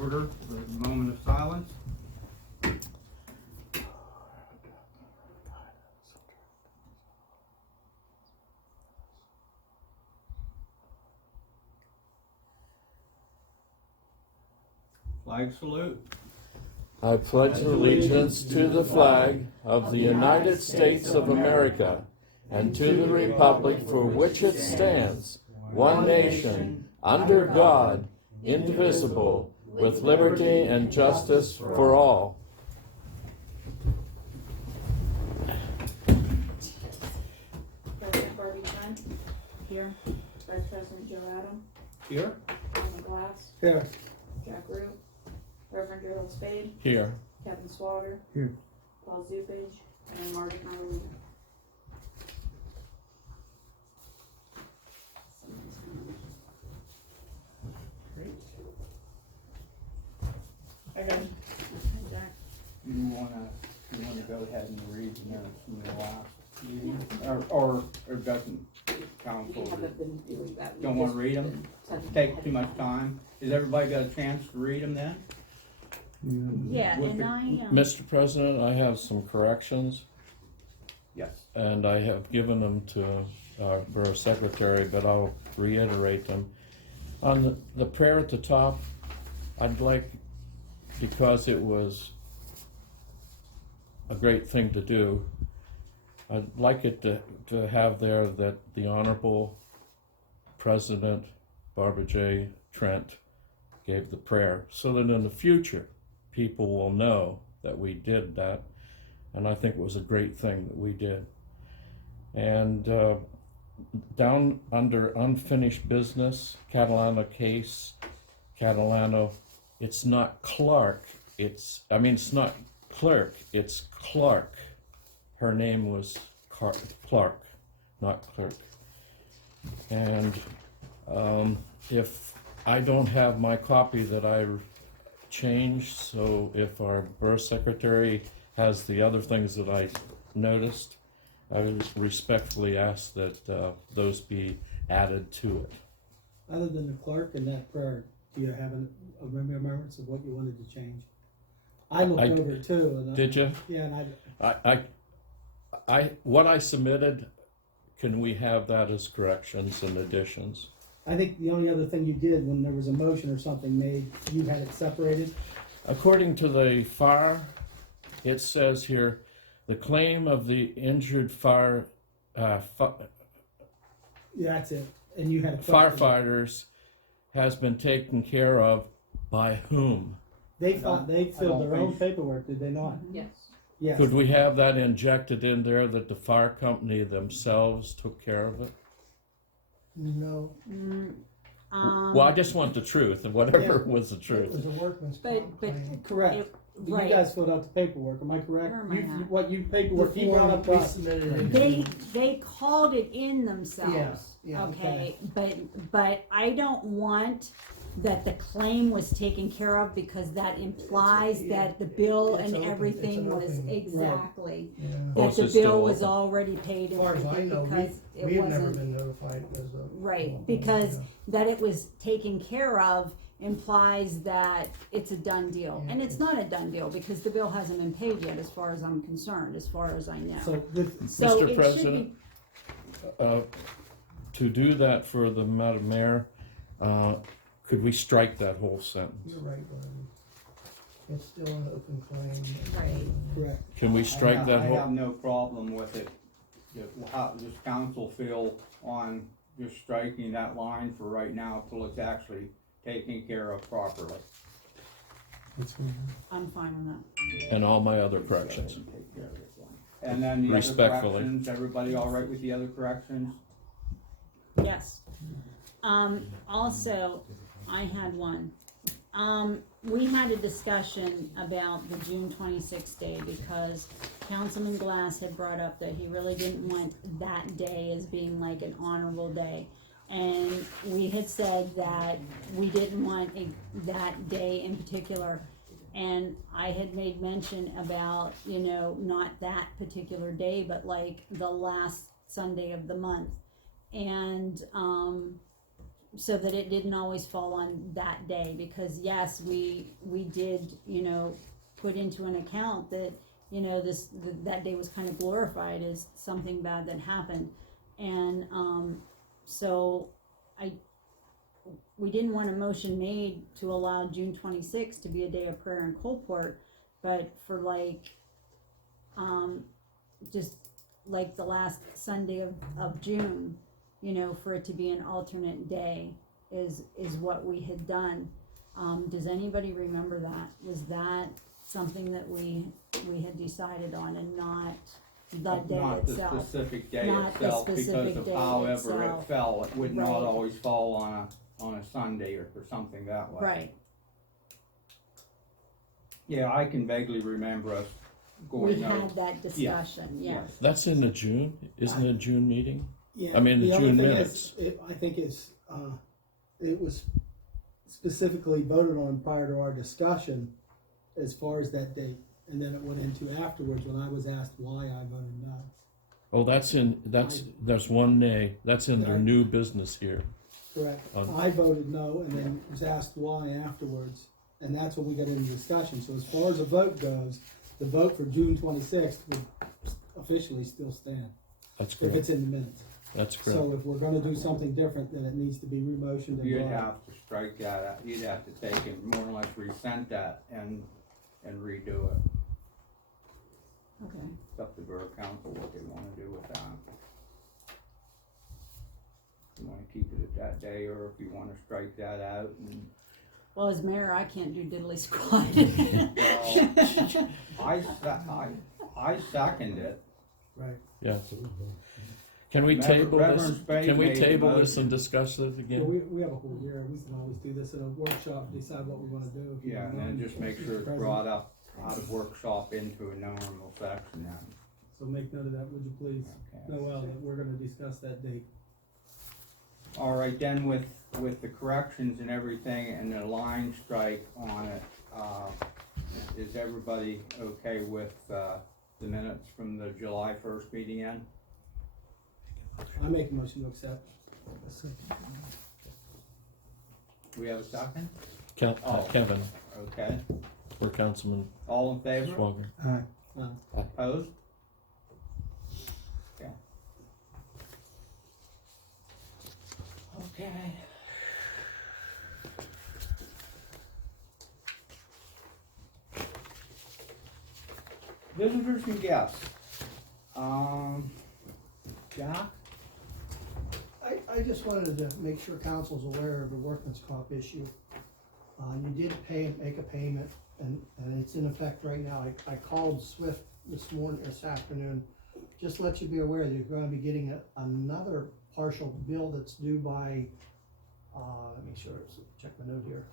order for a moment of silence. Flag salute. I pledge allegiance to the flag of the United States of America and to the republic for which it stands, one nation, under God, indivisible, with liberty and justice for all. President Barbie Trent. Here. Vice President Joe Adam. Here. Alan Glass. Here. Jack Root. Reverend Gerald Spade. Here. Kevin Swager. Here. Paul Zupich. And Margaret Marlene. Okay. Jack. You wanna go ahead and read the minutes from the last meeting, or doesn't council? We haven't been doing that. Don't wanna read them? Take too much time? Has everybody got a chance to read them then? Yeah, With and the- I, Mr. President, I have some corrections, Yes. and I have given them to our Borough Secretary, but I'll reiterate them. On the prayer at the top, I'd like, because it was a great thing to do, I'd like it to have there that the Honorable President Barbara J. Trent gave the prayer, so that in the future, people will know that we did that, and I think it was a great thing that we did. And down under unfinished business, Catalano case, Catalano, it's not Clark, it's not clerk, it's Clark. Her name was Clark, not clerk. And if I don't have my copy that I changed, so if our Borough Secretary has the other things that I noticed, I would respectfully ask that those be added to it. Other than the clerk and that prayer, do you have a remembrance of what you wanted to change? I looked over it too. And Did you? Yeah, and I what I submitted, can we have that as corrections and additions? I think the only other thing you did when there was a motion or something made, you had it separated. According to the fire, it says here, the claim of the injured Yeah, that's it. And you had a question. firefighters has been taken care of by whom? They don't filled their own think- paperwork, did they not? yes. Yes. Could we have that injected in there that the fire company themselves took care of it? No. Well, I just want the truth, and whatever was the It truth. was a workman's But- comp but- claim. Correct. It- You right. guys filled out the paperwork, am I correct? Where am I at? What you paperwork, you brought up to We us. submitted it. They called it in themselves, Yeah, okay, but I don't want that the claim was taken care of, because that implies that the bill It's and open, everything it's an was open- exactly, Yeah. Oh, that so the it's still bill was open. already paid As and far as I everything, know, because it we've never wasn't, been notified as a. right, because that it was taken care of implies that it's a done deal, and it's not a done deal, because the bill hasn't been paid yet, as far as I'm concerned, as far as I know. So with, So Mr. it should President, be, to do that for the Madam Mayor, could we strike that whole sentence? You're right, Brian. It's still an open claim. right, correct. Can we strike that I have whole? no problem with it. How does council feel on just striking that line for right now till it's actually taken care of properly? I'm fine with that. And all my other corrections. Take care of this one. And then the other Respectfully. corrections, everybody all right with the other corrections? Yes. Also, I had one. We had a discussion about the June 26th day, because Councilman Glass had brought up that he really didn't want that day as being like an honorable day. And we had said that we didn't want that day in particular. And I had made mention about, not that particular day, but like the last Sunday of the month. And, so that it didn't always fall on that day, because yes, we did, put into an account that, that day was kind of glorified as something bad that happened. And, so we didn't want a motion made to allow June 26th to be a day of prayer in Coalport, but for just like the last Sunday of June, for it to be an alternate day is what we had done. Does anybody remember that? Was that something that we had decided on, and not the day Not itself? the specific day Not the itself, because specific of day however it itself. fell, it would not Right. always fall on a Sunday or something that way. Right. Yeah, I can vaguely remember us We going had over. that discussion, yes. That's in the June, isn't it a June meeting? Yeah, I mean, the other June thing minutes. is, I think it was specifically voted on prior to our discussion as far as that date, and then it went into afterwards when I was asked why I voted no. Oh, there's one nay, that's in their Right. new business here. Correct. On- I voted no, and then was asked why afterwards, and that's when we got into discussion. So as far as the vote goes, the vote for June 26th would officially still stand, That's if correct, it's in the minutes. that's correct. So if we're gonna do something different, then it needs to be remotioned and You'd brought. have to strike that out, you'd have to take and more or less resend that and redo it. Okay. It's up to Borough Council what they wanna do with that. If you wanna keep it at that day, or if you wanna strike that out and, Well, as mayor, I can't do diddly squat. well, I second it. Right. Yeah. Can we Reverend table this, Spade can we made the table this motion. and discuss it Yeah, again? we have a whole year, we can always do this in a workshop, decide what we wanna do. If you Yeah, don't and then mind, just make sure it's President. brought up out of workshop into a normal section then. So make note of that, would you please, Okay. Noel, that we're gonna discuss that date. All right, then with the corrections and everything and the line strike on it, is everybody okay with, the minutes from the July 1st meeting in? I make a motion to accept. We have a second? Kevin, Okay, or Councilman all in favor? Schwager. Opposed? Okay. Okay. Visitors and guests. Jack? I just wanted to make sure council's aware of the workman's comp issue. You did make a payment, and it's in effect right now. I called Swift this afternoon, just to let you be aware that you're gonna be getting another partial bill that's due by, let me check my note here.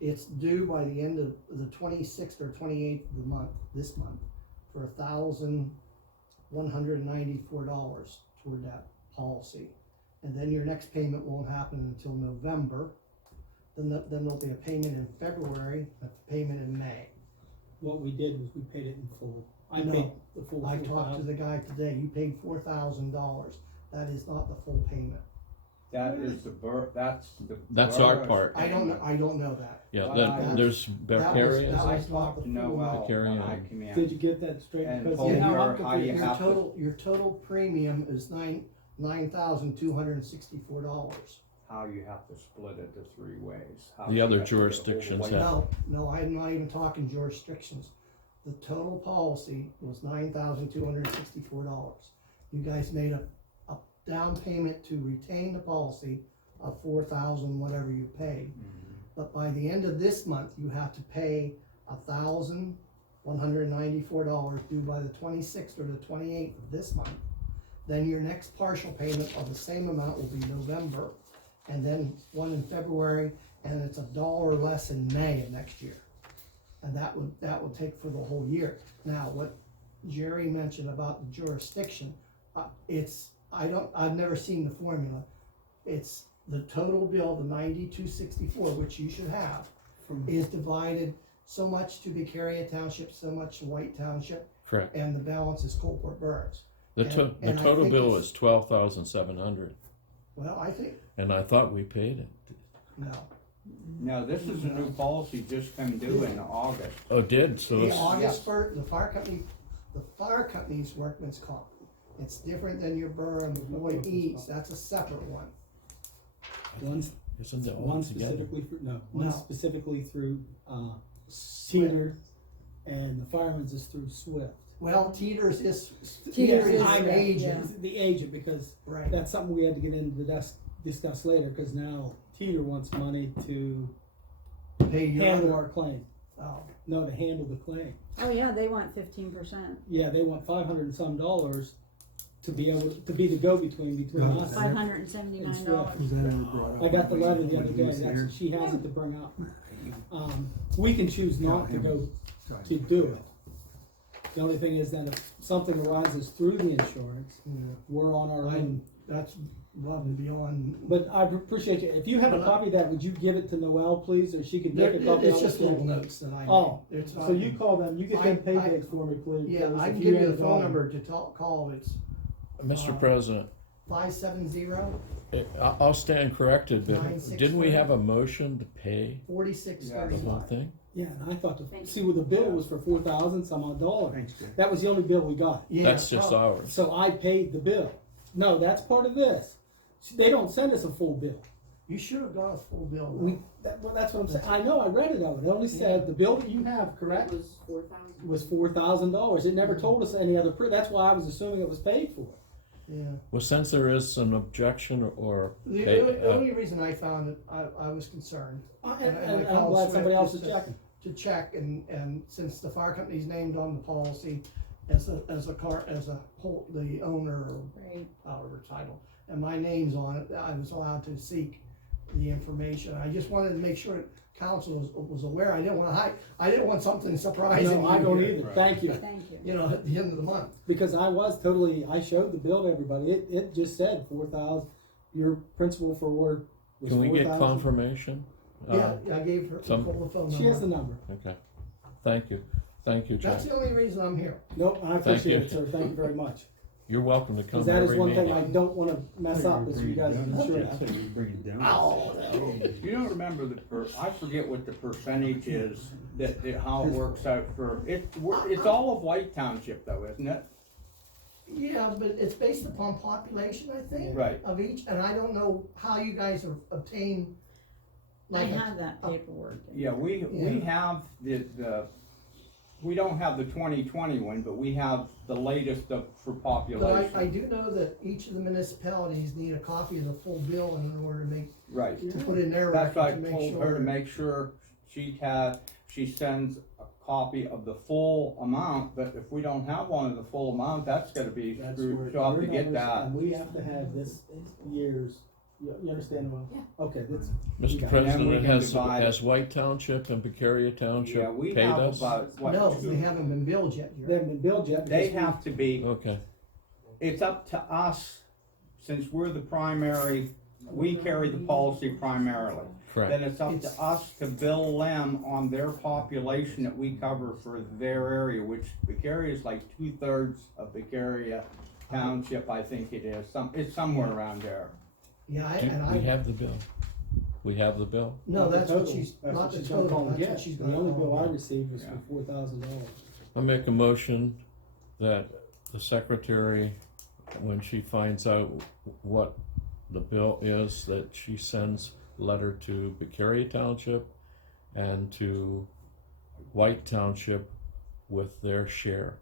It's due by the end of the 26th or 28th of the month, this month, for $1,194 toward that policy. And then your next payment won't happen until November. Then there'll be a payment in February, a payment in May. What we did was we paid it in full. I No, paid the full I talked to 4,000. the guy today, you paid $4,000. That is not the full payment. That is That's our borough's part. I don't know that. Yeah, Well, then there's that was- Vicarious, that I was not talked the to full Noel Carry when I on. came in. Did you get that straight? And Because told you know, her I'm how you confused. have to- Your total premium is $9,264. How you have to split it to 3 ways. How The you other have to get a hold of jurisdictions what- have- No, I'm not even talking jurisdictions. The total policy was $9,264. You guys made a down payment to retain the policy of $4,000, whatever you paid. But by the end of this month, you have to pay $1,194 due by the 26th or the 28th of this month. Then your next partial payment of the same amount will be November, and then one in February, and it's $1 less in May of next year. And that would take for the whole year. Now, what Jerry mentioned about the jurisdiction, I've never seen the formula. It's the total bill, the 9264, which you should have, is divided so much to Vicarious Township, so much to White Township, correct. and the balance is Coalport Boroughs. The And I total think bill it's- is 12,700. Well, I think, and I thought we paid it. no. No, this is a new policy just come due in August. Oh, did, so The it's, August first, the fire company's workman's comp. It's different than your borough and the Boyd East, that's a separate one. One's, isn't it all one together? specifically for, no, No. one's specifically through, Teeter, and the fireman's is through Swift. Well, Teeter's is, Teeter's Teeter is is- I an know, agent, the agent, because right, that's something we had to get into discuss later, cause now Teeter wants money to pay your handle other, our claim. oh, No, to handle the claim. Oh, yeah, they want 15%. Yeah, they want $500 and some to be able, to be the go-between between No, us. $579. Was that ever brought up? I got the letter the other When he day, was here? that's, she has it to bring up. We can choose not to go to do it. The only thing is that if something arises through the insurance, yeah, we're on our own. that's above and beyond. But I appreciate you, if you have a copy of that, would you give it to Noel, please, or she can take a copy of it? It's just little notes that I made. Oh, It's so not- you call them, you get them pay I- dates for me, please. Yeah, please, I if can you give you have the it phone on. number to call, it's Mr. President, 570 I'll stand corrected, but 963. didn't we have a motion to pay the whole 4635. thing? Yeah, and I thought, Thank see, well, the bill was for $4,000 some odd dollars. Thanks, Jay. That was the only bill we got. Yeah, That's just ours. So I paid the bill. No, that's part of this. They don't send us a full bill. You should have got a full bill. Well, that's what I'm saying. I know, I read it out. It only said, the bill that you have, correct, was 4,000. was $4,000. It never told us any other that's why I was assuming it was paid for. Yeah. Well, since there is an objection or, The only reason I found it, I was concerned And I I'm called glad somebody Swift else just is checking. to check, and since the fire company's named on the policy as the owner or Right. however title, and my name's on it, I was allowed to seek the information. I just wanted to make sure council was aware. I didn't wanna hide, I didn't want something surprising. No, I you don't here, either. Thank you. Thank you. You know, at the end of the month. Because I showed the bill to everybody. It just said 4,000. Your principal for work was can we get 4,000. confirmation? Yeah, I gave her some- the phone number. She has the number. Okay, thank you, That's Jack. the only reason I'm here. Nope, I appreciate you. it, sir. Thank you very much. You're welcome to come Because to that is every one thing meeting. I don't want to mess up, is you guys' insurance. Bring it down. Oh, You don't remember I forget what the percentage is, how it works out for, it's all of White Township though, isn't it? yeah, but it's based upon population, I think. Right. Of each, and I don't know how you guys obtain. I like a- have that paperwork. Yeah, we have we don't have the 2020 one, but we have the latest for But population. I do know that each of the municipalities need a copy of the full bill in order to Right. put in their That's why I record to make told her to sure. make sure she sends a copy of the full amount, but if we don't have one of the full amount, that's gotta be That's screwed, where she'll have your to get numbers- that. And we have to have this years, you understand well? Yeah. Okay, that's, Mr. then we President, can divide it. has White Township and Beccaria Yeah, Township we paid have us? about, what, No, they haven't been billed yet. they haven't been billed yet. they because we- have to be, Okay, it's up to us, since we're the primary, we carry the policy primarily. Then correct. it's up to It's- us to bill them on their population that we cover for their area, which Beccaria is like 2/3 of Beccaria Township, I think it is, it's somewhere around there. Yeah, We have the bill. We have the bill. no, Not the that's what total. she's, That's not what the she's gonna total, call and that's get. what she's The gonna only call bill I and get. received was Yeah. for $4,000. I make a motion that the secretary, when she finds out what the bill is, that she sends a letter to Beccaria Township and to White Township with their share.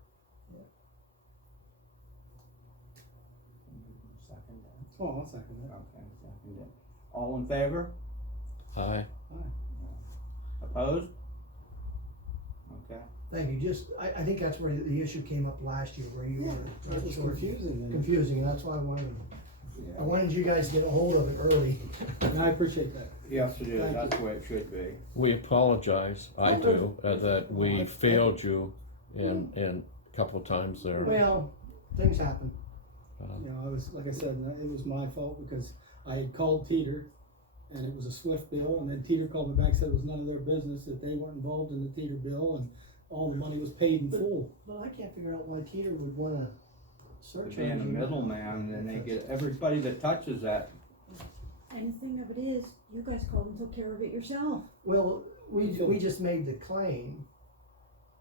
Second that. Oh, I'll second that. Okay, second it. All in favor? Aye. Opposed? Okay. Thank you, just, I think that's where the issue came up last year, where you were It not was sure. confusing then. Confusing, that's why I wanted you guys to get a hold of it early. And I appreciate that. Yes, it is, Thank that's the way it should be. We apologize, I do, that we failed you in a couple times there. Well, things happen. You know, I was, like I said, it was my fault because I had called Teeter and it was a Swift bill, and then Teeter called me back and said it was none of their business, that they weren't involved in the Teeter bill, and all the money was paid in full. But I can't figure out why Teeter would wanna search. Being a middleman, and they get, everybody that touches that And the thing of it is, you guys called and took care of it yourself. Well, we just made the claim,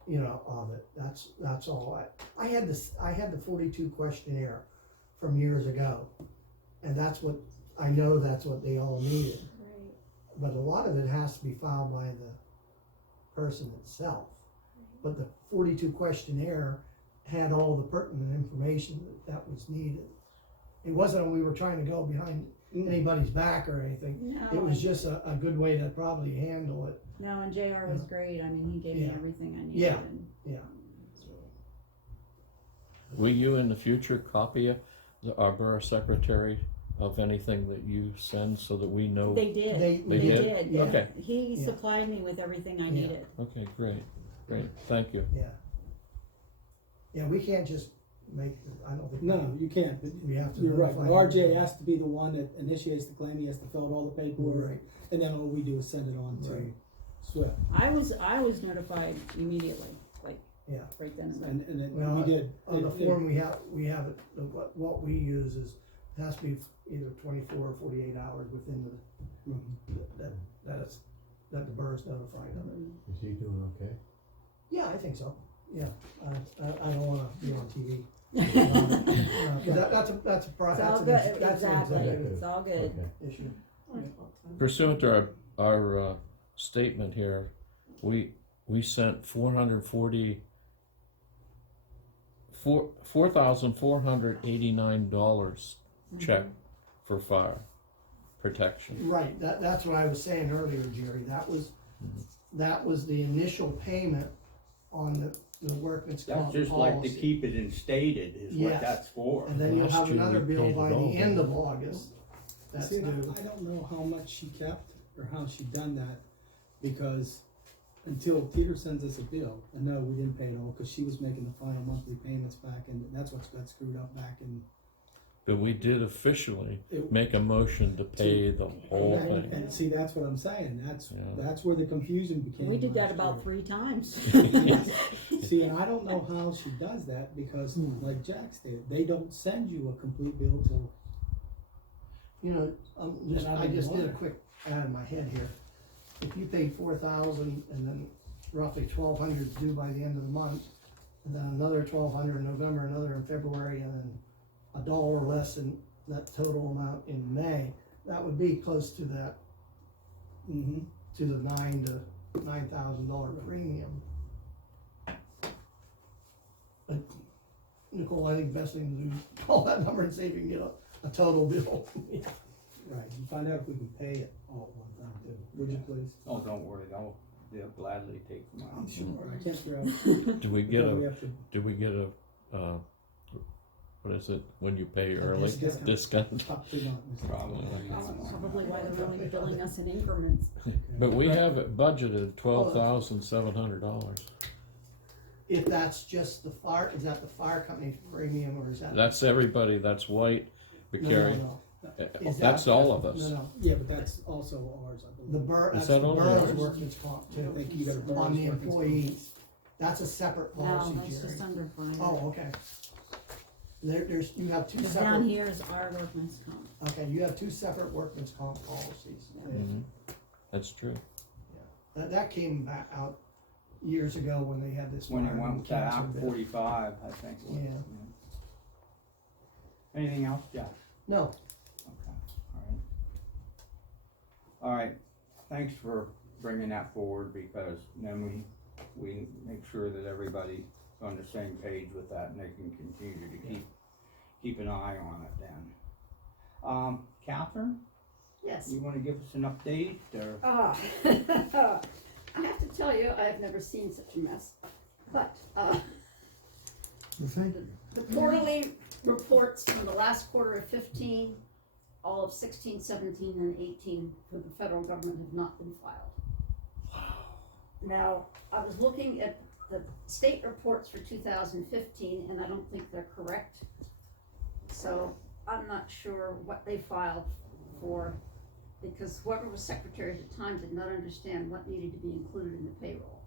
you know, of it, that's all. I had the 42 questionnaire from years ago, and that's what they all needed. Right. But a lot of it has to be filed by the person itself. But the 42 questionnaire had all the pertinent information that was needed. It wasn't we were trying to go behind anybody's back or anything. No, It was just a good way to probably handle it. no, and JR was great. I mean, he gave me Yeah. everything I needed. Yeah. And, Yeah. Will you in the future copy our borough secretary of anything that you send so that we know? They did. They They did? did. Yeah. Okay, He Yeah. supplied me with everything I Yeah. needed. okay, great, thank you. Yeah, we can't just I don't think. No, you can't, but We have to. you're right, notify RJ everybody. has to be the one that initiates the claim, he has to fill out all the paperwork, Right. and then all we do is send it on to Right. Swift. I was notified immediately, like Yeah. right then and there. And then Well, we did. On the it- form we have it, what we use is, it has to be either 24 or 48 hours within Mhm. that the borough's notified of it. Is he doing okay? Yeah, I think so, yeah, I don't wanna be on TV. It's 'Cause that's all an good, that's an exactly, executive it's all good. Okay. issue. Pursuant to our statement here, we sent $4,489 check for fire protection. Right, that's what I was saying earlier, Jerry, that was the initial payment on the workman's That's comp just like to policy. keep it instated is what Yes. that's for. And then you'll Last have year another we bill paid by it the all. end of August, that's See, due. I don't know how much she kept or how she done that, because until Peter sends us a bill, and no, we didn't pay it all, cause she was making the final monthly payments back, and that's what's got screwed up back in. But we did officially It- make a motion to pay the whole And, thing. and see, that's what I'm saying, that's Yeah. where the confusion became. We did that last about year. 3 times. See, and I don't know how she does that, because like Jack stated, they don't send you a complete bill till. You know, And I I don't just know did a why. quick add in my head here. If you paid 4,000 and then roughly 1,200 is due by the end of the month, and then another 1,200 in November, another in February, and then $1 less than that total amount in May, that would be close to that, Mm-hmm. to the $9,000 premium. But Nicole, I think best thing to do is call that number and see if you can get a total bill. Right, and find out if we can pay it all at one time too, would you please? Oh, don't worry, they'll gladly take the money. I'm sure, I can't throw. Do we get we a, have to. what is it, when you pay early? discount. Discount? Up to months. Probably. Probably why they're only billing us in increments. But we have it budgeted $12,700. If that's just the fire, is that the fire company's premium, or is that? That's everybody, that's White, No, Vicari, no. Is that's that- all of us. No, Yeah, but that's also ours, I the believe. borough, Is that's the that on borough's ours? workman's comp I too, think you got a borough's on the workman's comp. employees, that's a separate No, policy, that's just Jerry. under fire. Oh, okay. There's, you have two Cause separate. down here is our workman's comp. Okay, you have two separate workman's comp policies. Mhm. That's true. That came back out years ago when they had this. When it fireman went to cancer Act bill. 45, I think. it was. Yeah. Anything else, Jeff? No, Okay, alright, thanks for bringing that forward, because then we make sure that everybody's on the same page with that, and they can continue to keep an eye on it then. Catherine, Yes. you wanna give us an update, or? I have to tell you, I've never seen such a mess, but, the quarterly reports from the last quarter of 15, all of 16, 17, and 18 for the federal government have not been filed. Now, I was looking at the state reports for 2015, and I don't think they're correct. So, I'm not sure what they filed for, because whoever was secretary at the time did not understand what needed to be included in the payroll.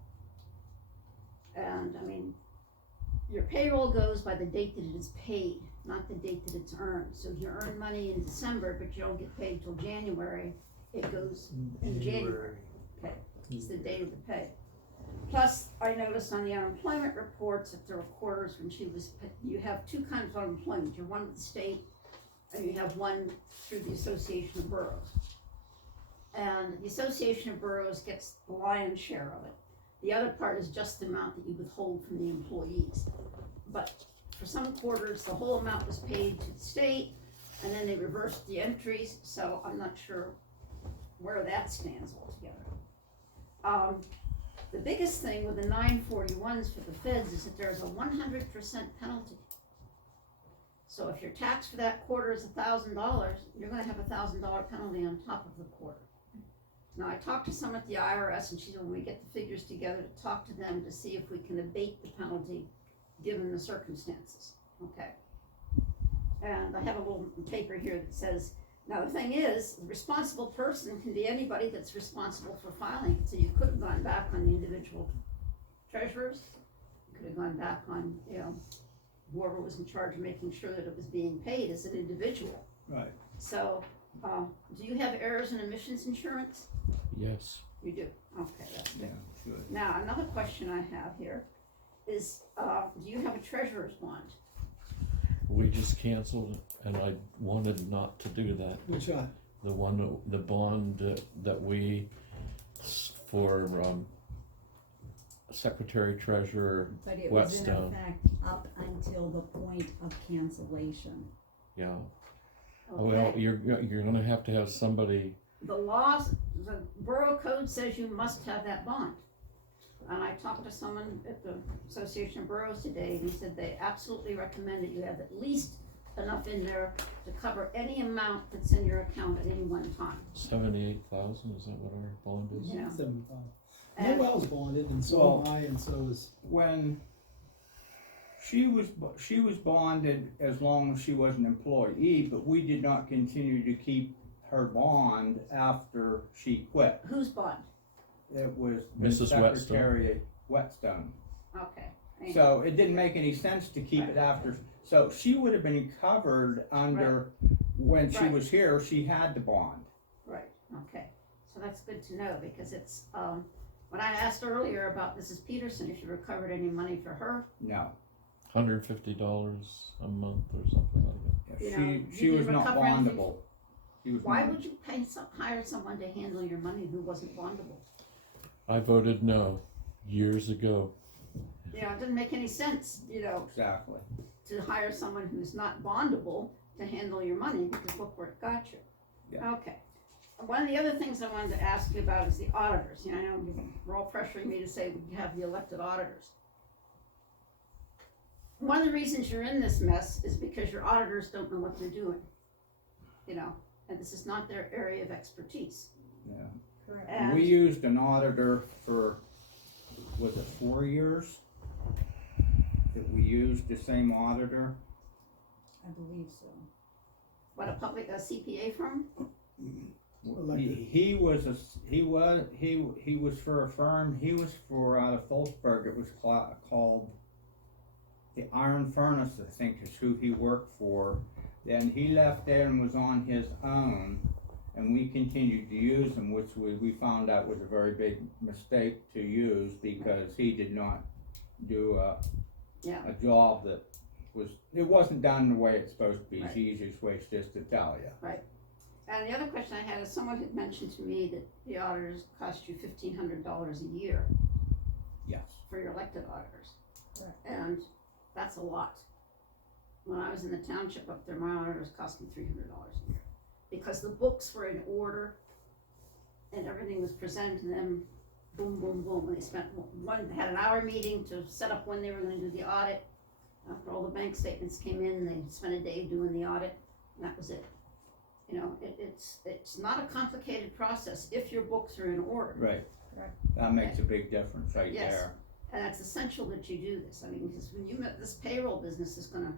And, I mean, your payroll goes by the date that it is paid. not the date that it's earned. So if you earn money in December, but you don't get paid till January, it goes in January. Okay, it's the date of the pay. Plus, I noticed on the unemployment reports that there were quarters when you have two kinds of unemployment. You have one with the state, and you have one through the Association of Boroughs. And the Association of Boroughs gets the lion's share of it. The other part is just the amount that you withhold from the employees. But for some quarters, the whole amount was paid to the state, and then they reversed the entries, so I'm not sure where that stands altogether. The biggest thing with the 941s for the feds is that there's a 100% penalty. So if your tax for that quarter is $1,000, you're gonna have a $1,000 penalty on top of the quarter. Now, I talked to someone at the IRS, and she said when we get the figures together, to talk to them to see if we can abate the penalty given the circumstances, okay? And I have a little paper here that says, now the thing is, the responsible person can be anybody that's responsible for filing it. So you could have gone back on the individual treasurers, you could have gone back on, you know, whoever was in charge of making sure that it was being paid as an individual. Right. So, do you have errors and omissions insurance? Yes. You do, okay, that's Yeah, good. good. Now, another question I have here is, do you have a treasurer's bond? We just canceled it, and I wanted not to do that. Which one? The bond that we, for, Secretary Treasurer, But it was in Whetstone. effect up until the point of cancellation. Yeah. Okay. Well, you're gonna have to have somebody, The laws, the borough code says you must have that bond. And I talked to someone at the Association of Boroughs today, and he said they absolutely recommend that you have at least enough in there to cover any amount that's in your account at any one time. 78,000, is that what our bond is? Yeah. 75. And- Noel's bonded, and so Well- am I, and so is, When she was bonded as long as she was an employee, but we did not continue to keep her bond after she quit. Whose bond? It was Mrs. Secretary Whetstone. Okay. So it didn't make any sense to keep it after, so she would have been covered under, when she Right. was here, she had the bond. Right, okay, so that's good to know, because it's, when I asked earlier about Mrs. Peterson, if you recovered any money for her, No, $150 a month or something like that. You know, she you was didn't not recover anything. bondable. She was why not- would you hire someone to handle your money who wasn't bondable? I voted no years ago. You know, it doesn't make any sense, you know, Exactly. to hire someone who's not bondable to handle your money, because look where it got you. Yeah. Okay. One of the other things I wanted to ask you about is the auditors. You know, I know you're all pressuring me to say we have the elected auditors. One of the reasons you're in this mess is because your auditors don't know what they're doing. You know, and this is not their area of expertise. Yeah. Correct. And We used an auditor for, was it 4 years? That we used the same auditor? I believe so. what, a CPA firm? Elected. He was for a firm, he was for out of Fulsburg, it was called the Iron Furnace, I think is who he worked for. Then he left there and was on his own, and we continued to use him, which we found out was a very big mistake to use, because he did not do Yeah. a job that it wasn't done the way it's supposed to be. It's Right. the easiest way is just to tell you. And the other question I had is, someone had mentioned to me that the auditors cost you $1,500 a year Yes. for your elected auditors. Correct. And that's a lot. When I was in the township up there, my auditors cost me $300 a year. Because the books were in order and everything was presented to them, boom, boom, boom. And they had an hour meeting to set up when they were gonna do the audit. After all the bank statements came in, they spent a day doing the audit, and that was it. You know, it's not a complicated process if your books are in order. Right. Correct. That makes a big difference right Yes. there. And it's essential that you do this. I mean, because when this payroll business is gonna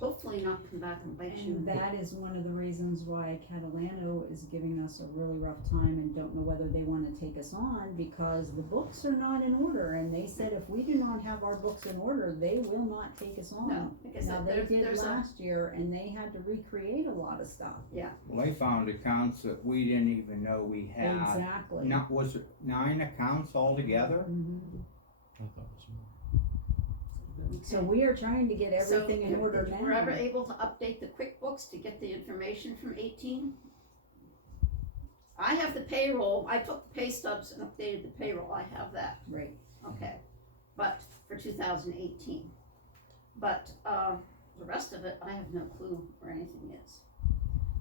hopefully not come back and bite you. And that is one of the reasons why Catalano is giving us a really rough time and don't know whether they wanna take us on, because the books are not in order, and they said if we do not have our books in order, they will not take us on. No, because Now, they there's, did there's a, last year, and they had to recreate a lot of stuff. Well, they found accounts that we didn't even know we had. Exactly. Not, was it 9 accounts altogether? Mhm. I thought it was more. So we are trying to get everything in order if now. you were ever able to update the QuickBooks to get the information from 18? I have the payroll, I took the pay stubs and updated the payroll, I have that. Right. Okay, but for 2018. But, the rest of it, I have no clue where anything is.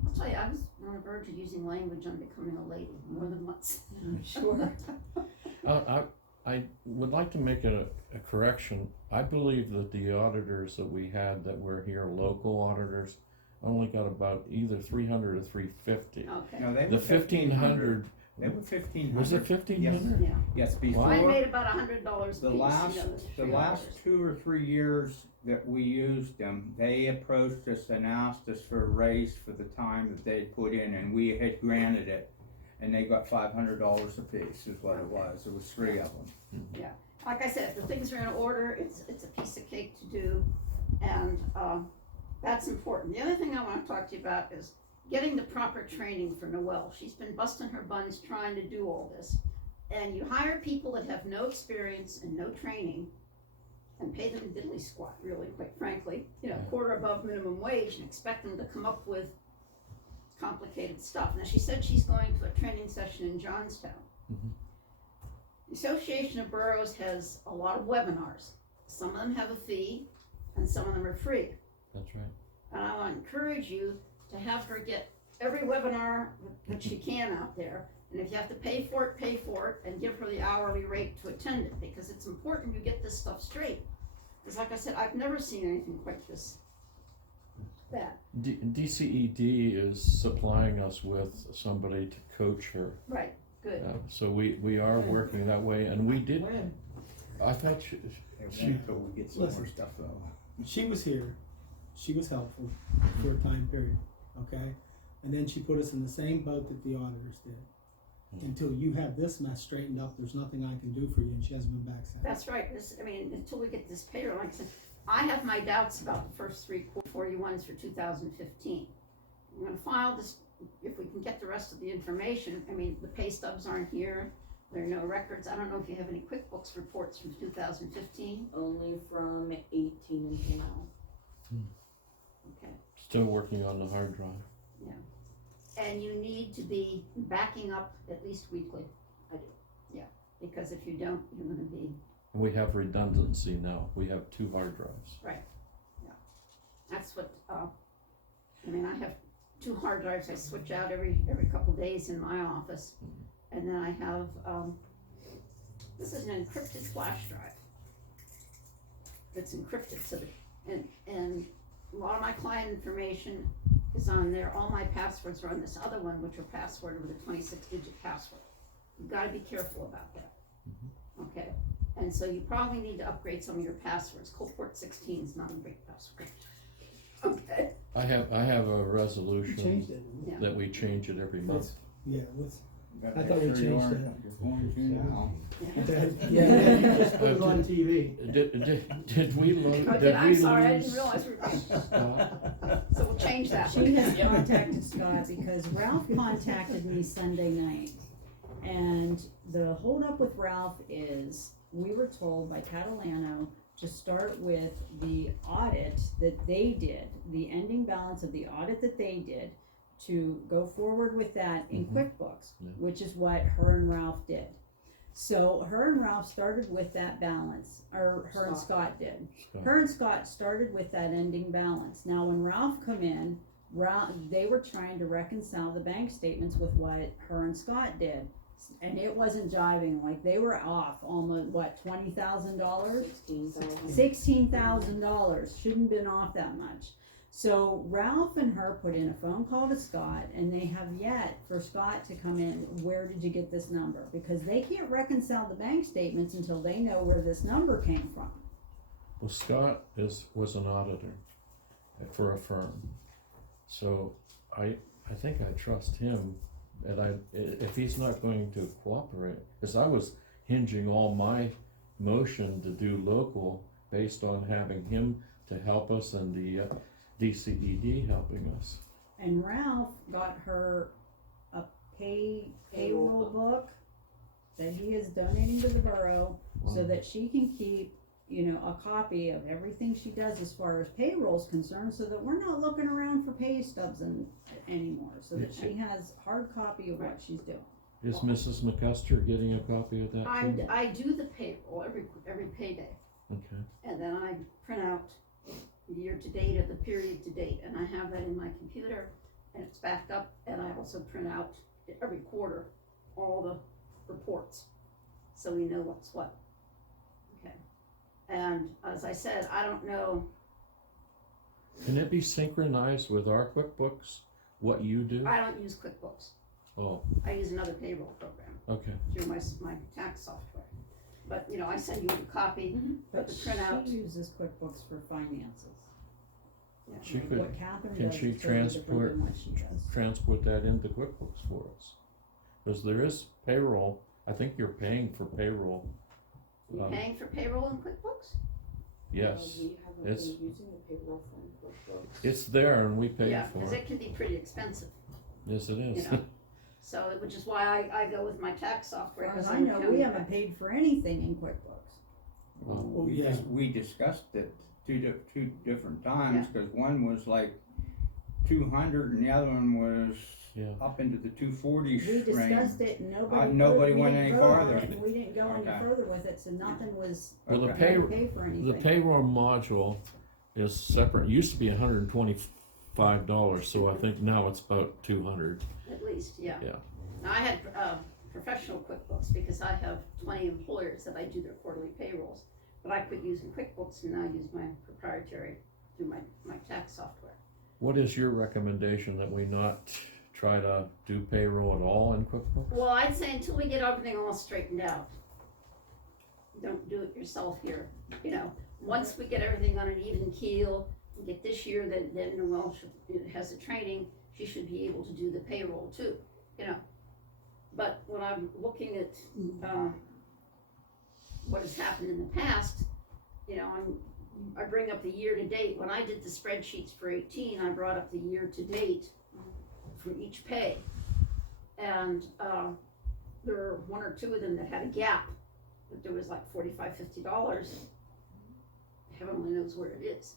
I'll tell you, I was on the verge of using language on becoming a lady more than once. I'm sure. I would like to make a correction. I believe that the auditors that we had that were here, local auditors, only got about either 300 or 350. Okay, No, they The were 1,500, They were 1,500. was it 1,500? yeah. Yes, I before, made about $100 a the piece, last, you know, the $3. last 2 or 3 years that we used them, they approached us and asked us for a raise for the time that they put in, and we had granted it. And they got $500 a piece is what it was. There was 3 of them. Like I said, if the things are in order, it's a piece of cake to do, and, that's important. The other thing I wanna talk to you about is getting the proper training for Noelle. She's been busting her buns trying to do all this. And you hire people that have no experience and no training, and pay them diddly squat, really, quite frankly, you know, quarter above minimum wage, and expect them to come up with complicated stuff. Now, she said she's going to a training session in Johnstown. Mhm. The Association of Boroughs has a lot of webinars. Some of them have a fee, and some of them are free. That's right. And I want to encourage you to have her get every webinar that she can out there. And if you have to pay for it, and give her the hourly rate to attend it, because it's important you get this stuff straight. Because like I said, I've never seen anything quite this bad. DCED is supplying us with somebody to coach her. Right, good. So we are working that way, and we did, I thought It won't until we get some more Listen. stuff though. She was here, she was helpful for a time period, okay? And then she put us in the same boat that the auditors did. Until you have this mess straightened up, there's nothing I can do for you, and she hasn't been back since. That's right, until we get this payroll, like I said, I have my doubts about the first 3 41s for 2015. I'm gonna file this, if we can get the rest of the information, the pay stubs aren't here, there are no records, I don't know if you have any QuickBooks reports from 2015? Only from 18 until now. Okay, still working on the hard drive. and you need to be backing up at least weekly. I do. Yeah, because if you don't, you're gonna be, And we have redundancy now. We have 2 hard drives. that's what, I have 2 hard drives I switch out every couple days in my office. And then I have, this is an encrypted flash drive. It's encrypted, so that, and a lot of my client information is on there, all my passwords are on this other one, which are passworded with a 26-digit password. You've gotta be careful about that. Okay, and so you probably need to upgrade some of your passwords. Coalport 16 is not a great password. Okay. I have a We resolution changed it. Yeah. that we change it every month. Yeah, let's, Gotta I make thought we sure you changed aren't- that. You're going to now. yeah, you just put it on TV. Did we load? Oh, Did I'm we sorry, I lose? didn't realize we were, Scott? so we'll change that. She has contacted Scott because Ralph contacted me Sunday night. And the holdup with Ralph is, we were told by Catalano to start with the audit that they did, the ending balance of the audit that they did, to go forward with that in QuickBooks, Yeah. which is what her and Ralph did. So her and Ralph started with that balance, or her and Scott did. Scott. Her and Scott started with that ending balance. Now, when Ralph come in, they were trying to reconcile the bank statements with what her and Scott did. And it wasn't jiving, like they were off almost, what, $20,000? 16,000. $16,000, shouldn't been off that much. So Ralph and her put in a phone call to Scott, and they have yet for Scott to come in, where did you get this number? Because they can't reconcile the bank statements until they know where this number came from. Well, Scott was an auditor, for a firm. So I think I trust him, and if he's not going to cooperate, because I was hinging all my motion to do local based on having him to help us and the DCED helping us. And Ralph got her a payroll book that he is donating to the borough so that she can keep, a copy of everything she does as far as payroll is concerned, so that we're not looking around for pay stubs anymore, so that she has hard copy of what she's doing. Is Mrs. McCusker getting a copy of that too? I do the payroll every payday, Okay. and then I print out the year to date or the period to date, and I have that in my computer, and it's backed up, and I also print out every quarter all the reports, so we know what's what. Okay, and as I said, I don't know, Can it be synchronized with our QuickBooks, what you do? I don't use QuickBooks, Oh, I use another payroll program okay. through my tax software. But, I send you a copy of the printout. She uses QuickBooks for finances. Yeah. She could, What Catherine can does she is totally different than what she does. transport that into QuickBooks for us? Because there is payroll, I think you're paying for payroll. You paying for payroll in QuickBooks? Yes, We haven't it's- been using the payroll from QuickBooks. it's there and we pay Yeah, for because it. it can be pretty expensive, Yes, it is. so, which is why I go with my tax software. As far as 'cause I I'm know, we counting haven't paid for anything in QuickBooks. Well, yeah. we discussed it two different times, cause one was like 200 and the other one was Yeah. up into the 240s We range. discussed it and nobody. Nobody we went didn't any vote on farther. it, and we didn't go any Okay. further with it, so nothing was, Well, the Okay. we didn't pay for anything. The payroll module is separate, it used to be $125, so I think now it's about 200. At least, yeah. Yeah. Now, I had, professional QuickBooks because I have 20 employers that I do their quarterly payrolls. But I quit using QuickBooks and now use my proprietary through my tax software. What is your recommendation, that we not try to do payroll at all in QuickBooks? Well, I'd say until we get everything all straightened out, don't do it yourself here, Once we get everything on an even keel, and get this year, then Noelle has the training, she should be able to do the payroll too, But when I'm looking at, what has happened in the past, I bring up the year to date. When I did the spreadsheets for 18, I brought up the year to date for each pay. And, there were one or two of them that had a gap, but there was like $45, $50. Heaven only knows where it is,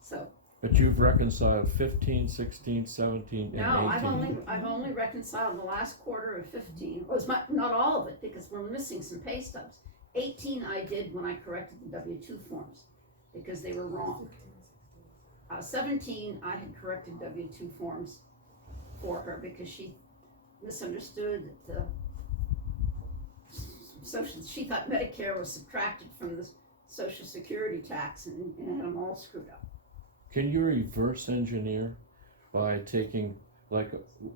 so. But you've reconciled 15, 16, 17, and 18. No, I've only reconciled the last quarter of 15, or it's not all of it, because we're missing some pay stubs. 18 I did when I corrected the W-2 forms, because they were wrong. 17, I had corrected W-2 forms for her, because she misunderstood that she thought Medicare was subtracted from the Social Security tax, and had them all screwed up. Can you reverse engineer by taking, like,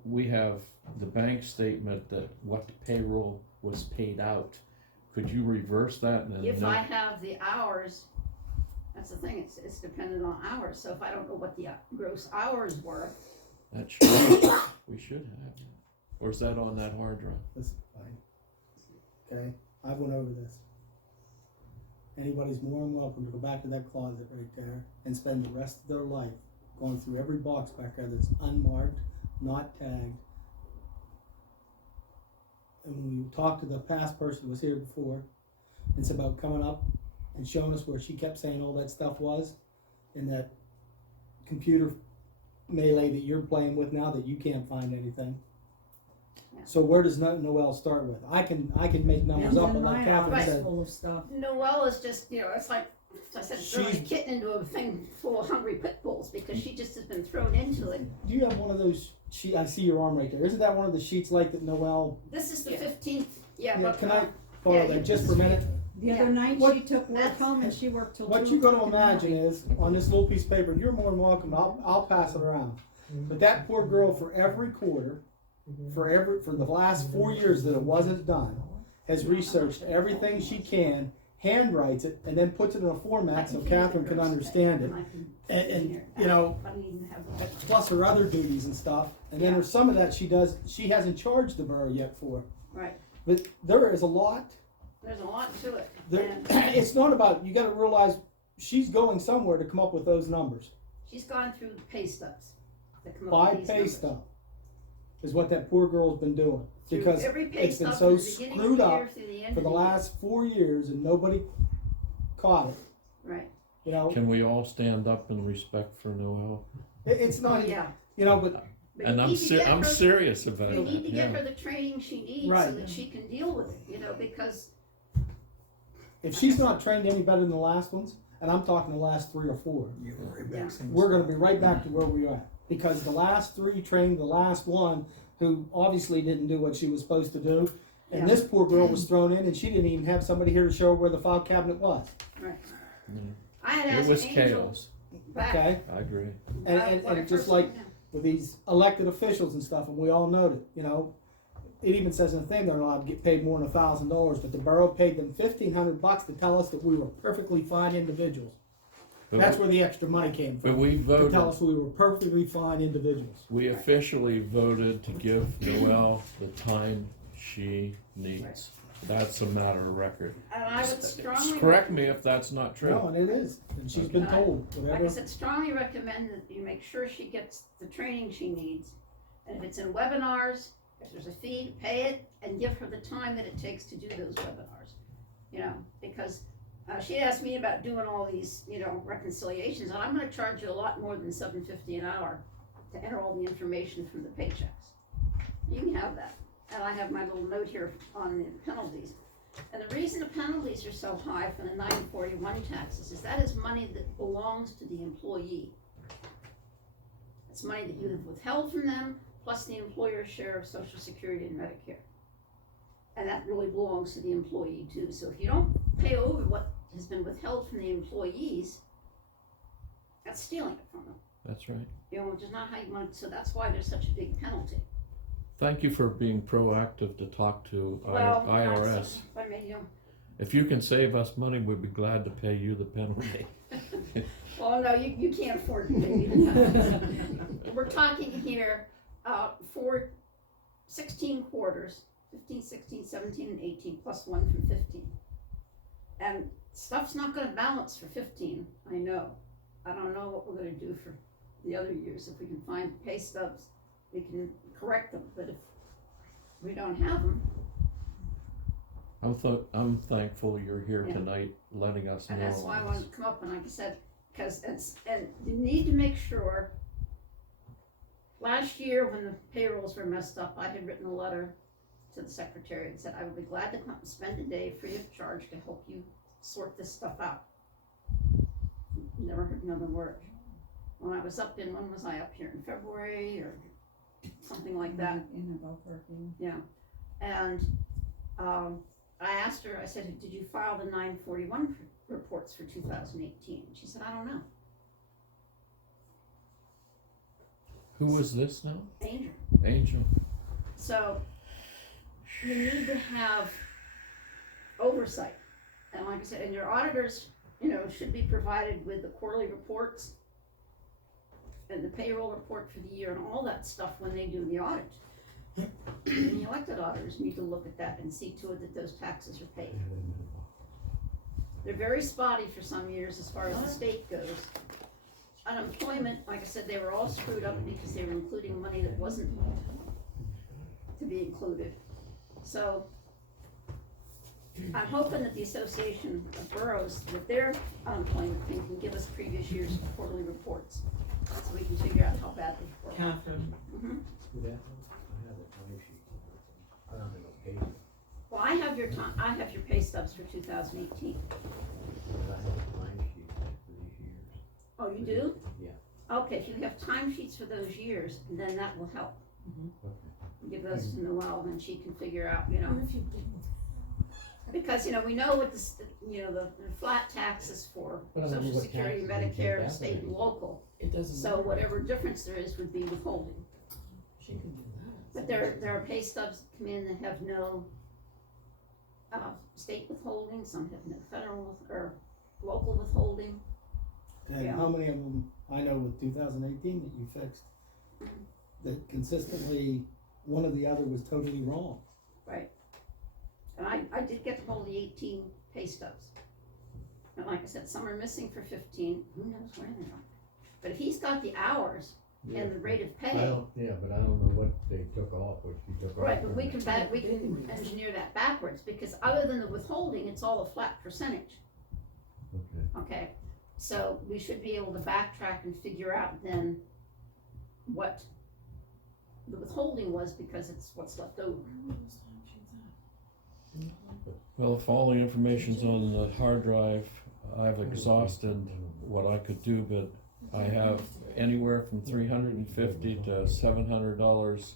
we have the bank statement that what payroll was paid out? Could you reverse that and then? If I have the hours, that's the thing, it's dependent on hours, so if I don't know what the gross hours were, That should, we should have that. Or is that on that hard drive? That's fine. Okay, I went over this. Anybody's more than welcome to go back to that closet right there and spend the rest of their life going through every box back there that's unmarked, not tagged. And when you talk to the past person who was here before, it's about coming up and showing us where she kept saying all that stuff was in that computer melee that you're playing with now that you can't find anything. Yeah. So where does Noelle start with? I can make numbers up, but like Catherine Mine's said, full of stuff. Noelle is just, it's like, as I said, throwing a She's- kitten into a thing full of hungry pit bulls, because she just has been thrown into it. do you have one of those sheets? I see your arm right there. Isn't that one of the sheets like that Noelle? This is the Yeah. 15th, yeah, Yeah, but, can I borrow yeah, that just for a minute? The other night, What- she took work That's- home and she worked till 2 What you're going to o'clock in the imagine morning. is on this little piece of paper, and you're more than welcome. I'll pass it around. But that poor girl, for every quarter, for the last 4 years that it wasn't done, has researched everything she can, handwrites it and then puts it in a format so Catherine can understand it. And you know, I don't even have. plus her other duties and stuff. And then there's some of that she hasn't charged the borough yet for. Right, But there is a lot. there's a lot to it. There, And it's not about, you gotta realize she's going somewhere to come up with those numbers. she's gone through the pay stubs that come up By with these pay numbers. stub is what that poor girl's been doing. Through Because every pay it's been stub so from the beginning of screwed the up year through the end for of the year. last 4 years and nobody caught it, Right, you know? Can we all stand up in respect for Noel? It's oh, not, yeah. you know, but But And you I'm need to get I'm her- serious about You it. need to get yeah. her the training she needs so Right. that she can deal with it, you know, because, if she's not trained any better than the last ones, and I'm talking the last 3 or 4, we're gonna be right back to where we are. Because the last 3 trained the last one, who obviously didn't do what she was supposed to do. And Yeah. this poor girl was thrown in and she didn't even have somebody here to show her where the file cabinet was, right. Yeah. I had It asked was Angel chaos. back. okay? I agree. And when I it's just first like went down. with these elected officials and stuff, and we all know that, you know, it even says in the thing they're not allowed to get paid more than $1,000, but the borough paid them $1,500 to tell us that we were perfectly fine individuals. But, That's where the extra money came but from, we to tell voted. us we were perfectly fine individuals. We officially voted to give Noel the time she needs. That's a matter of record. And I would strongly. Correct me if that's not true. No, and it is, and she's been Okay. told, Like I whatever. said, strongly recommend that you make sure she gets the training she needs. And if it's in webinars, if there's a fee, pay it and give her the time that it takes to do those webinars. You know, because she asked me about doing all these, you know, reconciliations, and I'm gonna charge you a lot more than $7.50 an hour to enter all the information from the paychecks. You can have that. And I have my little note here on the penalties. And the reason the penalties are so high for the 941 taxes is that is money that belongs to the employee. It's money that you have withheld from them, plus the employer's share of Social Security and Medicare. And that really belongs to the employee too. So if you don't pay over what has been withheld from the employees, that's stealing it from them. That's right. You know, which is not how you want it, so that's why there's such a big penalty. Thank you for being proactive to talk to our Well, IRS. I mean, you know, If you can save us money, we'd be glad to pay you the penalty. well, no, you can't afford to pay me the We're talking here, for 16 quarters, 15, 16, 17, and 18, plus 1 from 15. And stuff's not gonna balance for 15, I know. I don't know what we're gonna do for the other years. If we can find pay stubs, we can correct them, but if we don't have them, I'm thankful you're here Yeah. tonight, letting us know. and that's why I on wanted this. to come up, and like I said, because and you need to make sure. Last year, when the payrolls were messed up, I had written a letter to the secretary and said, I would be glad to come and spend a day free of charge to help you sort this stuff out. Never heard another word. When I was up in, when was I up here, in February or something like that? In about working. Yeah, and, I asked her, I said, did you file the 941 reports for 2018? She said, I don't know. Who was this now? Angel. Angel. So, you need to have oversight. And like I said, and your auditors, you know, should be provided with the quarterly reports and the payroll report for the year and all that stuff when they do the audit. And the elected auditors need to look at that and see to it that those taxes are paid. They're very spotty for some years as far as the state goes. Unemployment, like I said, they were all screwed up because they were including money that wasn't to be included. So, I'm hoping that the Association of Boroughs, with their unemployment thing, can give us previous year's quarterly reports, so we can figure out how bad they were. Catherine, Mhm. I don't think I'll pay you, Well, I have your pay stubs for 2018. but I have a time sheet for these years. Oh, you do? Yeah. Okay, if you have timesheets for those years, then that will help. Okay. Give those to Noelle, and she can figure out, you know. Because, you know, we know what the flat taxes for But I don't know Social what Security, taxes they take Medicare, out state and there. local. It doesn't So matter. whatever difference there is would be withholding. She can do that. But there are pay stubs that come in that have no state withholding, some have no federal or local withholding. And Yeah. how many of them, I know with 2018 that you fixed, that consistently, one or the other was totally wrong. And I did get hold of the 18 pay stubs. And like I said, some are missing for 15, who knows where they are. But if he's got the hours and the rate of I pay, don't, yeah, but I don't know what they took off, what she took off. right, but we can engineer that backwards, because other than the withholding, it's all a flat percentage, Okay. okay? So we should be able to backtrack and figure out then what the withholding was, because it's what's left over. Well, if all the information's on the hard drive, I've exhausted what I could do, but I have anywhere from $350 to $700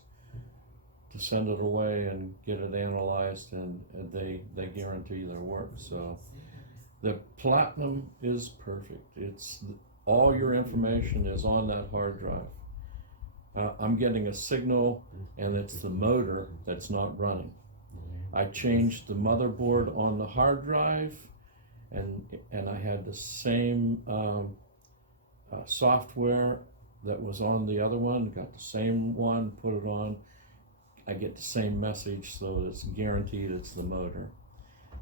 to send it away and get it analyzed, and they guarantee their work. So the platinum is perfect. It's all your information is on that hard drive. I'm getting a signal, and it's the motor that's not running. I changed the motherboard on the hard drive, and I had the same software that was on the other one, got the same one, put it on. I get the same message, so it's guaranteed it's the motor.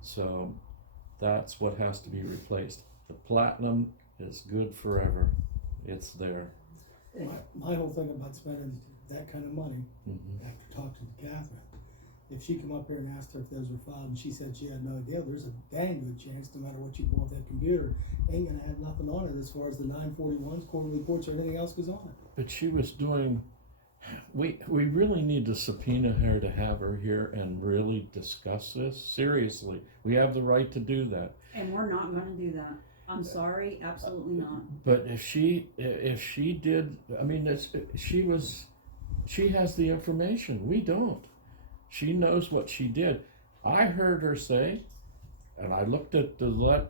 So that's what has to be replaced. The platinum is good forever. It's there. My whole thing about spending that kind of money, Mm-hmm. after talking to Catherine, if she come up here and asked her if those were filed and she said she had no idea, there's a dang good chance, no matter what you pull off that computer, ain't gonna have nothing on it as far as the 941s, quarterly reports, or anything else goes on it. But she was doing, we really need to subpoena her to have her here and really discuss this seriously. We have the right to do that. And we're not gonna do that. I'm sorry, absolutely not. But if she did, I mean, she has the information. We don't. She knows what she did. I heard her say, and I looked at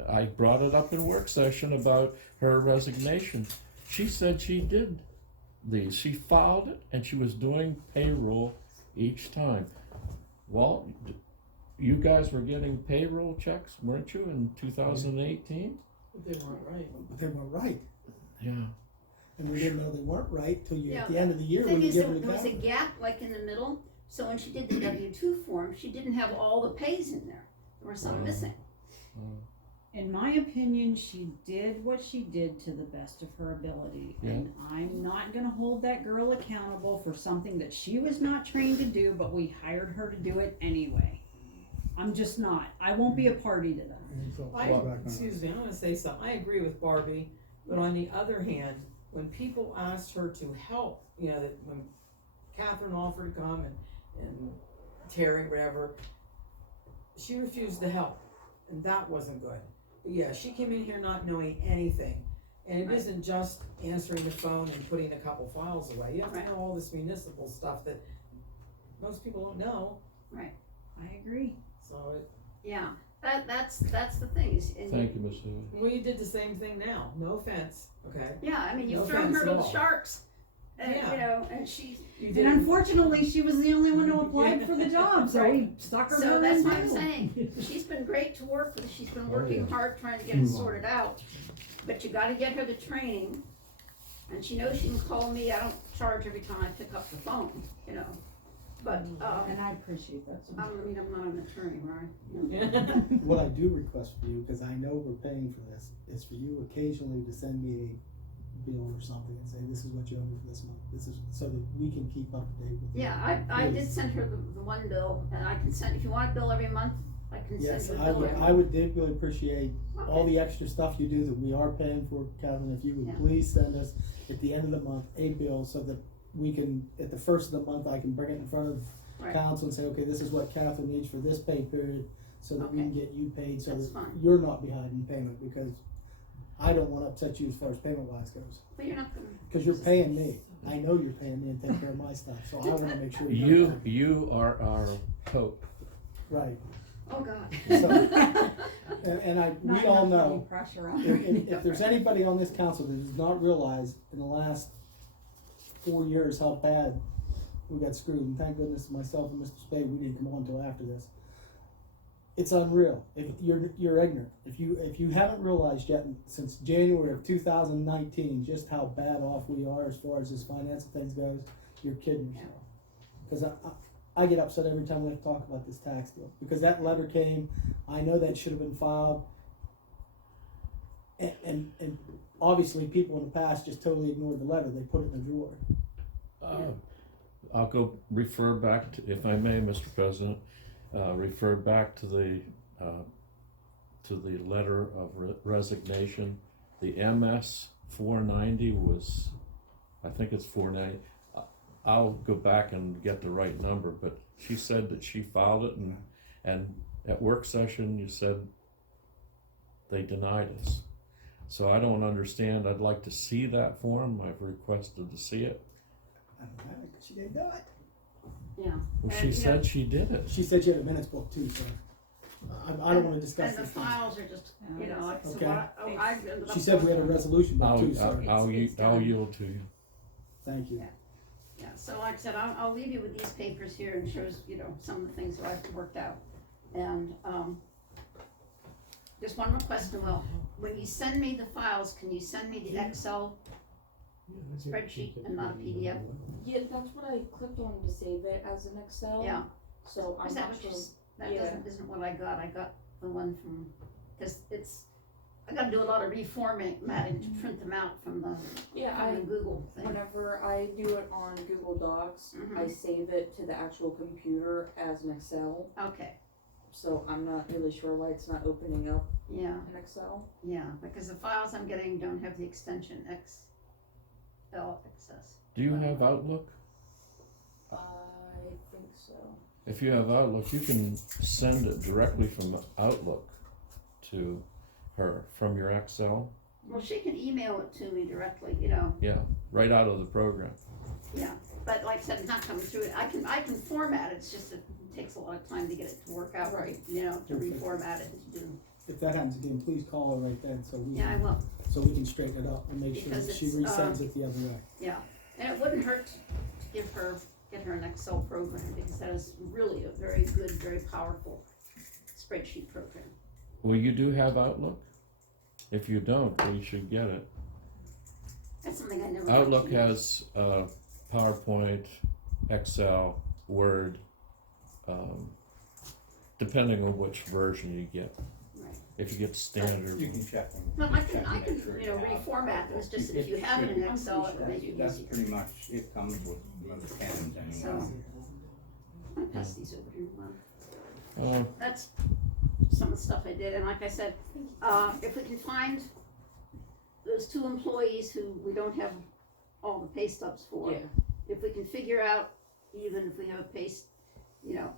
I brought it up in work session about her resignation. She said she did these. She filed it, and she was doing payroll each time. Well, you guys were getting payroll checks, weren't you, in 2018? But they weren't right. But they weren't right, Yeah. and we didn't know they weren't right till you, Yeah, at the end of the year, Thing when you is, give there her the was a calendar. gap like in the middle, so when she did the W-2 form, she didn't have all the pays in there. There were some missing. In my opinion, she did what she did to the best of her ability. Yeah. And I'm not gonna hold that girl accountable for something that she was not trained to do, but we hired her to do it anyway. I'm just not. I won't be a party to that. Excuse me, I'm gonna say something. I agree with Barbie, but on the other hand, when people asked her to help, you know, that when Catherine offered to come and Terry, whatever, she refused to help, and that wasn't good. But yeah, she came in here not knowing anything, and it Right. isn't just answering the phone and putting a couple files away. You have to Right. know all this municipal stuff that most people don't know, I agree. so Yeah, that's the thing. And Thank you, Ms. Healy. well, you did the same thing now, no offense, okay? Yeah, I mean, you've No thrown offense her to at the all. sharks, and Yeah. you know, and she's. You And didn't. unfortunately, she was the only one who applied for the job, so we stuck her So in that's too. what I'm saying. She's been great to work with. She's been Oh, working yeah. hard trying to get it sorted out. But you gotta get her the training, and she knows she can call me. I don't charge every time I pick up the phone, you know. But And I appreciate that. so much. I mean, I'm not an attorney, right? Yeah. What I do request for you, because I know we're paying for this, is for you occasionally to send me a bill or something and say, this is what you owe me for this month. This is, so that we can keep up to date with you. Yeah, I did send her the one bill, and I can send, if you want a bill every month, I can Yes, send you a I bill would, every I month. would deeply appreciate all Okay. the extra stuff you do that we are paying for, Catherine, if you would Yeah. please send us at the end of the month a bill so that we can, at the first of the month, I can bring it in front of Right. council and say, okay, this is what Catherine needs for this pay period, so that we Okay. can get you paid, so That's that fine. you're not behind in payment, because I don't wanna upset you as far as payment wise goes, But you're not gonna. cause you're paying me, I know you're paying me and taking care of my stuff, so I wanna make sure you're paying. You are our hope. Right, Oh, God. So- and Not we all enough putting know, pressure on if, her. if there's anybody on this council that does not realize in the last 4 years how bad we got screwed, and thank goodness myself and Mr. Spade, we didn't come on until after this. it's unreal. If you're ignorant, if you haven't realized yet since January of 2019 just how bad off we are as far as this finance and things goes, you're kidding yourself. Because I get upset every time we have to talk about this tax deal because that letter came. I know that should have been filed, and obviously people in the past just totally ignored the letter. They put it in the drawer. I'll go refer back to, if I may, Mr. President, refer back to the letter of resignation. The MS 490 was, I think it's 490. I'll go back and get the right number, but she said that she filed it, and at work session you said they denied us. So I don't understand. I'd like to see that form. I've requested to see it. I don't know, 'cause she didn't do it. Yeah. Well, And, she you said know, she did it. She said she had a minutes book too, so I don't want to discuss And the this. thing. files are just, you know, like, so Okay. I ended up. She said we had a resolution book too, so I'll It's yield to you. thank you. Yeah. Yeah, so like I said, I'll leave you with these papers here and shows, you know, some of the things that I've worked out. And, just one request, Noel, when you send me the files, can you send me the Excel spreadsheet and not a PDF? Yeah, that's what I clicked on to save it as an Excel. Yeah. So I'm Is that not what sure. that Yeah. isn't what I got the one from, cause I gotta do a lot of reformatting to print them out from the Yeah, Google thing. whenever I do it on Google Docs, Mhm. I save it to the actual computer as an Excel. Okay, So I'm not really sure why it's not opening up yeah, in Excel. yeah, because the files I'm getting don't have the extension XL access. Do you have Outlook? I think so. If you have Outlook, you can send it directly from Outlook to her from your Excel. Well, she can email it to me directly, you know, Yeah, right out of the program. yeah, but like I said, it's not coming through it. I can format it, it's just that it takes a lot of time to get it to work out right, you know, to reformat it and to do. If that happens again, please call her right then so we Yeah, I will, can straighten it up and make sure Because that she it's, resends it the other way. yeah, and it wouldn't hurt to get her an Excel program, because that is really a very good, very powerful spreadsheet program. Well, you do have Outlook? If you don't, we should get it. That's something I never. Outlook liked to has use. PowerPoint, Excel, Word, depending on which version you get. Right. If you get standard, You can check them. No, I check can, and make sure you know, have. reformat them, it's just that if you have it in Excel, it would make it That's easier. pretty much, it comes with most pens anyway. So, I'll pass these over to you, that's some of the stuff I did, and like I said, if we can find those 2 employees who we don't have all the pay stubs for. Yeah. If we can figure out, even if we have a you know,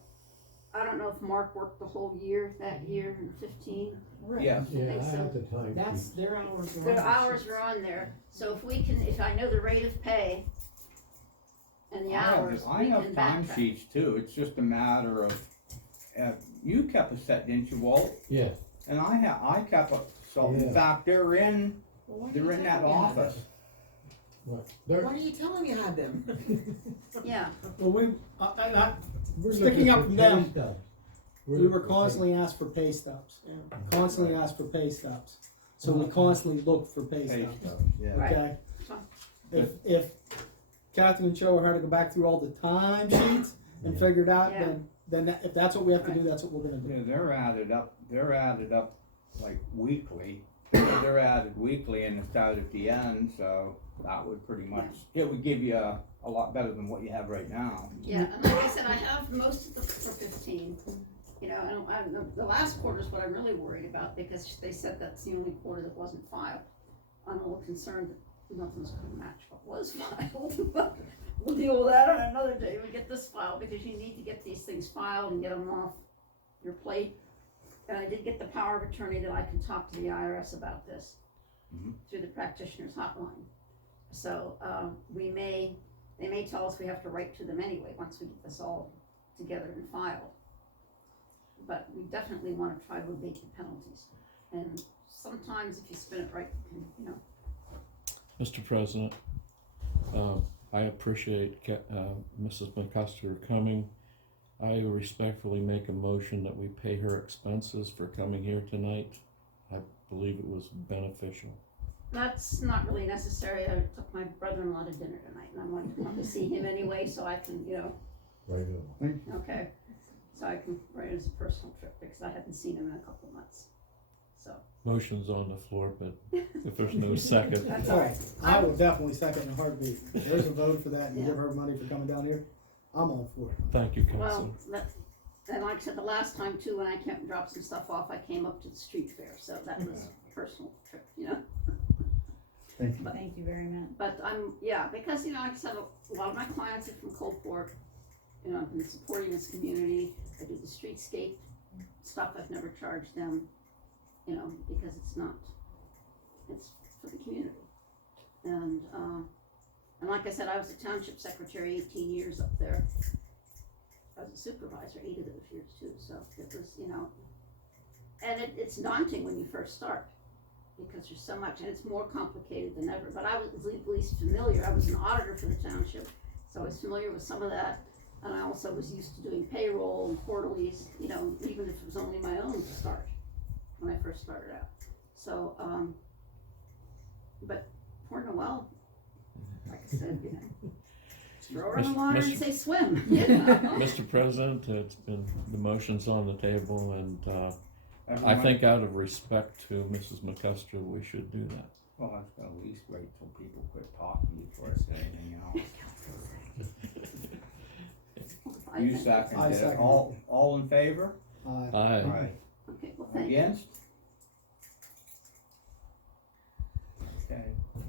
I don't know if Mark worked the whole year, that year in 15. Yeah. Yeah, think I so. have the time. That's their hours. The hours are on there, so if I know the rate of pay and the hours, I we have can time backtrack. sheets too, it's just a matter of, you kept a set, didn't you, Walt? Yeah. And I kept a, so in Yeah. fact, they're in Well, why do you that tell me you had office. them? What? Why are you telling me you had them? Yeah, Well, We're sticking looking up for from pay them, stubs. we were constantly asked for pay stubs. Yeah. Constantly asked for pay stubs. So we constantly look for pay Pay stubs. stubs, yeah. Right. Okay? Fine. If Catherine and Joe had to go back through all the time sheets and figure it out, Yeah. then if that's what we have to do, Right. that's what we're gonna do. Yeah, they're added up like weekly, they're added weekly and it's out at the end, so that would pretty much, it would give you a lot better than what you have right now. yeah, and like I said, I have most of the for 15. You know, I don't know, the last quarter is what I'm really worried about, because they said that's the only quarter that wasn't filed. I'm a little concerned that nothing's gonna match what was filed, but we'll deal with that on another day. We get this filed, because you need to get these things filed and get them off your plate. And I did get the power of attorney that I can talk to the IRS about this Mhm. through the practitioner's hotline. So, they may tell us we have to write to them anyway, once we get this all together and filed. But we definitely wanna try to abate the penalties. And sometimes if you spin it right, you can, you know, Mr. President, I appreciate Mrs. McCusker coming. I respectfully make a motion that we pay her expenses for coming here tonight. I believe it was beneficial. That's not really necessary. I took my brother-in-law to dinner tonight, and I wanted to come to see him anyway, so I can, Right on. okay. So I can write it as a personal trip, because I haven't seen him in a couple of months, so. Motion's on the floor, but if there's no second, That's all right. I will definitely second in a heartbeat. If there's a vote for that and Yeah. give her money for coming down here, I'm all for it. thank you, Councillor. Well, and like I said, the last time too, when I came and dropped some stuff off, I came up to the street fair, so that was a personal trip, Thank you. Thank you very much. But because, like I said, a lot of my clients are from Coalport. I've been supporting this community. I do the streetscape stuff. I've never charged them, because it's for the community. And like I said, I was a township secretary 18 years up there. I was a supervisor 8 of those years too, so it was, and it's daunting when you first start, because there's so much, and it's more complicated than ever, but I was at least familiar. I was an auditor for the township, so I was familiar with some of that, and I also was used to doing payroll and quarterlies, even if it was only my own to start, when I first started out. So, but poor Noelle, like I said, throw her in the water and say swim, Mr. President, the motion's on the table, and I think out of respect to Mrs. McCusker, we should do that. Well, I was gonna at least wait till people quit talking before I say anything else. You I seconded it. second. All in favor? Aye. Aye. Okay, well, thank you. Against? Okay.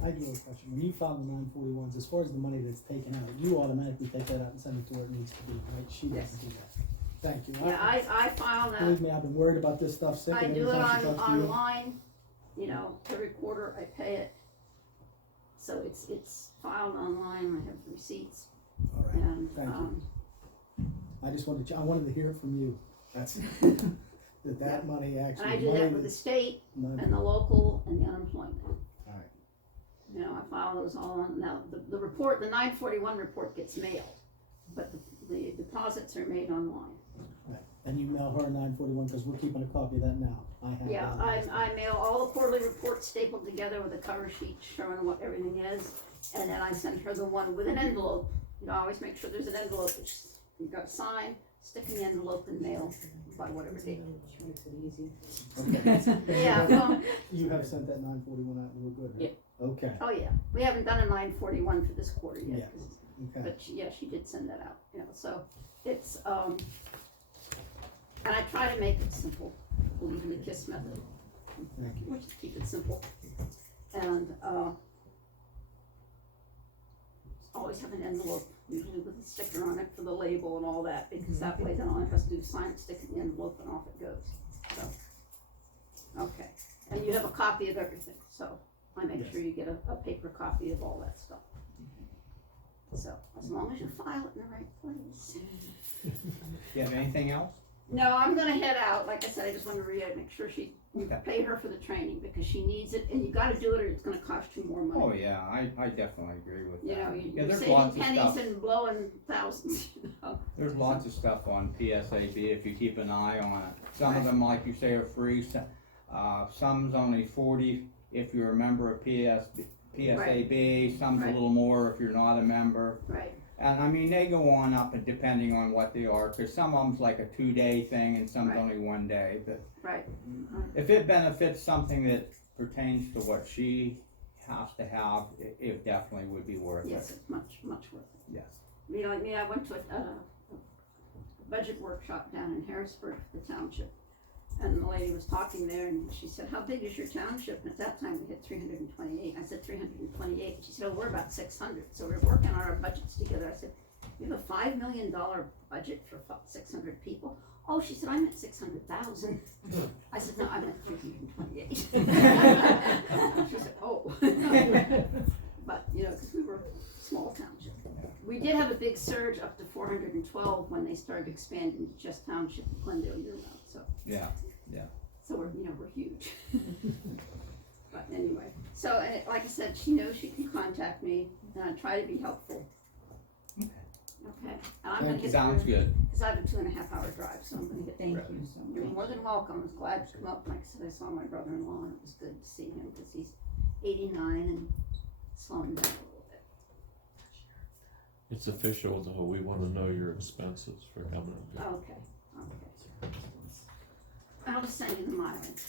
I do have a question. When you file the 941s, as far as the money that's taken out, you automatically take that out and send it to where it needs to be, right? She Yes. doesn't do that. Thank you. Yeah, I file that. Believe me, I've been worried about this stuff since. I do it online, every quarter I pay it. So it's filed online, I have receipts, All right, and, thank you. I just wanted I wanted to hear it from you. That's, that money actually. and I do that with the state money- and the local and the unemployment. Alright. I file those all on, now, the report, the 941 report gets mailed, but the deposits are made online. Right. And you mail her a 941, because we're keeping a copy of that now. I have Yeah, that. I mail all the quarterly reports stapled together with a cover sheet showing what everything is, and then I send her the one with an envelope. I always make sure there's an envelope, which you've got to sign, stick in the envelope and mail by whatever date. Makes it easy. Okay. Yeah, well, You have sent that 941 out and we're good, right? Okay, oh yeah, we haven't done a 941 for this quarter Yeah. yet, 'cause- okay. but she did send that out, so it's, and I try to make it simple, believe in the KISS method, Thank you. which is keep it simple. And, always have an envelope, usually with a sticker on it for the label and all that, because that way then all I have to do is sign it, stick it in the envelope, and off it goes, so. Okay, and you have a copy of everything, so I make sure you get a paper copy of all that stuff. So, as long as you file it in the right place. You have anything else? No, I'm gonna head out, like I said, I just wanted to make sure you Okay. pay her for the training, because she needs it, and you gotta do it or it's gonna cost you more money. Oh, yeah, I definitely agree with that. Yeah, You're there's saving lots of pennies stuff. and blowing thousands, There's lots of stuff on PSAB if you keep an eye on it. Some of them, like you say, are free, some's only 40 if you're a member of PSAB, some's a Right. little more if you're not a member. Right, And I mean, they go on up and depending on what they are, cause some of them's like a 2-day thing and some's Right. only 1 day, but right, if it benefits something that pertains to what she has to have, it definitely would be worth yes, it. it's much worth it. Yes. Like me, I went to a budget workshop down in Harrisburg for the township, and the lady was talking there, and she said, how big is your township? And at that time, we had 328, I said 328, she said, oh, we're about 600, so we're working on our budgets together. I said, you have a $5 million budget for 600 people? Oh, she said, I meant 600,000. I said, no, I meant 328. She said, oh. But, because we were a small township. We did have a big surge up to 412 when they started expanding to just township and Glendale year-round, so. Yeah. So we're huge. But anyway, so, and like I said, she knows she can contact me, and I try to be helpful. Okay. Okay, and I'm gonna hit. Sounds good. Cause I have a 2.5 hour drive, so I'm gonna get. Thank Right. you so You're much. more than welcome. I was glad to come up. Like I said, I saw my brother-in-law and it was good to see him because he's 89 and slowing down a little bit. It's official though, we wanna know your expenses for coming up here. Okay, okay. I'll just send you the mileage.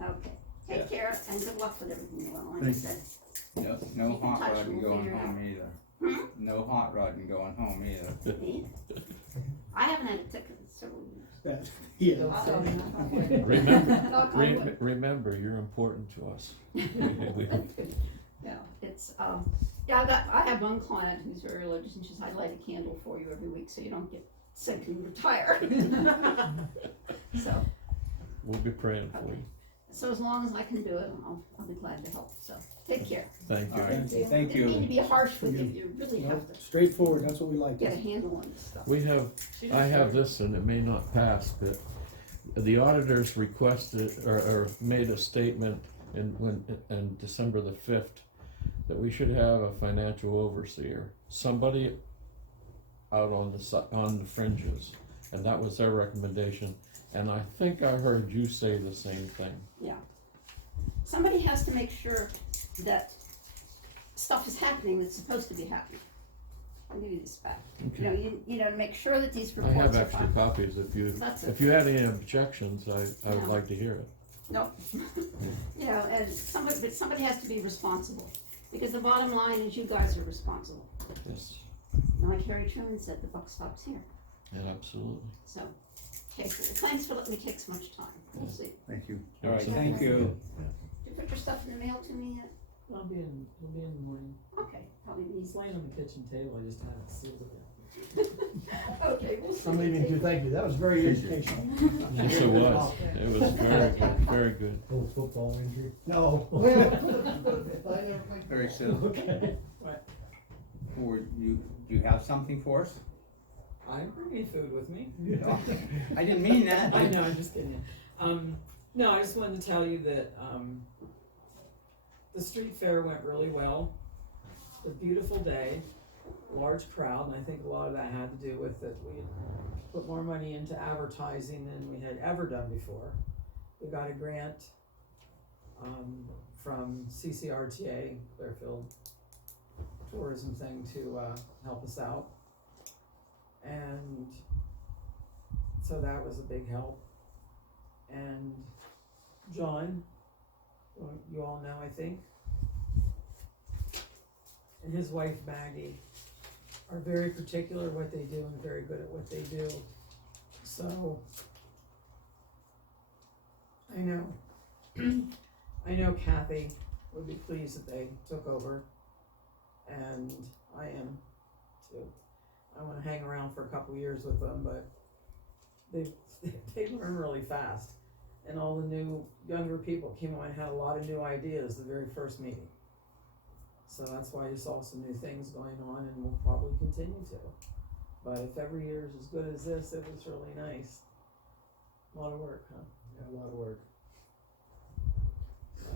Okay, take care and good luck with everything, well, like I said. No Keep in hot touch, rodding we'll going figure it home either. No hot rodding going home either. Me? I haven't had a ticket in several years. That, yeah. Uh-oh. Remember, Knock on wood. remember, you're important to us. Yeah, it's, yeah, I have one client who's very religious and she says, I light a candle for you every week so you don't get sick and retire. So, We'll be praying for you. so as long as I can do it, I'll be glad to help, so, take care. Thank you. All right, thank Didn't mean to you. be harsh with you, you really No, have to straightforward, that's what we like. get a handle on this stuff. We have, I have this and it may not pass, but the auditors requested, or made a statement in December the 5th that we should have a financial overseer, somebody out on the fringes, and that was their recommendation, and I think I heard you say the same thing. Somebody has to make sure that stuff is happening that's supposed to be happening. I'll give you this back. You know, you know, make sure that these I reports have are extra fine. copies That's it. if you had any objections, I would No. like to hear it. No. You know, and somebody has to be responsible, because the bottom line is you guys are responsible. Yes, And like Harry Truman said, the buck stops here, yeah, absolutely. so. Okay, so thanks for letting me take so much time. We'll see. Thank you. All right, thank you. Did you put your stuff in the mail to me yet? It'll be in the morning. Okay, probably It's these. laying on the kitchen table, I just haven't sealed it Okay, we'll see. I'm leaving too, thank you, that was very educational. Yes, it was. It was very good, very good. Little football injury. No, well, I never played. Very soon. Okay. Or do you have something for us? yet. I'm bringing food with me. I didn't mean that. I know, I'm just kidding. No, I just wanted to tell you that, the street fair went really well. A beautiful day, large crowd, and I think a lot of that had to do with that we put more money into advertising than we had ever done before. We got a grant, from CCRTA, Clearfield tourism thing to, help us out. And so that was a big help. And John, who you all know, I think, and his wife Maggie are very particular what they do and very good at what they do. So I know, I know Kathy would be pleased that they took over, and I am too. I wanna hang around for a couple years with them, but they learn really fast. And all the new, younger people came on and had a lot of new ideas the very first meeting. So that's why you saw some new things going on, and we'll probably continue to. But if every year is as good as this, it was really nice. A lot of work, huh? Yeah, a lot of work.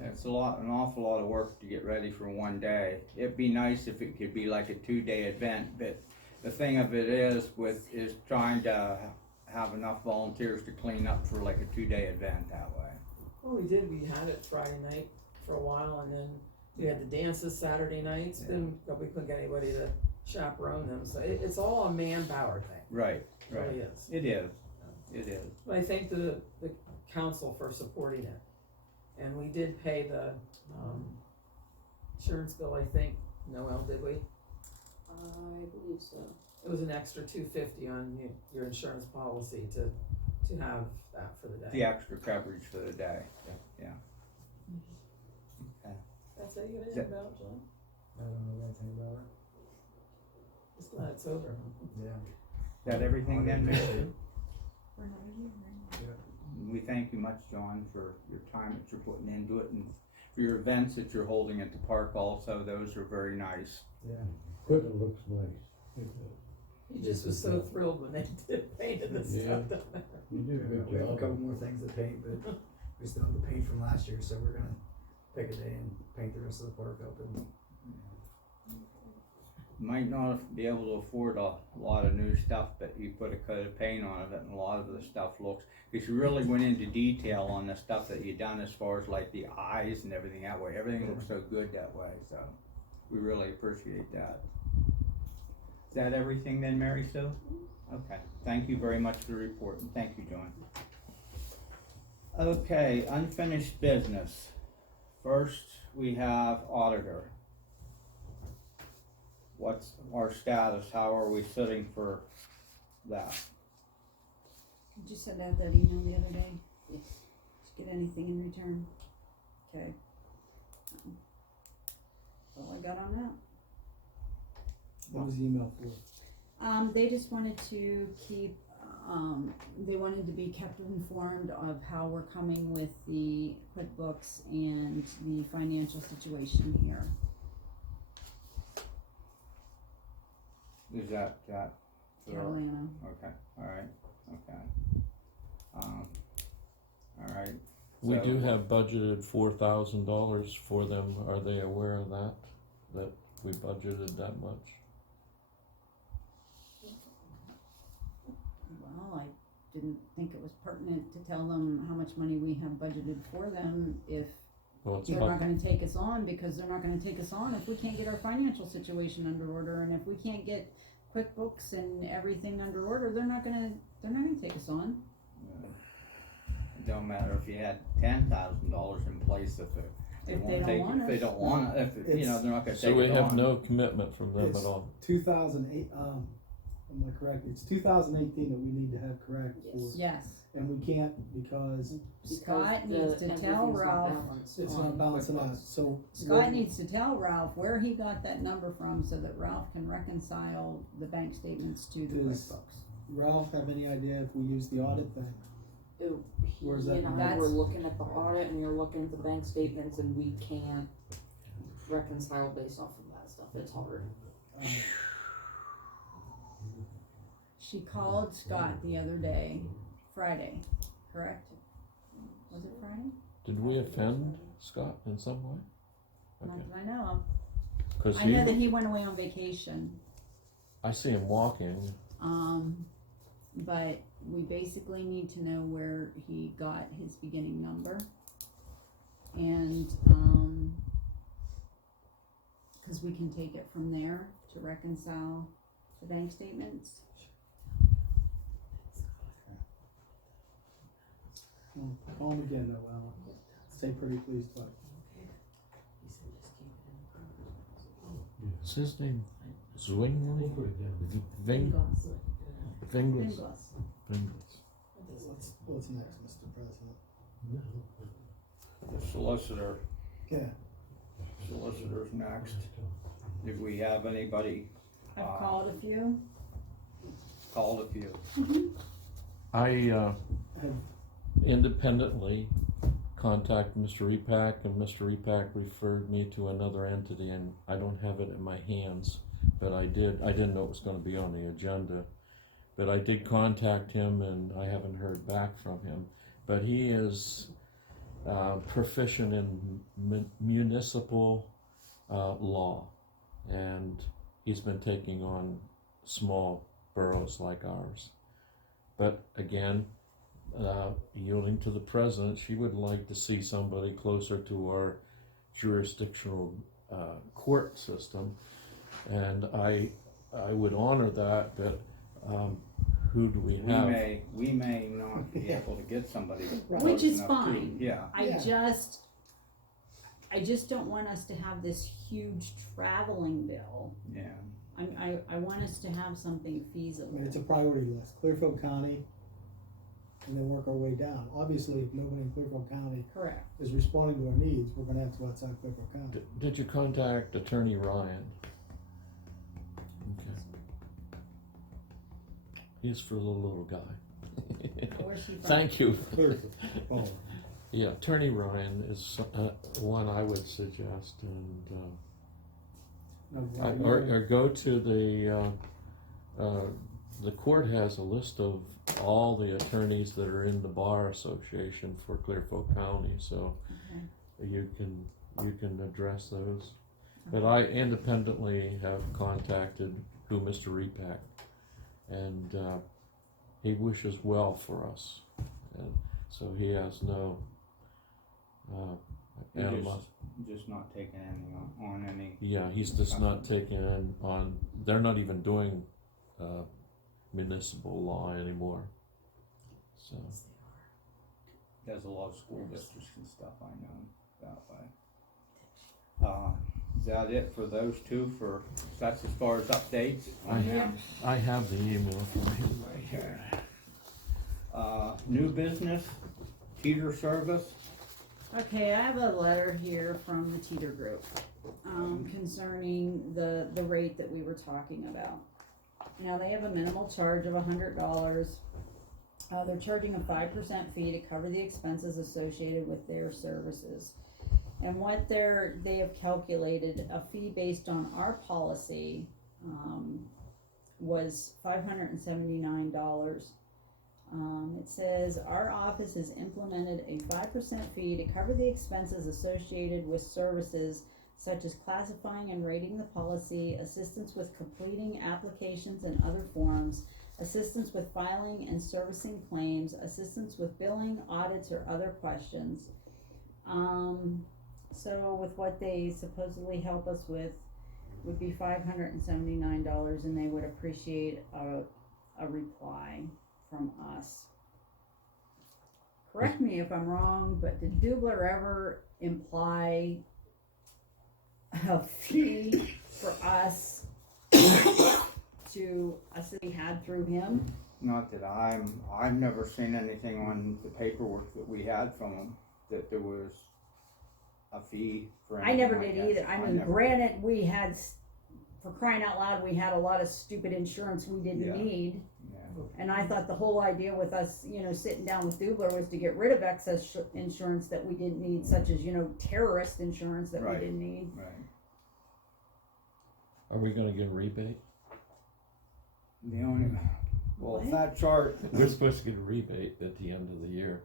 It's an awful lot of work to get ready for one day. It'd be nice if it could be like a 2-day event, but the thing of it is trying to have enough volunteers to clean up for like a 2-day event that way. Well, we did. We had it Friday night for a while, and then we had the dances Saturday nights. Then we couldn't get anybody to chaperone them. So it's all a manpower thing. Right, It really is. It is. It is. But I thank the council for supporting it. And we did pay the insurance bill, I think. Noel, did we? I believe so. It was an extra $250 on your insurance policy to have that for the day. The extra coverage for the day. That's how you get it about, John? I don't know anything about it. Just glad it's over. Yeah. Is that everything then, Mr.? We're not here right now. We thank you much, John, for your time that you're putting into it and for your events that you're holding at the park also. Those are very nice. Yeah. Equipment looks nice. He just was so thrilled when they painted this Yeah. stuff down there. You do a good We have a job. couple more things to paint, but we still have the paint from last year, so we're gonna pick a day and paint the rest of the park up and might not be able to afford a lot of new stuff, but you put a coat of paint on it and a lot of the stuff looks, because you really went into detail on the stuff that you done as far as like the eyes and everything that way. Everything looks so good that way, so we really appreciate that. Is that everything then, Mary Sue? Okay, thank you very much for the report, and thank you, John. Okay, unfinished business. First, we have auditor. What's our status? How are we sitting for that? Did you send out that email the other day? Yes. Did you get anything in return? Okay. That's all I got on that. What was the email for? They just wanted to keep, they wanted to be kept informed of how we're coming with the QuickBooks and the financial situation here. Is that for? Carolina. Okay, alright, okay. Alright. We So- do have budgeted $4,000 for them. Are they aware of that? That we budgeted that much? Well, I didn't think it was pertinent to tell them how much money we have budgeted for them if Well, it's they're about, not gonna take us on, because they're not gonna take us on if we can't get our financial situation under order, and if we can't get QuickBooks and everything under order, they're not gonna take us on. It don't matter if you had $10,000 in place if they If won't they don't take, want if they us. don't want it, if, you know, they're not gonna take it so on. we have no commitment from them It's at all. 2008, am I correct? It's 2018 that we need to have correct for, Yes, and we can't because Scott needs to tell Ralph, it's not balancing out, so. Scott needs to tell Ralph where he got that number from so that Ralph can reconcile the bank statements to the Does- QuickBooks. Ralph have any idea if we use the audit thing? Where's that You know, number? we're looking at the audit and you're looking at the bank statements and we can't reconcile based off of that stuff, it's hard. She called Scott the other day, Friday, correct? Was it Friday? Did we offend Scott in some way? Not Okay. that I know of. 'Cause I know that he went away on vacation, I see him walking. but we basically need to know where he got his beginning number. And, cause we can take it from there to reconcile the bank statements. Well, call him again though, Alan. Say pretty please twice. Is his name Zwingli? Vinglass. Vinglas. Vinglass. What's next, Mr. President? The solicitor, Yeah, solicitor's next. Did we have anybody I've called a few. called a few? I have, independently contacted Mr. Repack, and Mr. Repack referred me to another entity, and I don't have it in my hands, but I didn't know it was gonna be on the agenda. But I did contact him, and I haven't heard back from him. But he is proficient in municipal law, and he's been taking on small boroughs like ours. But again, yielding to the president, she would like to see somebody closer to our jurisdictional court system, and I would honor that, but who do we have? We may not be able to get somebody close Which is enough to- fine. Yeah, I just don't want us to have this huge traveling bill. yeah. I want us to have something I feasible. mean, it's a priority list, Clearfield County, and then work our way down. Obviously, if nobody in Clearfield County Correct. is responding to our needs, we're gonna have to go outside Clearfield County. Did you contact Attorney Ryan? Okay. He's for the little guy. Where's he from? Thank you. Clearfield. Oh, Yeah, Attorney Ryan is one I would suggest, and no, or go to the court has a list of all the attorneys that are in the Bar Association for Clearfield County, so Okay. you can address those. But I independently have contacted Mr. Repack, and he wishes well for us, and so he has no You're animosity. just not taking any on any. Yeah, he's just not taking on. They're not even doing municipal law anymore. So There's a lot of school districts and stuff I know that way. Is that it for those two that's as far as updates? I have the email from him Right here. New business, teeter service. Okay, I have a letter here from the Teeter Group, concerning the rate that we were talking about. Now, they have a minimal charge of $100. They're charging a 5% fee to cover the expenses associated with their services. And what they have calculated, a fee based on our policy, was $579. It says, our office has implemented a 5% fee to cover the expenses associated with services such as classifying and rating the policy, assistance with completing applications and other forms, assistance with filing and servicing claims, assistance with billing, audits, or other questions. So with what they supposedly help us with would be $579, and they would appreciate a reply from us. Correct me if I'm wrong, but did Dubler ever imply a fee for us to us that we had through him? Not that I've never seen anything on the paperwork that we had from them, that there was a fee for anything. I never like did that. either. I mean, never did. granted, we had, for crying out loud, we had a lot of stupid insurance we didn't Yeah. need. Yeah. And I thought the whole idea with us, sitting down with Dubler was to get rid of excess insurance that we didn't need, such as, terrorist insurance that Right. we didn't need. Right. Are we gonna get a rebate? The only, well, if What? that chart, We're supposed to get a rebate at the end of the year.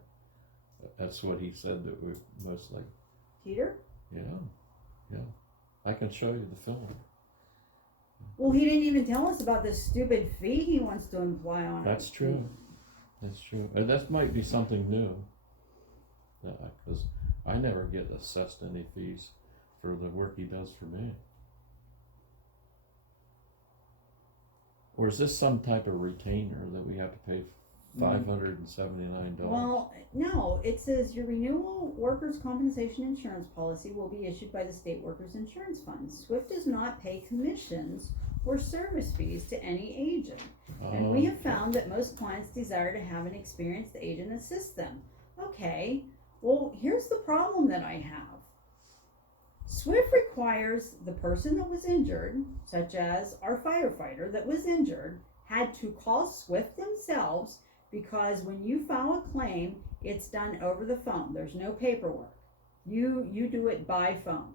That's what he said that we're most like, Peter? yeah. I can show you the film. Well, he didn't even tell us about this stupid fee he wants to imply on it. That's true. That's true. And that might be something new. Because I never get assessed any fees for the work he does for me. Or is this some type of retainer that we have to pay $579? Well, no, it says your renewal workers' compensation insurance policy will be issued by the State Workers Insurance Fund. SWIFT does not pay commissions or service fees to any agent. And we have found that most clients desire to have an experienced agent assist them. Okay, well, here's the problem that I have. SWIFT requires the person that was injured, such as our firefighter that was injured, had to call SWIFT themselves, because when you file a claim, it's done over the phone. There's no paperwork. You do it by phone,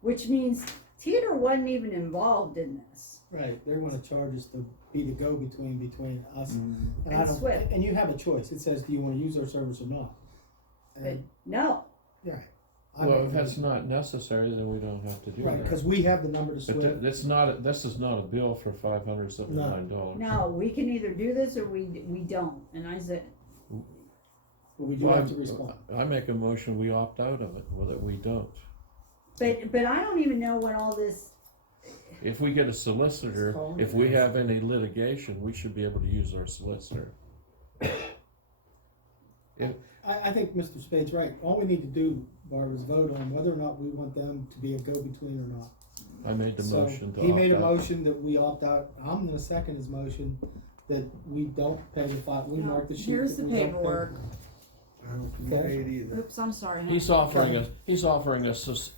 which means Teeter wasn't even involved in this. Right, they wanna charge us to be the go-between between us and I And don't, Swift. and you have a choice. It says, do you wanna use our service or not? But no, Yeah. Well, if that's not necessary, then we don't have to do Right, that. cause we have the number to But Swift. this is not a bill for $579. no, we can either do this or we don't. And I said, But we do have to respond. I make a motion, we opt out of it, or that we don't. but I don't even know what all this. If we get a solicitor, if we have any litigation, we should be able to use our solicitor. I think Mr. Spade's right. All we need to do, Barb, is vote on whether or not we want them to be a go-between or not. I made the So, motion to he made a opt out. motion that we opt out. I'm gonna second his motion that we don't pay the fine, we mark the sheet. Here's that the we don't pay. paperwork. I don't pay it either. Oops, I'm sorry. He's offering us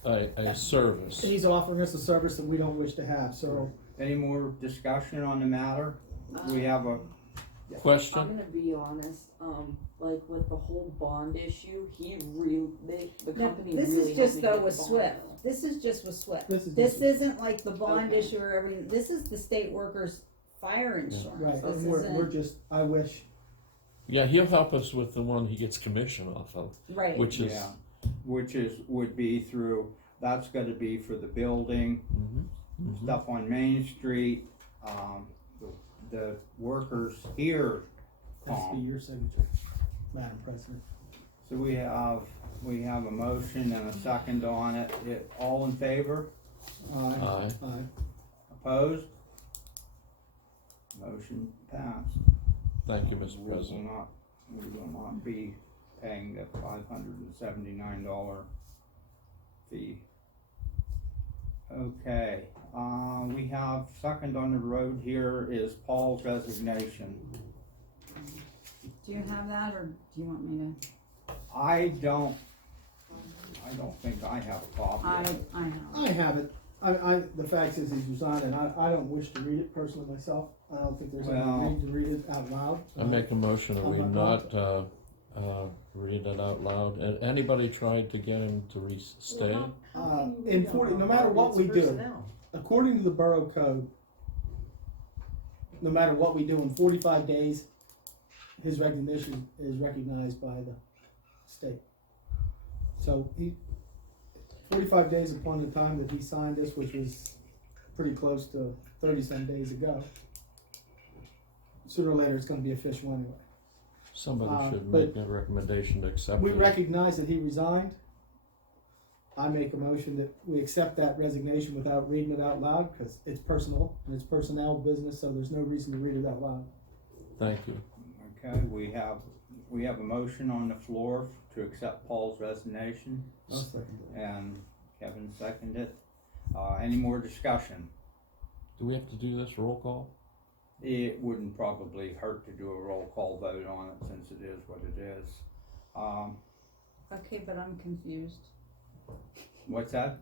a service. He's offering us a service that we don't wish to have, so. any more discussion on the matter? We have a, I'm Question? gonna be honest, like with the whole bond issue, the No, company this really is just had to though get with the bond Swift. out. This is just with Swift. This is This just- isn't like the bond Okay. issue or everything. This is the state workers' fire insurance. Right, This and we're isn't- just, I wish, Yeah, he'll help us with the one he gets commission off of, right. which is, yeah, would be through, that's gonna be for the building, stuff on Main Street, the workers here. Has to be your signature, Madam President. So we have a motion and a second on it. All in favor? Aye. Aye. Opposed? Motion passed. Thank you, Mr. We will President. not, we will not be paying the $579 fee. Okay, we have second on the road here is Paul's resignation. Do you have that, or do you want me to? I don't think I have a copy. I have. I have it. The fact is he's resigned, and I don't wish to read it personally myself. I don't think there's any Well- need to read it out loud. I make a motion that we I'm not, read it out loud. And anybody tried to get him to stay? In 40, no matter what we do, according to the borough code, no matter what we do in 45 days, his recognition is recognized by the state. So 45 days upon the time that he signed this, which was pretty close to 30-some days ago, sooner or later it's gonna be official anyway. Somebody should but make a recommendation to accept We it. recognize that he resigned. I make a motion that we accept that resignation without reading it out loud, because it's personal, and it's personnel business, so there's no reason to read it out loud. Thank you. Okay, we have a motion on the floor to accept Paul's resignation, and Kevin seconded it. Any more discussion? Do we have to do this roll call? It wouldn't probably hurt to do a roll call vote on it, since it is what it is. Okay, but I'm confused. What's that?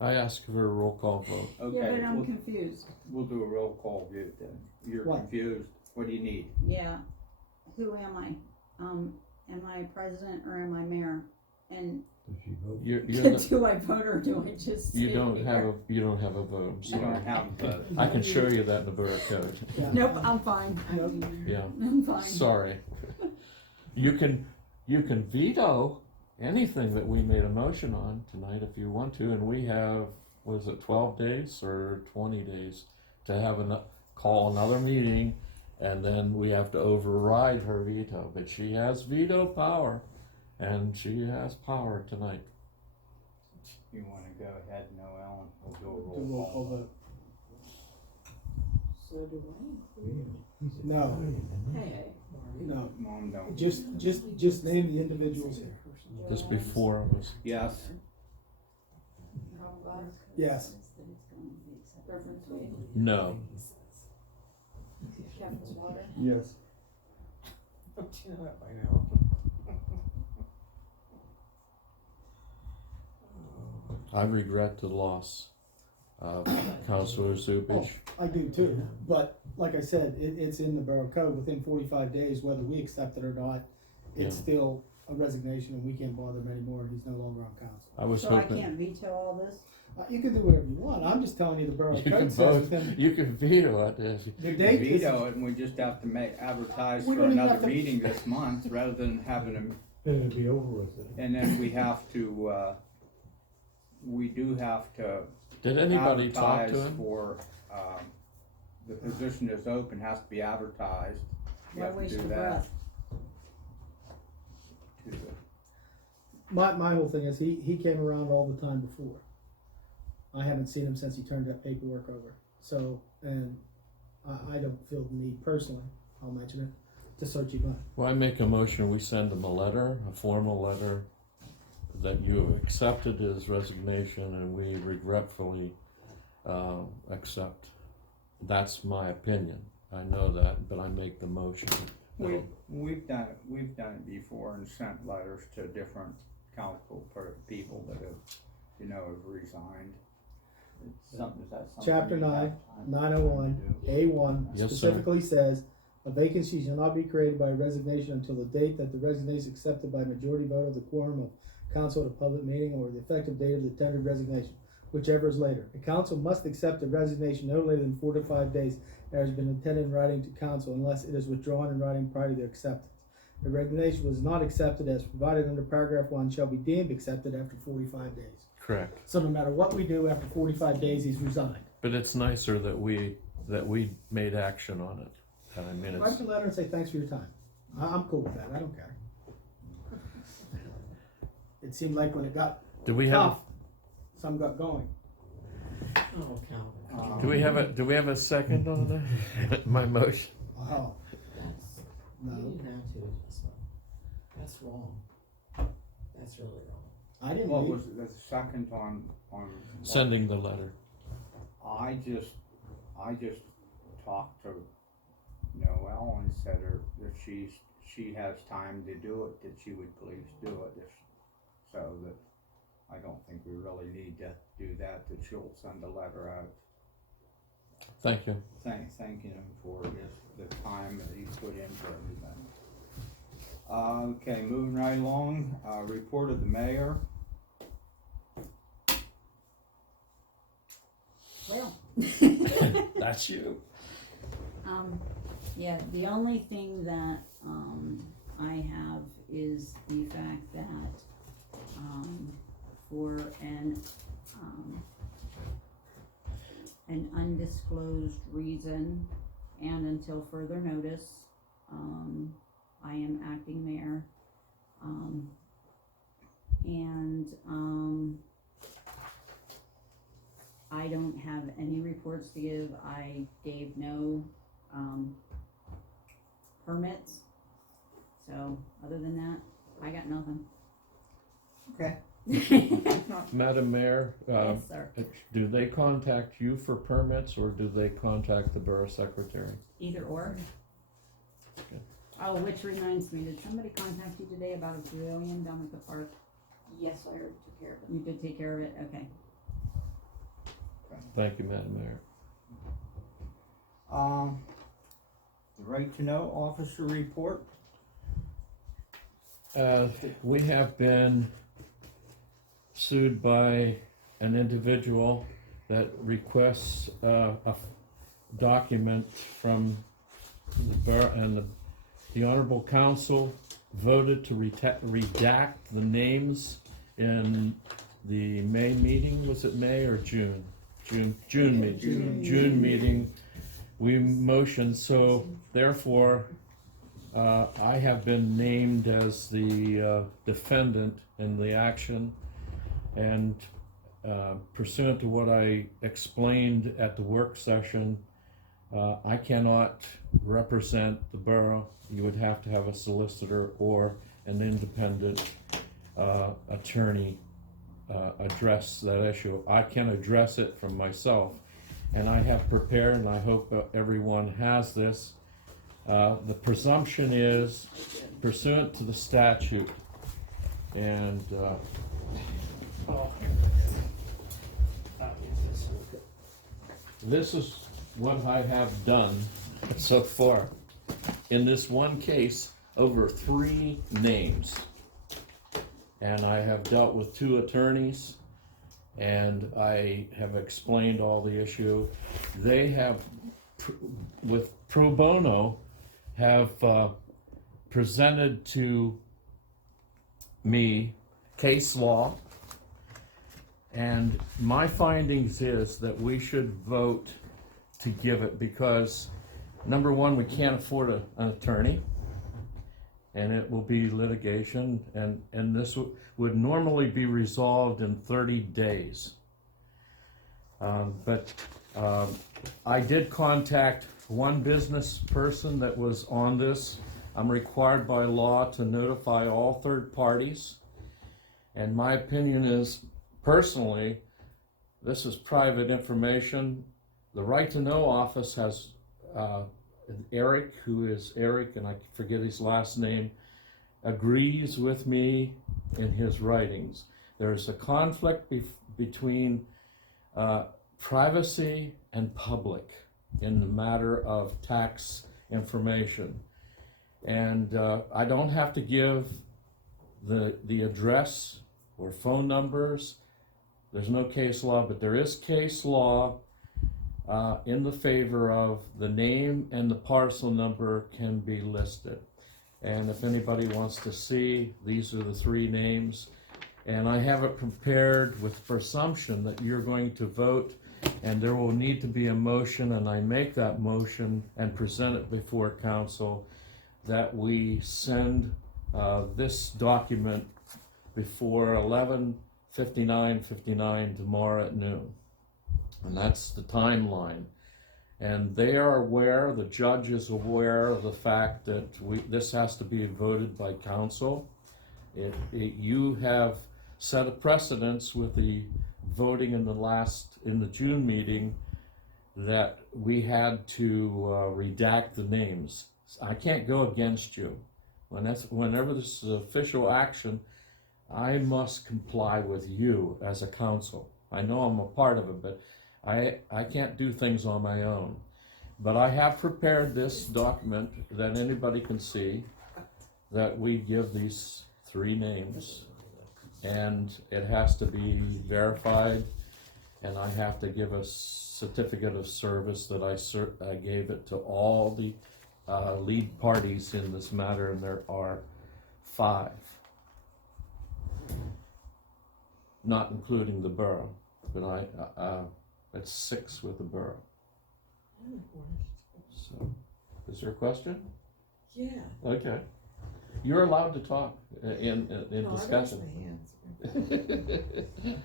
I ask for a roll call vote. Okay, Yeah, but I'm confused. we'll do a roll call vote then. You're What? confused. What do you need? Yeah. Who am I? Am I president or am I mayor? And You're do I vote or do I just you sit don't here? have a vote. I'm You sorry. don't have a I can show you that in the borough code. Yeah. Nope, I'm fine. Yeah. I'm fine. Sorry. You can veto anything that we made a motion on tonight if you want to, and we have, was it 12 days or 20 days to have call another meeting, and then we have to override her veto. But she has veto power, and she has power tonight. You wanna go ahead, Noel, and we'll do Do a roll call vote. So do I. No, Hey. no. Mom, don't. Just name the individuals here. This before was Yes. Yes. Reverend Wade. no. Kevin Swatter. Yes. Do you know that by now? I regret the loss of Councillor Zupich. I do too, but like I said, it's in the borough code, within 45 days, whether we accept it or not, it's Yeah. still a resignation and we can't bother him anymore and he's no longer on council. I was So I hoping can't veto all this? You can do whatever you want, I'm just telling you the borough you can code says vote. within, You can veto it. Yes. the date is, Veto it, and we just have to advertise We for don't even another have to- meeting this month, rather than having them, It'll be over with it. and then we have to, we do have to Did anybody talk advertise to him? for, the position is open, has to be advertised. You Why have to waste do your that. breath? my whole thing is, he came around all the time before. I haven't seen him since he turned that paperwork over, so, and I don't feel the need personally, I'll mention it, to search him out. Well, I make a motion, we send him a letter, a formal letter, that you accepted his resignation and we regretfully accept. That's my opinion. I know that, but I make the motion. We've done it before and sent letters to different council people that have resigned. Is that something Chapter you 9, have time 901, to do? A1 Yes, sir. specifically says, a vacancy shall not be created by resignation until the date that the resignation is accepted by a majority vote of the quorum of council at a public meeting, or the effective date of the tendered resignation, whichever is later. The council must accept the resignation no later than 4 to 5 days that has been intended in writing to council, unless it is withdrawn in writing prior to the acceptance. The resignation was not accepted as provided under paragraph 1 shall be deemed accepted after 45 days. Correct. So no matter what we do, after 45 days, he's resigned. But it's nicer that we made action on it. I mean, Write it's, a letter and say, thanks for your time. I'm cool with that, I don't care. It seemed like when it got do we have, tough, some got going. Oh, Cal. do we have a second on that? My motion? Oh, That's, no, you didn't have to adjust that. That's wrong. That's really wrong. I didn't What leave. was the second on? Sending the letter. I just talked to Noelle and said her, if she has time to do it, that she would please do it, so that I don't think we really need to do that she'll send a letter out Thank you. thanking him for the time that he's put in for everything. Okay, moving right along, report of the mayor. Well. That's you. Yeah, the only thing that, I have is the fact that, for an undisclosed reason and until further notice, I am acting mayor. I don't have any reports to give. I gave no, permits. So, other than that, I got nothing. Okay. Madam Mayor, Yes, sir. do they contact you for permits or do they contact the borough secretary? Either or. Okay. Oh, which reminds me, did somebody contact you today about a pavilion down at the park? Yes, I already took care of it. You did take care of it? Okay. Thank you, Madam Mayor. The right to know officer report. We have been sued by an individual that requests a document from the borough, and the Honorable Council voted to redact the names in the May meeting. Was it May or June? June meeting. June meeting. We motioned, so therefore, I have been named as the defendant in the action, and pursuant to what I explained at the work session, I cannot represent the borough. You would have to have a solicitor or an independent attorney address that issue. I can address it from myself, and I have prepared, and I hope everyone has this. The presumption is pursuant to the statute, and this is what I have done so far. In this one case, over 3 names. And I have dealt with 2 attorneys, and I have explained all the issue. They have, with pro bono, have presented to me case law, and my findings is that we should vote to give it because, number one, we can't afford an attorney, and it will be litigation, and this would normally be resolved in 30 days. But I did contact one business person that was on this. I'm required by law to notify all third parties, and my opinion is, personally, this is private information. The Right to Know office has Eric, who is Eric, and I forget his last name, agrees with me in his writings. There's a conflict between privacy and public in the matter of tax information. And I don't have to give the address or phone numbers. There's no case law, but there is case law in the favor of the name and the parcel number can be listed. And if anybody wants to see, these are the 3 names. And I have it prepared with presumption that you're going to vote, and there will need to be a motion, and I make that motion and present it before council, that we send this document before 11:59 tomorrow at noon. And that's the timeline. And they are aware, the judge is aware of the fact that this has to be voted by council. You have set a precedence with the voting in the June meeting that we had to redact the names. I can't go against you. Whenever this is official action, I must comply with you as a council. I know I'm a part of it, but I can't do things on my own. But I have prepared this document that anybody can see, that we give these 3 names. And it has to be verified, and I have to give a certificate of service that I gave it to all the lead parties in this matter, and there are 5. Not including the borough, but it's 6 with the borough. So, is there a question? Yeah. Okay. You're allowed to talk in No, discussion. I raised my hands.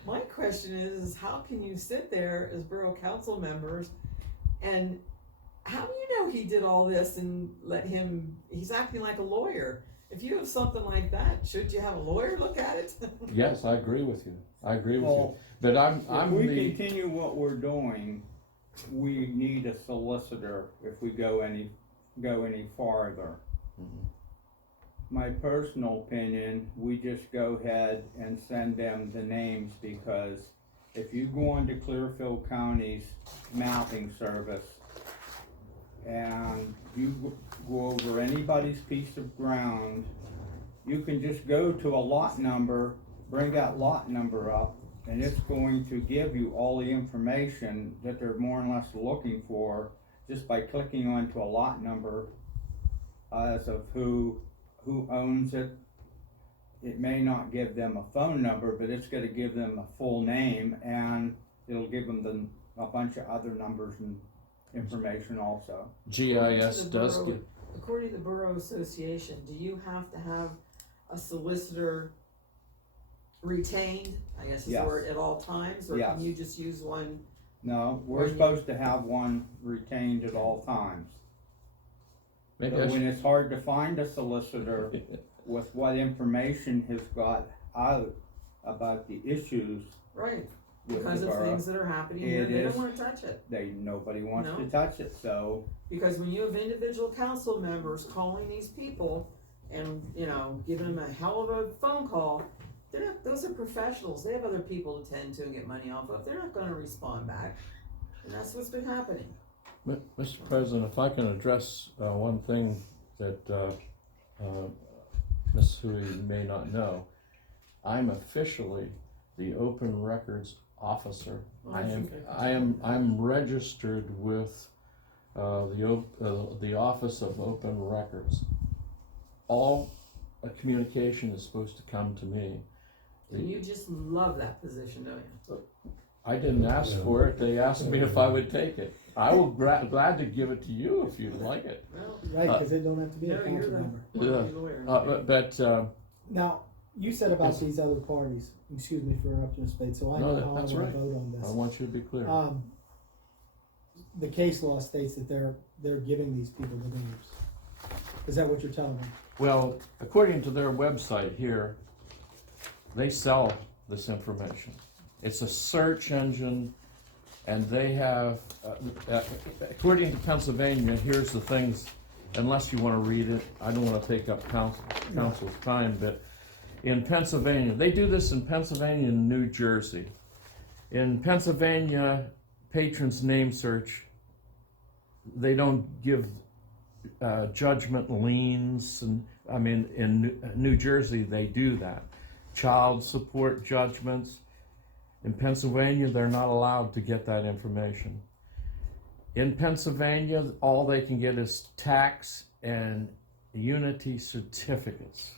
My question is how can you sit there as borough council members and how do you know he did all this and he's acting like a lawyer? If you have something like that, should you have a lawyer look at it? Yes, I agree with you. I agree with you. Well, But if we continue what we're doing, we need a solicitor if we go any farther. Mhm. My personal opinion, we just go ahead and send them the names, because if you go into Clearfield County's mapping service and you go over anybody's piece of ground, you can just go to a lot number, bring that lot number up, and it's going to give you all the information that they're more or less looking for just by clicking onto a lot number as of who owns it. It may not give them a phone number, but it's going to give them a full name, and it'll give them a bunch of other numbers and information also. GIS does get. According to the Borough Association, do you have to have a solicitor retained, I guess is the Yes. word, at all times, or Yes. can you just use one? No, we're supposed to have one retained at all times. Maybe But I when should, it's hard to find a solicitor with what information has got out about the issues Right, with because the of borough, things that are happening here, It they is. don't wanna touch it. nobody wants No. to touch it, so Because when you have individual council members calling these people and, giving them a hell of a phone call, those are professionals, they have other people to tend to and get money off of, they're not gonna respond back. And that's what's been happening. Mr. President, if I can address one thing that Ms. Hui may not know, I'm officially the Open Records Officer. I'm registered with the Office of Open Records. All communication is supposed to come to me. And you just love that position, don't you? I didn't ask for it. They asked me if I would take it. I will glad to give it to you if you'd like it. Well, Right, because it don't have to be a no, you're council the member. lawyer. But Now, you said about Yes. these other parties, excuse me for interrupting, Mr. Spade, so I No, know how I that's wanna right. vote on I this. want you to be clear. The case law states that they're giving these people the names. Is that what you're telling me? Well, according to their website here, they sell this information. It's a search engine, and they have, according to Pennsylvania, here's the things, unless you want to read it, I don't want to take up council's time, but in Pennsylvania, they do this in Pennsylvania and New Jersey. In Pennsylvania, patrons name search, they don't give judgment liens, and I mean, in New Jersey, they do that. Child support judgments. In Pennsylvania, they're not allowed to get that information. In Pennsylvania, all they can get is tax and unity certificates.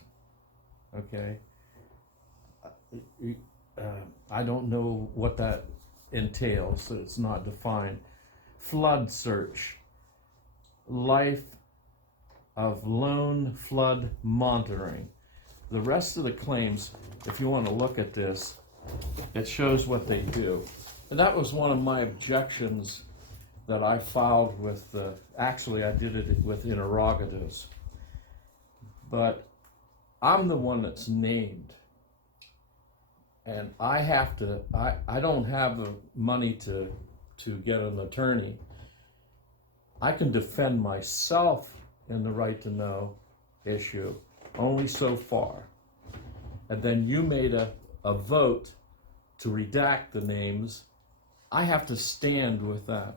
Okay? I don't know what that entails, it's not defined. Flood search, life of loan flood monitoring. The rest of the claims, if you want to look at this, it shows what they do. And that was one of my objections that I filed with, actually I did it with interrogatives. But I'm the one that's named. And I have to, I don't have the money to get an attorney. I can defend myself in the right to know issue only so far. And then you made a vote to redact the names. I have to stand with that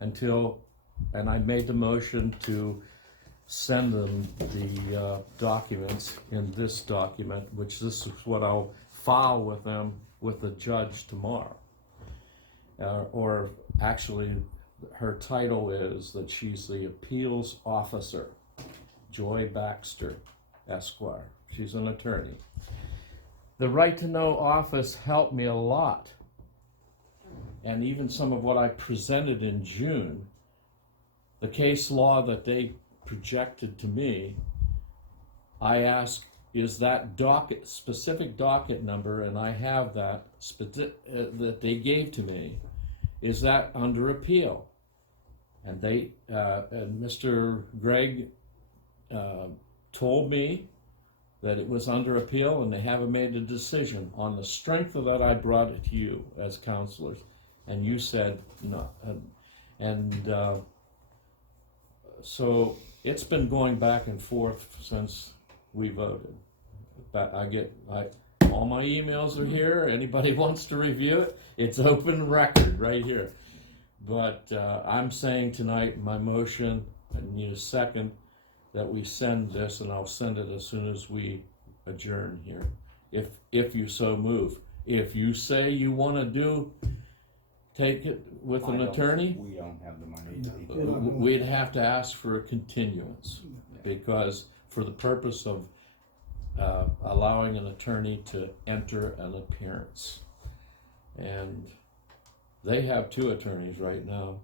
until, and I made the motion to send them the documents in this document, which this is what I'll file with them with the judge tomorrow. Or actually, her title is that she's the appeals officer, Joy Baxter, Esquire. She's an attorney. The Right to Know office helped me a lot. And even some of what I presented in June, the case law that they projected to me, I asked, is that docket, specific docket number, and I have that, that they gave to me, is that under appeal? And they, and Mr. Gregg told me that it was under appeal and they haven't made a decision. On the strength of that, I brought it to you as councillors, and you said no. So it's been going back and forth since we voted. But all my emails are here. Anybody wants to review it, it's open record right here. But I'm saying tonight, my motion, I need a second, that we send this, and I'll send it as soon as we adjourn here, if you so move. If you say you want to take it with an attorney, We don't have the money. we'd have to ask for a continuance, because for the purpose of allowing an attorney to enter an appearance. And they have 2 attorneys right now,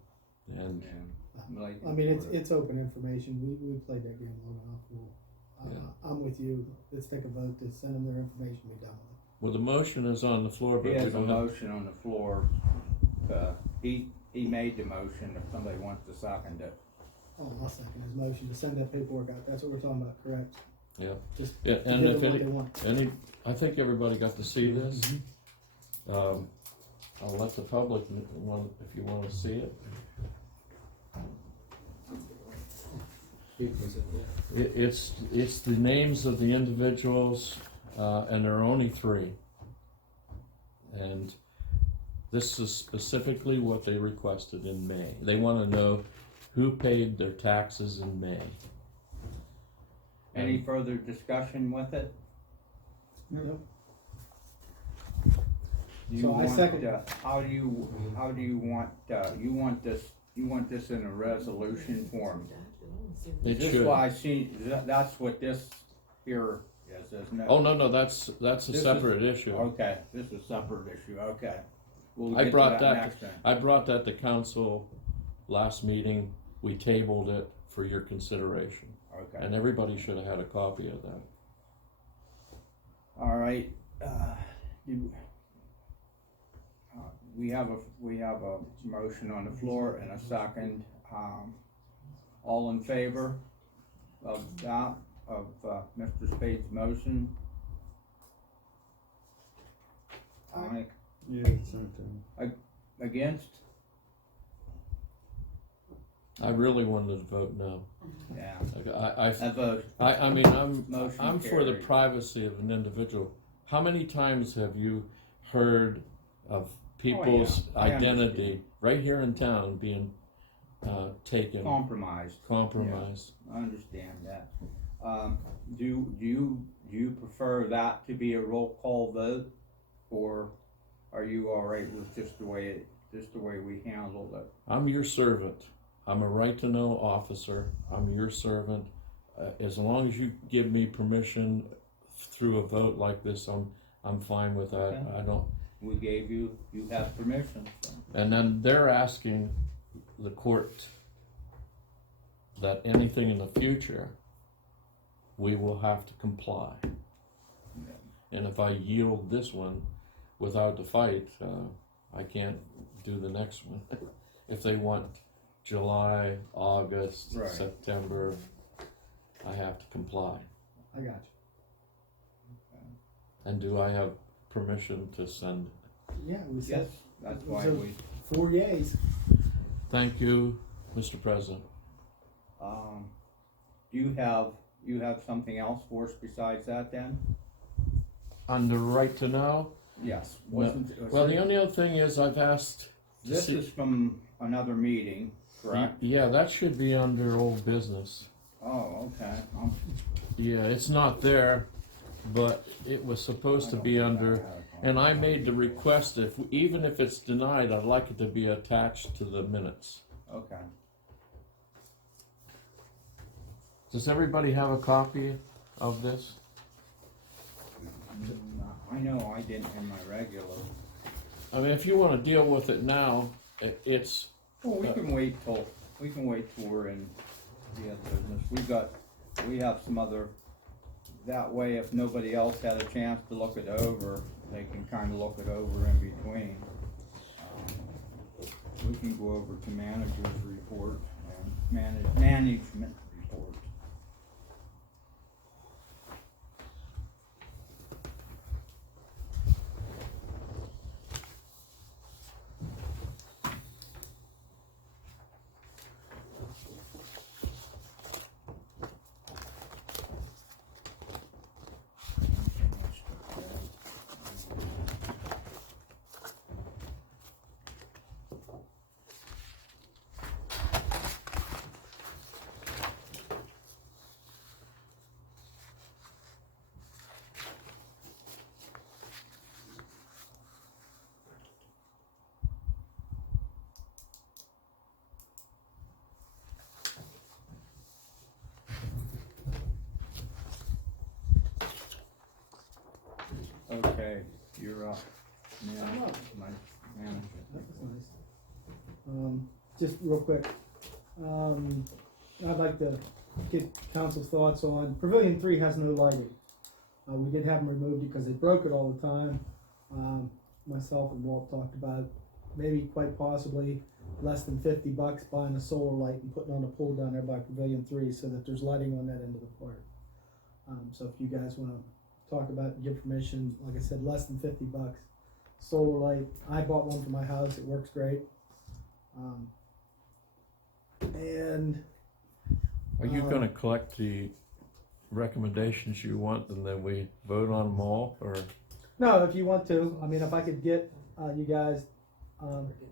and I mean, it's open information, we played that game long enough. I'm with you, let's take a vote to send them their information, be done with it. well, the motion is on the floor, but He we has a don't have. motion on the floor. He made the motion, if somebody wants to second it. Oh, I'll second his motion to send that paperwork out, that's what we're talking about, correct? Yeah. Just Yeah, to and give if them what any, they want. I think everybody got to see this. I'll let the public, if you want to see it. It's the names of the individuals, and there are only 3. And this is specifically what they requested in May. They want to know who paid their taxes in May. Any further discussion with it? No. Do you So I want, second. how do you want, you want this in a resolution form? It This is should. what I see, that's what this here is, isn't it? Oh, no, that's a This is- separate issue. Okay, this is a separate issue, okay. We'll I get to brought that, next time. I brought that to council last meeting. We tabled it for your consideration. Okay, And everybody should have had a copy of that. all right, we have a motion on the floor and a second. All in favor of that, of Mr. Spade's motion? Aye. Yeah, it's not, Against? I really wanted to vote no. Yeah. I vote. I mean, I'm Motion for the carried. privacy of an individual. How many times have you heard of people's I identity understand. right here in town being taken, Compromised. compromised? I understand that. Do you prefer that to be a roll call vote, or are you all right with just the way we handled it? I'm your servant. I'm a right to know officer. I'm your servant. As long as you give me permission through a vote like this, I'm fine with that. Okay. I don't, We gave you have permission, so. and then they're asking the court that anything in the future, we will have to comply. And if I yield this one without the fight, I can't do the next one. If they want July, August, Right. September, I have to comply. I got And do I have permission to send? you. Yeah, we Yes, said that's why So- we, 4 yeas. Thank you, Mr. President. you have something else for us besides that then? On the right to know, Yes. No. Wasn't- well, the only other thing is I've asked to This see- is from another meeting, correct? Yeah, that should be under old business. Oh, okay. Yeah, it's not there, but it was supposed to be under, and I made the request, even if it's denied, I'd like it to be attached to the minutes. Okay. Does everybody have a copy of this? I know I didn't in my regular. I mean, if you wanna deal with it now, it's, Well, we can wait till we're in the other business. We have some other, that way if nobody else had a chance to look it over, they can kinda look it over in between. We can go over to manager's report and management report. Okay, you're up. My manager. That was nice. Just real quick, I'd like to get council's thoughts on, Pavilion 3 has no lighting. We did have them removed because they broke it all the time. Myself and Walt talked about maybe quite possibly less than $50 buying a solar light and putting on a pole down there by Pavilion 3 so that there's lighting on that end of the park. So if you guys wanna talk about it and give permission, like I said, less than $50. Solar light, I bought one for my house, it works great. And are you gonna collect the recommendations you want and then we vote on them all, or? no, if you want to, I mean, if I could get you guys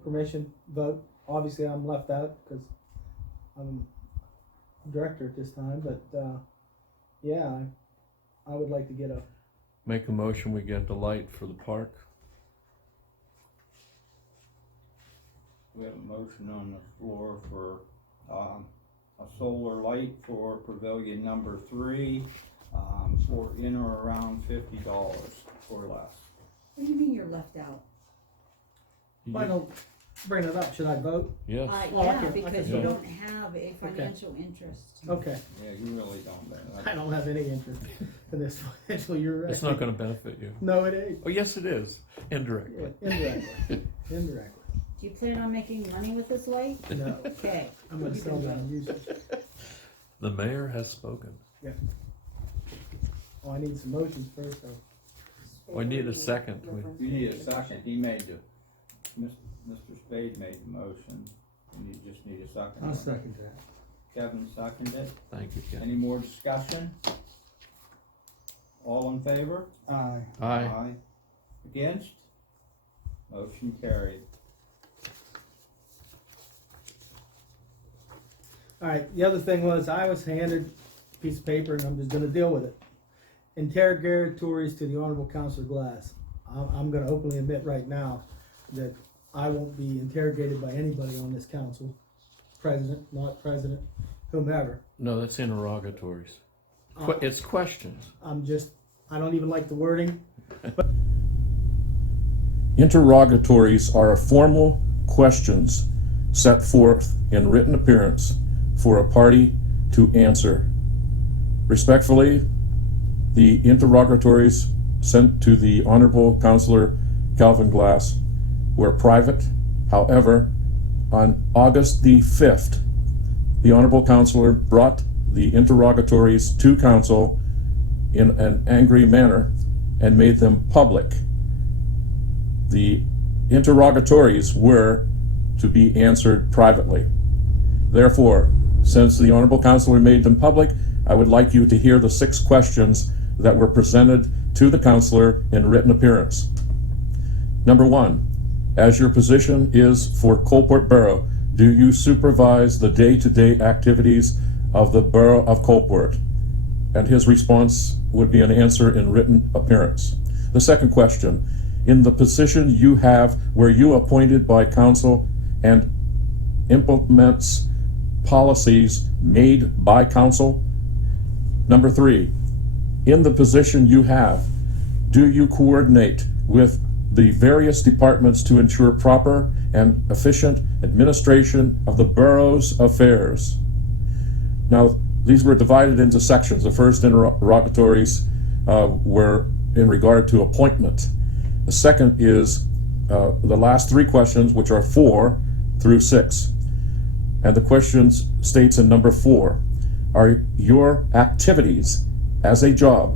permission, vote. Obviously, I'm left out because I'm director at this time, but yeah, I would like to get a. Make a motion, we get the light for the park. We have a motion on the floor for, a solar light for pavilion number 3, for in or around $50 or less. What do you mean you're left out? Why don't bring it up? Should I vote? Yes, Well, I Yeah, can- because yeah. you don't have a financial interest. Okay, Yeah, you really don't. I don't have any interest in this financial. You're right. it's not gonna benefit you. No, it ain't. Oh, yes, it is, indirectly. Indirectly. Indirectly. Do you plan on making money with this light? No, Okay. I'm gonna You sell can that vote. and use it. The mayor has spoken. Oh, I need some motions first though. We need a second. You need a second. He made Mr. Spade made the motion. And you just need a second. I'll second that. Kevin seconded it. Thank you, Ken. Any more discussion? All in favor? Aye. Aye. Against? Motion carried. Alright, the other thing was, I was handed a piece of paper and I'm just gonna deal with it. Interrogatories to the Honorable Councillor Glass. I'm gonna openly admit right now that I won't be interrogated by anybody on this council. President, not president, whomever. No, that's interrogatories. Uh, It's questions. I don't even like the wording, but Interrogatories are formal questions set forth in written appearance for a party to answer. Respectfully, the interrogatories sent to the Honorable Councillor Calvin Glass were private. However, on August the 5th, the Honorable Councillor brought the interrogatories to Council in an angry manner and made them public. The interrogatories were to be answered privately. Therefore, since the Honorable Councillor made them public, I would like you to hear the 6 questions that were presented to the Councillor in written appearance. Number 1, as your position is for Coalport Borough, do you supervise the day-to-day activities of the Borough of Coalport? And his response would be an answer in written appearance. The second question, in the position you have, were you appointed by Council and implements policies made by Council? Number 3, in the position you have, do you coordinate with the various departments to ensure proper and efficient administration of the borough's affairs? Now, these were divided into sections. The first interrogatories were in regard to appointment. The second is the last 3 questions, which are 4 through 6. And the questions states in number 4, are your activities as a job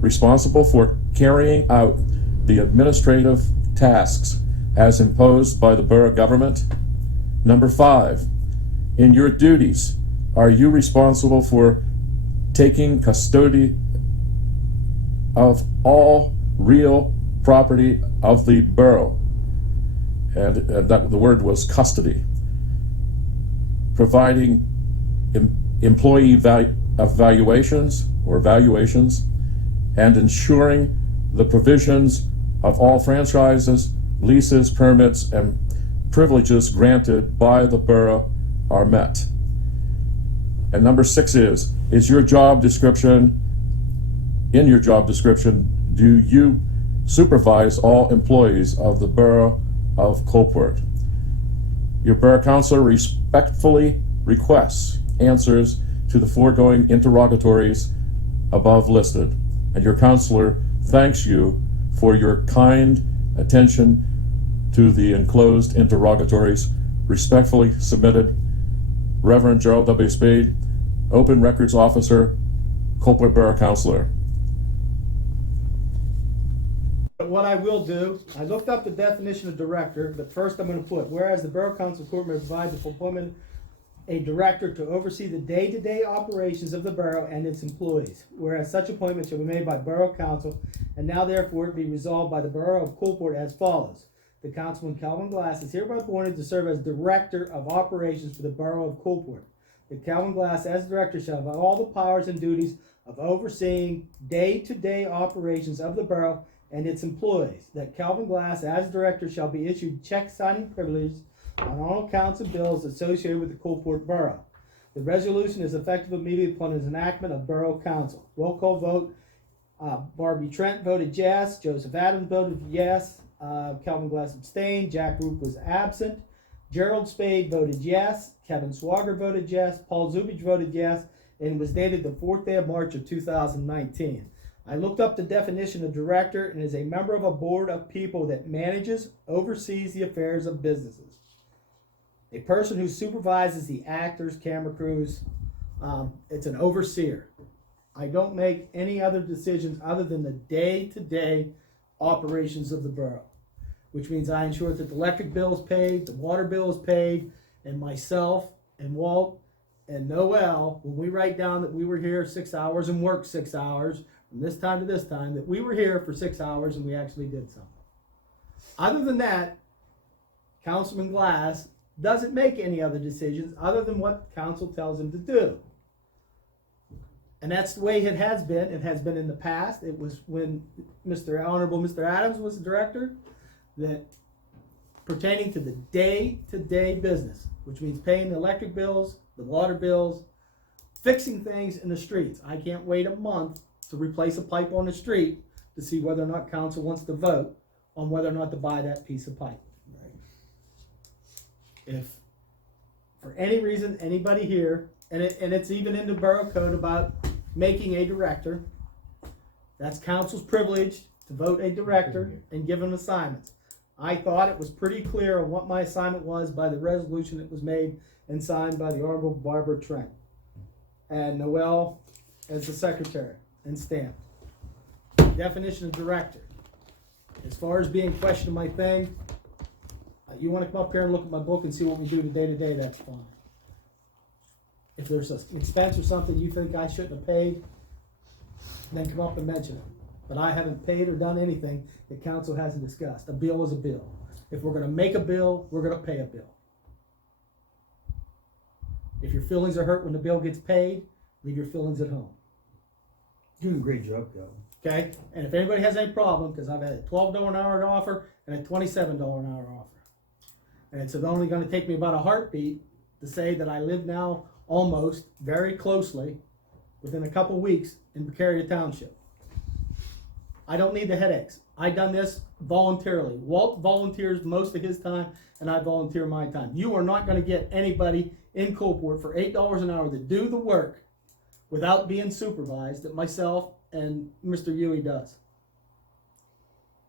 responsible for carrying out the administrative tasks as imposed by the borough government? Number 5, in your duties, are you responsible for taking custody of all real property of the borough? And that the word was custody. Providing employee valuations, and ensuring the provisions of all franchises, leases, permits, and privileges granted by the borough are met. And number 6 is your job description, in your job description, do you supervise all employees of the Borough of Coalport? Your Borough Councillor respectfully requests answers to the foregoing interrogatories above listed, and your Councillor thanks you for your kind attention to the enclosed interrogatories. Respectfully submitted, Reverend Gerald W. Spade, Open Records Officer, Coalport Borough Councillor. But what I will do, I looked up the definition of director, but first I'm going to put, whereas the Borough Council Court may provide the appointment a director to oversee the day-to-day operations of the borough and its employees, whereas such appointment shall be made by Borough Council, and now therefore it be resolved by the Borough of Coalport as follows. The Councilman Calvin Glass is hereby appointed to serve as Director of Operations for the Borough of Coalport. The Calvin Glass as Director shall have all the powers and duties of overseeing day-to-day operations of the borough and its employees. That Calvin Glass as Director shall be issued check signing privileges on all accounts and bills associated with the Coalport Borough. The resolution is effective immediately upon its enactment of Borough Council. Roll call vote. Barbie Trent voted yes. Joseph Adams voted yes. Calvin Glass abstained. Jack Roop was absent. Gerald Spade voted yes. Kevin Swager voted yes. Paul Zupich voted yes. And was dated the 4th day of March of 2019. I looked up the definition of director and is a member of a board of people that manages, oversees the affairs of businesses. A person who supervises the actors, camera crews. It's an overseer. I don't make any other decisions other than the day-to-day operations of the borough, which means I ensure that the electric bill is paid, the water bill is paid, and myself and Walt and Noel, when we write down that we were here 6 hours and worked 6 hours, from this time to this time, that we were here for 6 hours and we actually did something. Other than that, Councilman Glass doesn't make any other decisions other than what council tells him to do. And that's the way it has been. It has been in the past. It was when Honorable Mr. Adams was the director, that pertaining to the day-to-day business, which means paying the electric bills, the water bills, fixing things in the streets. I can't wait a month to replace a pipe on the street to see whether or not council wants to vote on whether or not to buy that piece of pipe. If for any reason anybody here, and it's even in the borough code about making a director, that's council's privilege to vote a director and give them assignments. I thought it was pretty clear on what my assignment was by the resolution that was made and signed by the Honorable Barbara Trent. And Noel as the secretary and stamped. Definition of director. As far as being questioned my thing, you wanna come up here and look at my book and see what we do day to day, that's fine. If there's an expense or something you think I shouldn't have paid, then come up and mention it. But I haven't paid or done anything that council hasn't discussed. A bill is a bill. If we're gonna make a bill, we're gonna pay a bill. If your feelings are hurt when the bill gets paid, leave your feelings at home. Doing a great job, Calvin. Okay? And if anybody has any problem, because I've had a $12 an hour offer and a $27 an hour offer. And it's only gonna take me about a heartbeat to say that I live now almost very closely within a couple weeks in Becaria Township. I don't need the headaches. I done this voluntarily. Walt volunteers most of his time and I volunteer my time. You are not gonna get anybody in Coalport for $8 an hour to do the work without being supervised that myself and Mr. Huey does.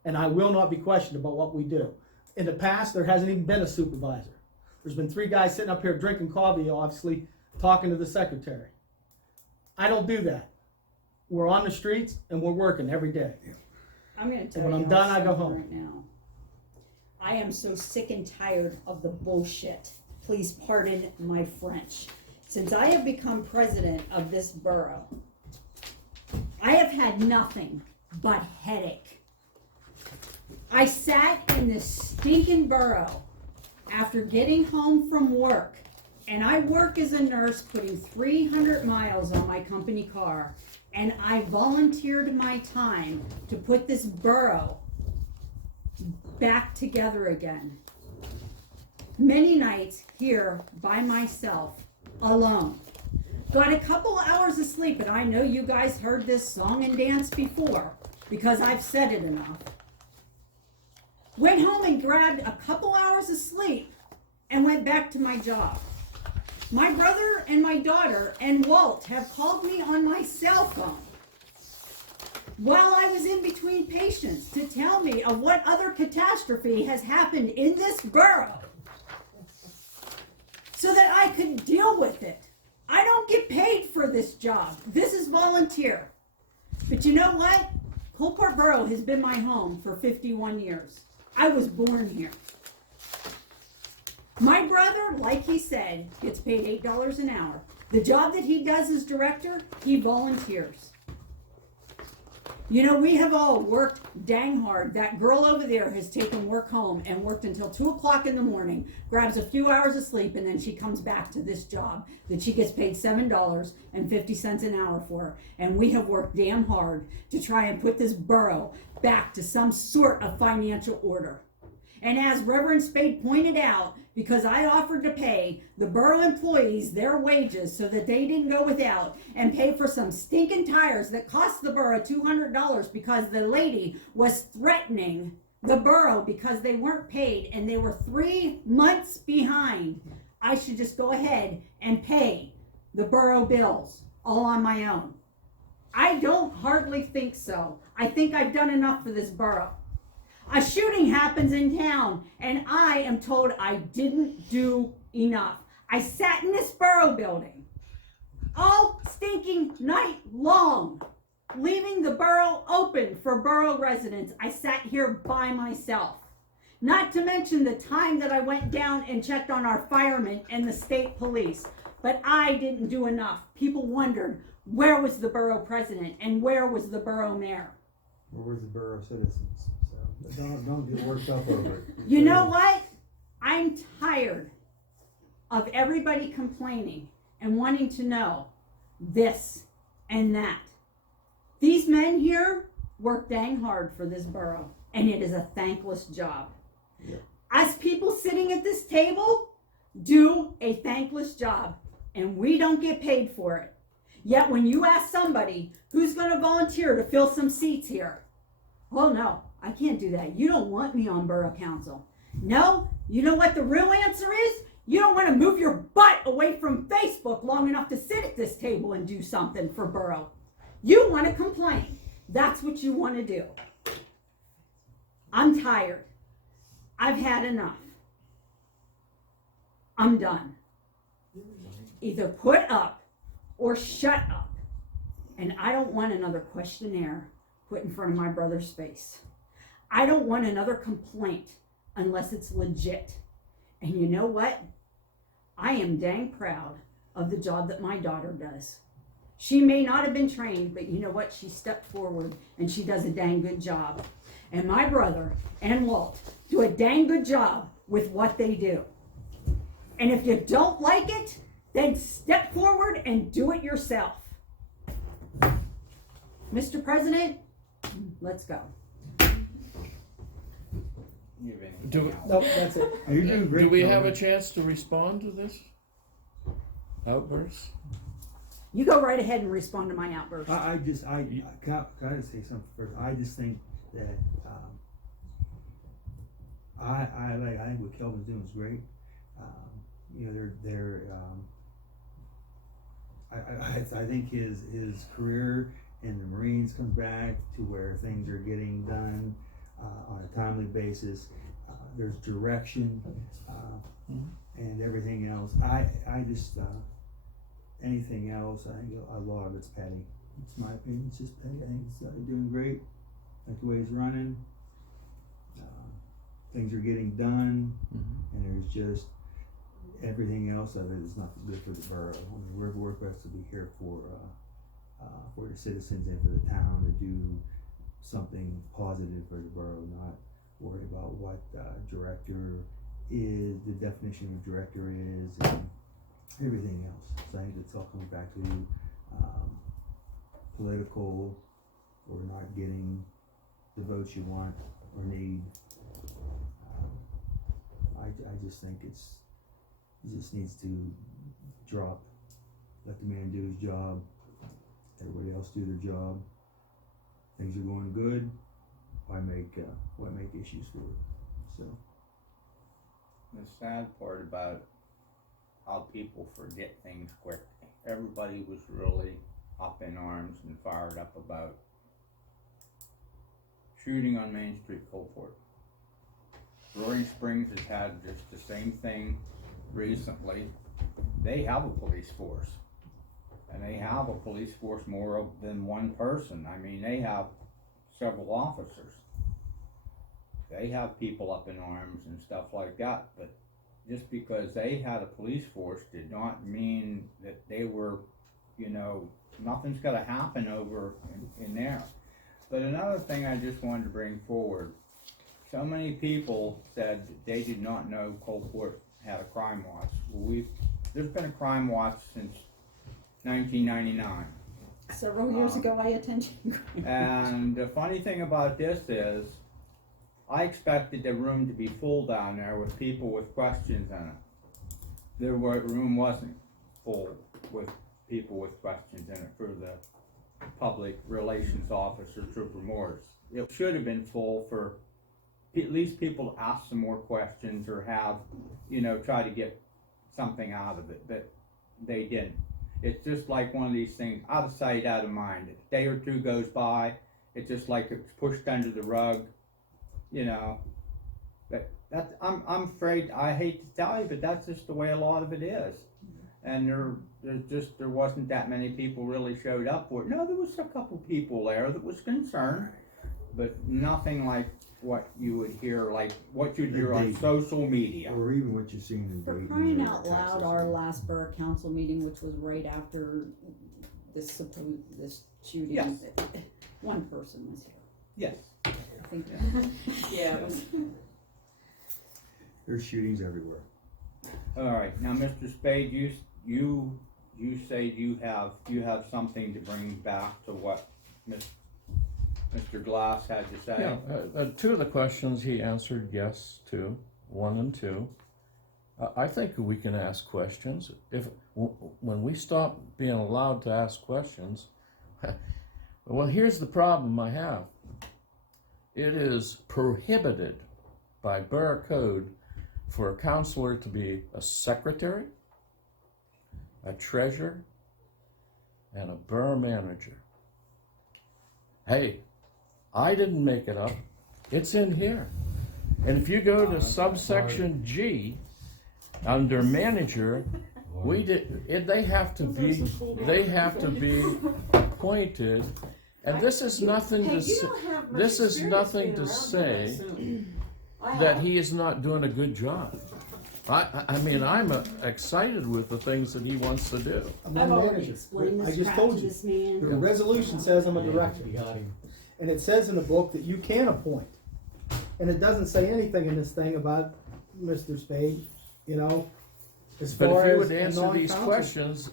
And I will not be questioned about what we do. In the past, there hasn't even been a supervisor. There's been 3 guys sitting up here drinking coffee, obviously, talking to the secretary. I don't do that. We're on the streets and we're working every day. I'm gonna tell And when you I'm done, I go something home. right now. I am so sick and tired of the bullshit. Please pardon my French. Since I have become president of this borough, I have had nothing but headache. I sat in this stinking borough after getting home from work, and I work as a nurse putting 300 miles on my company car, and I volunteered my time to put this borough back together again. Many nights here by myself, alone. Got a couple hours of sleep, and I know you guys heard this song and dance before, because I've said it enough. Went home and grabbed a couple hours of sleep and went back to my job. My brother and my daughter and Walt have called me on my cell phone while I was in between patients to tell me of what other catastrophe has happened in this borough so that I could deal with it. I don't get paid for this job. This is volunteer. But you know what? Coalport Borough has been my home for 51 years. I was born here. My brother, like he said, gets paid $8 an hour. The job that he does as director, he volunteers. You know, we have all worked dang hard. That girl over there has taken work home and worked until 2 o'clock in the morning, grabs a few hours of sleep, and then she comes back to this job that she gets paid $7.50 an hour for. And we have worked damn hard to try and put this borough back to some sort of financial order. And as Reverend Spade pointed out, because I offered to pay the borough employees their wages so that they didn't go without, and pay for some stinking tires that cost the borough $200 because the lady was threatening the borough because they weren't paid and they were 3 months behind, I should just go ahead and pay the borough bills all on my own. I don't hardly think so. I think I've done enough for this borough. A shooting happens in town, and I am told I didn't do enough. I sat in this borough building all stinking night long, leaving the borough open for borough residents. I sat here by myself. Not to mention the time that I went down and checked on our firemen and the state police. But I didn't do enough. People wondered, where was the borough president and where was the borough mayor? Where was the borough citizens? So don't get worked up over it. You know what? I'm tired of everybody complaining and wanting to know this and that. These men here work dang hard for this borough, and it is a thankless job. Yeah. Us people sitting at this table do a thankless job, and we don't get paid for it. Yet when you ask somebody who's going to volunteer to fill some seats here, oh no, I can't do that. You don't want me on Borough Council. No, you know what the real answer is? You don't want to move your butt away from Facebook long enough to sit at this table and do something for Borough. You want to complain. That's what you want to do. I'm tired. I've had enough. I'm done. Either put up or shut up. And I don't want another questionnaire put in front of my brother's face. I don't want another complaint unless it's legit. And you know what? I am dang proud of the job that my daughter does. She may not have been trained, but you know what? She stepped forward and she does a dang good job. And my brother and Walt do a dang good job with what they do. And if you don't like it, then step forward and do it yourself. Mr. President, let's go. Do, Nope, that's it. You're doing great. do we have a Calvin. chance to respond to this outburst? You go right ahead and respond to my outburst. I gotta say something first. I just think that, I think what Kelvin's doing is great. You know, I think his career in the Marines comes back to where things are getting done, on a timely basis. There's direction, and everything else. I just, anything else, I think a lot of it's petty. It's my opinion, it's just petty. I think he's doing great, like the way he's running. Things are getting done, and there's just, everything else of it is not good for the borough. I mean, we're supposed to be here for the citizens and for the town to do something positive for the borough, not worry about what director is, the definition of director is, and everything else. So I think it's all coming back to political, or not getting the votes you want or need. I just think he just needs to drop, let the man do his job, everybody else do their job. Things are going good, why make issues for it? So. The sad part about how people forget things quick. Everybody was really up in arms and fired up about shooting on Main Street, Coalport. Roaring Springs has had just the same thing recently. They have a police force, and they have a police force more than one person. I mean, they have several officers. They have people up in arms and stuff like that, but just because they had a police force did not mean that they were, you know, nothing's gonna happen over in there. But another thing I just wanted to bring forward, so many people said that they did not know Coalport had a crime watch. Well, there's been a crime watch since 1999. Several years ago, I attended. And the funny thing about this is, I expected the room to be full down there with people with questions in it. The room wasn't full with people with questions in it for the public relations officer, Trooper Morris. It should have been full for at least people to ask some more questions or have, you know, try to get something out of it, but they didn't. It's just like one of these things, out of sight, out of mind. A day or two goes by, it's just like it's pushed under the rug, you know. But that's, I'm afraid, I hate to tell you, but that's just the way a lot of it is. And there wasn't that many people really showed up for it. No, there was a couple people there that was concerned, but nothing like what you would hear, like what you'd hear on social media. Or even what you're seeing in For Dayton crying or out loud, Texas. our last borough council meeting, which was right after this shooting. Yes. One person was here. Yes. I think. Yeah. There's shootings everywhere. All right, now, Mr. Spade, you say you have something to bring back to what Mr. Glass had to say. Yeah, two of the questions he answered yes to, 1 and 2. I think we can ask questions. When we stop being allowed to ask questions, well, here's the problem I have. it is prohibited by borough code for a councillor to be a secretary, a treasurer, and a borough manager. Hey, I didn't make it up. It's in here. And if you go to subsection G, under manager, they have to be appointed, and this is nothing to say, this is nothing to say that he is not doing a good job. I mean, I'm excited with the things that he wants to do. I'm I've not a already manager. explained I this just crap told to you. this man. The resolution says I'm a director. And it says in the book that you can appoint. And it doesn't say anything in this thing about Mr. Spade, you know, as But far if you as would a answer these non-council. questions,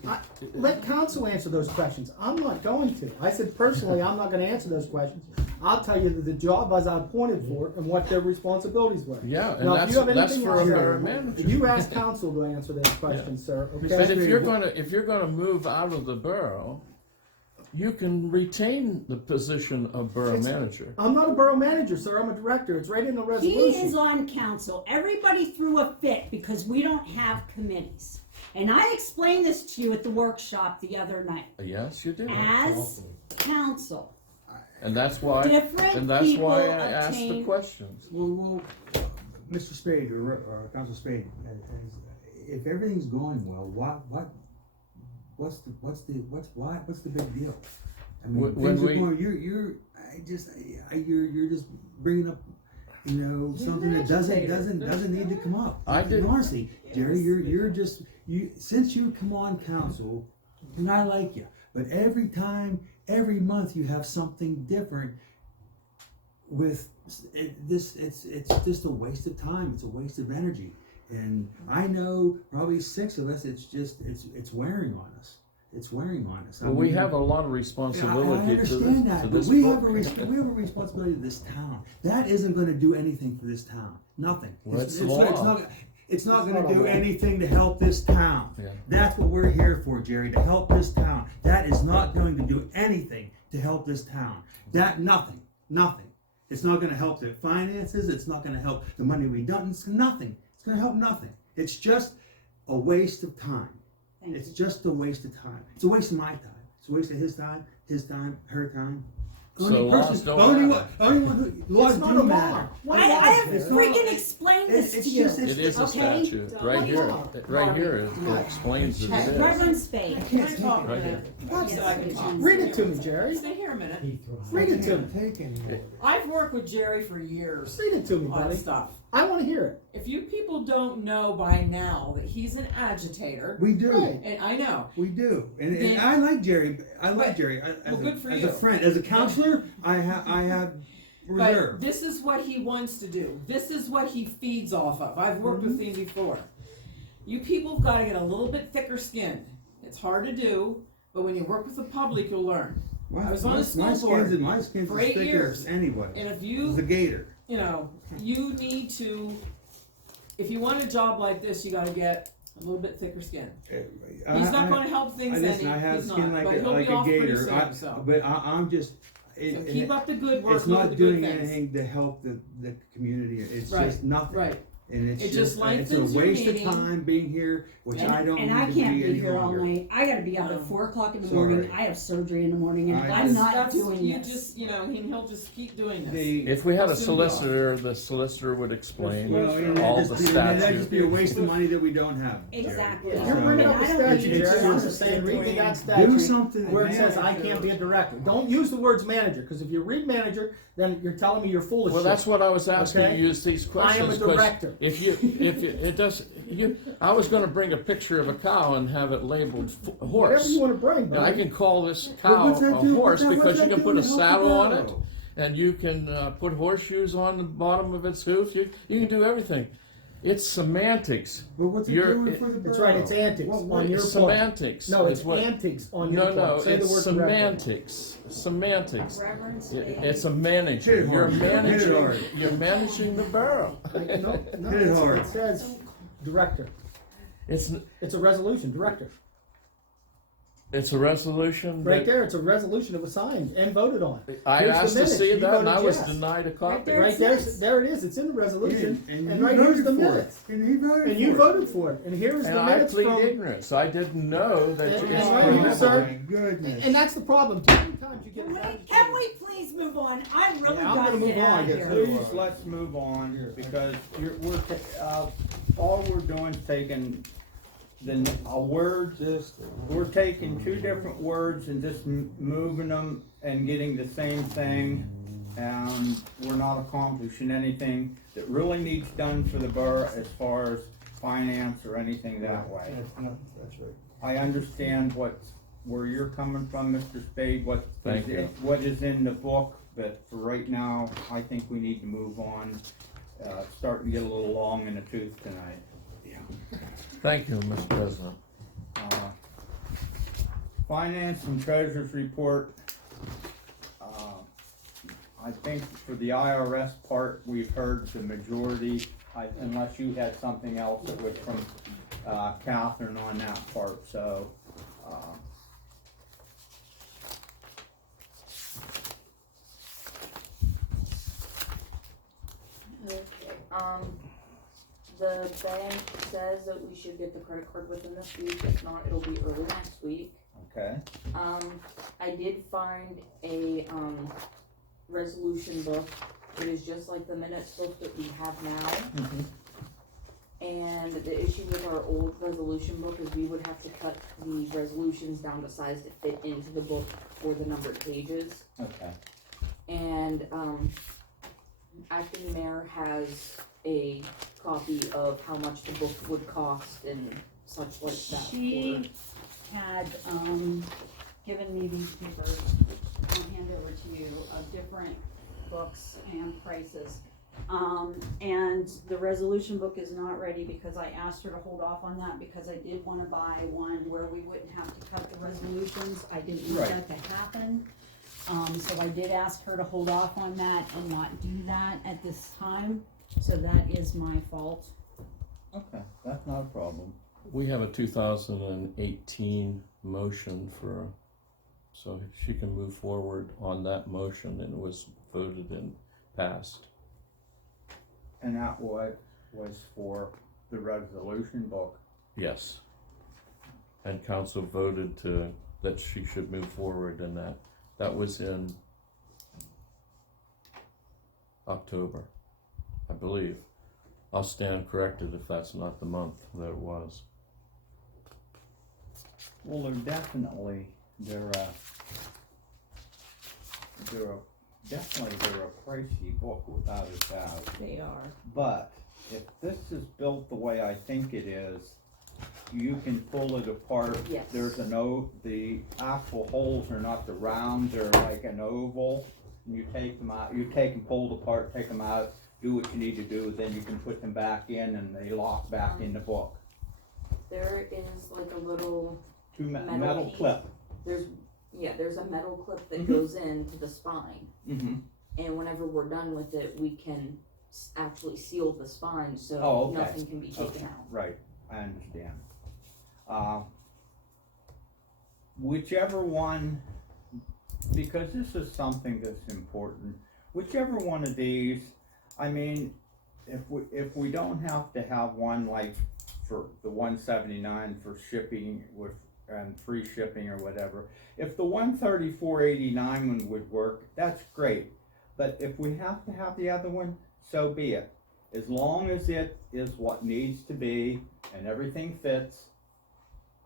Let council answer those questions. I'm not going to. I said personally, I'm not gonna answer those questions. I'll tell you that the job I was appointed for and what their responsibilities were. yeah, and Now, if you have that's anything for a else, borough manager. you ask council to answer those questions, sir, But okay? if you're gonna move out of the borough, you can retain the position of borough manager. I'm not a borough manager, sir. I'm a director. It's right in the He resolution. is on council. Everybody threw a fit because we don't have committees. And I explained this to you at the workshop the other night. Yes, you do. As council, And that's why, different and that's people why I asked the obtain. questions. Well, Mr. Spade or Council Spade, if everything's going well, what's the big deal? I mean, When things are we- going. You're just bringing up, you know, something that doesn't need to come up. I didn't- Honestly, Jerry, you're just since you come on council, and I like you, but every month you have something different. With this, it's just a waste of time. It's a waste of energy. And I know probably 6 of us, it's wearing on us. It's wearing on us. Well, we have a lot of I responsibility to understand that, to but this we book. have a responsibility to this town. That isn't gonna do anything for this town. Nothing. Well, it's law. It's not It's gonna not a do law. anything to help this town. Yeah. That's what we're here for, Jerry, to help this town. That is not going to do anything to help this town. Nothing. It's not gonna help the finances, it's not gonna help the money we done, it's nothing. It's gonna help nothing. It's just a waste of time. Thank It's you. just a waste of time. It's a waste of my time. It's a waste of his time, her time. So laws don't only matter. one who laws It's not do a law. matter. What I law have is it? freaking explained this It's to you. just- It is a Okay. statute, right here, right here, it explains that it is. Reverend Spade. Can I talk a Right minute? So I can talk. Read it to me, Jerry. Stay here a minute. Read it to me. Take anymore. I've worked with Jerry for years Read it to me, on buddy. stuff. I wanna hear it. If you people don't know by now that he's an agitator, We do. Right. and I know, We do. And Then- I like Jerry. I like But- Jerry. well, good for as you. a friend, as a counselor, I have reserve. but this is what he wants to do. This is what he feeds off of. I've worked with him before. You people have got to get a little bit thicker skinned. It's hard to do, but when you work with the public, you'll learn. I was on the school board my skin's for as 8 thick years. as anybody. And if It's you, the gator. you know, you need to, if you want a job like this, you got to get a little bit thicker skin. He's not going to help things Listen, any. I have He's skin not, like but he'll be a off pretty gator. soon. So But I'm just. So keep up the good work. It's look not at the good doing things. anything to help the community. It's Right, just nothing. Right. And it's It just it's lengthens a your waste meeting. of time being here, which I don't And need I to can't be be any here all longer. night. I gotta be up at No. 4 o'clock in the Sorry. morning. I have surgery in the morning, and I- I'm not That's- doing you this. just, you know, he'll just keep doing this. If we had a I'll soon be off. solicitor, the solicitor would explain Well, all that'd the just be a statutes. waste of money that we don't have. Jerry. Exactly. You're bringing up a And I don't statute, need Jerry. to I'm do just saying, read the that Do statute something. where it says I can't be a director. Don't use the words manager, because if you read manager, then you're telling me you're full of Well, shit. that's what I was asking Okay. you, is these I am a questions. 'cause director. If it does, I was gonna bring a picture of a cow and have it labeled Whatever horse. you wanna bring, And I buddy. can call this But cow what's that a do- horse what's because that you can doing put a to help the saddle on it, borough? and you can put horseshoes on the bottom of its hoof. You can do everything. It's semantics. But what's it You're- doing for the borough? That's right, it's antics on your part. Semantics. No, is it's what- antics on your No, part. Say the it's word correctly. semantics. Semantics. Reverend Spade. It's a manager. Hit it You're hard. Hit it managing. hard. You're managing the borough. No, Hit it hard. it says director. It's It's a resolution, director. It's a resolution Right that there, it's a resolution that was signed and voted on. I Here's the asked to minutes. see You that and I voted was yes. denied a copy. there. Right it there, says. there it is, it's in the resolution, And and you right here's voted the for it. minutes. And he voted And you for voted for it, and here's And the I minutes plead from, ignorance. I didn't know that And- you and it. right here, Oh sir. my goodness. and that's the problem, too many times you get. Can we please move on? I really Yeah, I'm gotta gonna move get out on, of here. please, let's move on, because all we're doing is taking a word, we're taking two different words and just moving them and getting the same thing, and we're not accomplishing anything that really needs done for the borough as far as finance or anything that way. That's right. I understand where you're coming from, Mr. Spade, Thank you. what is in the book, but for right now, I think we need to move on. It's starting to get a little long in the tooth tonight. Thank you, Mr. President. Finance and Treasurer's Report. I think for the IRS part, we've heard the majority, unless you had something else that was from Catherine on that part, so. Okay, the bank says that we should get the credit card within this week, if not, it'll be early next week. Okay, I did find a, resolution book, it is just like the minutes book that we have now. And the issue with our old resolution book is we would have to cut the resolutions down to size to fit into the book for the numbered pages. okay. And, acting mayor has a copy of how much the book would cost and such like that. She had, given me these papers, I'll hand over to you, of different books and prices. And the resolution book is not ready because I asked her to hold off on that because I did wanna buy one where we wouldn't have to cut the resolutions. I didn't want Right. that to happen. So I did ask her to hold off on that and not do that at this time, so that is my fault. Okay, that's not a problem. We have a 2018 motion so she can move forward on that motion, and it was voted and passed. And that was for the resolution book. Yes. And council voted that she should move forward in that. That was in October, I believe. I'll stand corrected if that's not the month that it was. Well, they're definitely, they're a pricey book without a doubt. They are. But if this is built the way I think it is, you can pull it apart. Yes. There's the actual holes are not the round, they're like an oval. And you take them out, you take them pulled apart, take them out, do what you need to do, then you can put them back in and they lock back in the book. There is like a little, Two Metal metal key. clip. there's a metal clip that Mhm. goes into the spine. Mm-hmm. And whenever we're done with it, we can actually seal the spine, Oh, so okay. nothing can be taken Okay, out. right, I understand. Whichever one, because this is something that's important, whichever one of these, I mean, if we don't have to have one like for the 179 for shipping and free shipping or whatever, if the 134.89 one would work, that's great. But if we have to have the other one, so be it. As long as it is what needs to be and everything fits,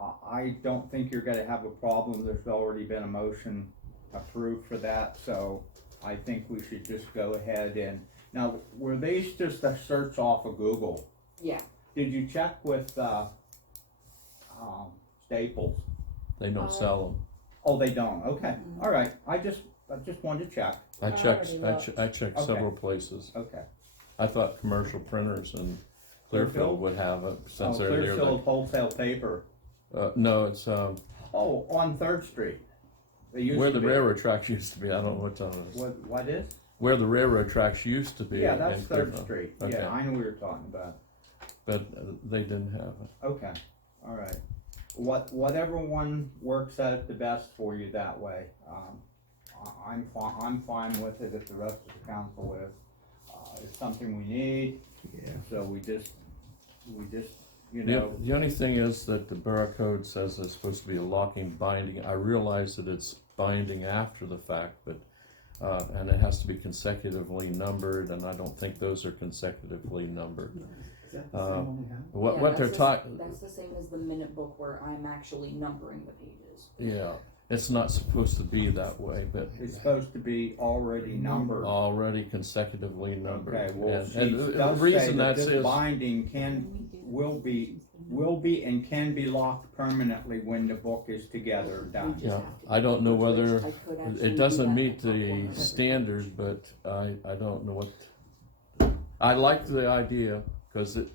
I don't think you're gonna have a problem. There's already been a motion approved for that, so I think we should just go ahead and, now, were these just a search off of Google? Yeah. Did you check with, Staples? They don't sell them. Oh, they don't, okay, all right, I just wanted to check, I checked Okay. several places. okay. I thought commercial printers in Clearfield would have it since they're near Clearfield wholesale paper, no, it's, oh, on 3rd Street. They used where to the be. railroad tracks used to be. I don't know what time it is. What is? Where the railroad tracks used to be. Yeah, that's in 3rd Clearfield. Street, Okay. yeah, I know what you're talking about, But they didn't have it. okay, all right. whatever one works out the best for you that way. I'm fine with it if the rest of the council is. It's something we need, Yeah. so we just, you know. The only thing is that the Borough Code says it's supposed to be a locking binding. I realize that it's binding after the fact, but, and it has to be consecutively numbered, and I don't think those are consecutively numbered. Is that the same one we have? What, Yeah, what they're that's talking, That's the same as the minute book where I'm actually numbering the pages. yeah, it's not supposed to be that way, but It's supposed to be already numbered. already consecutively numbered. Okay, well, And- she and the does say reason that that's this is, binding will be and can be locked permanently when the book is together done. yeah, I don't know whether, I could actually do it doesn't that. meet the standard, but I don't know what, I like the idea, cause it,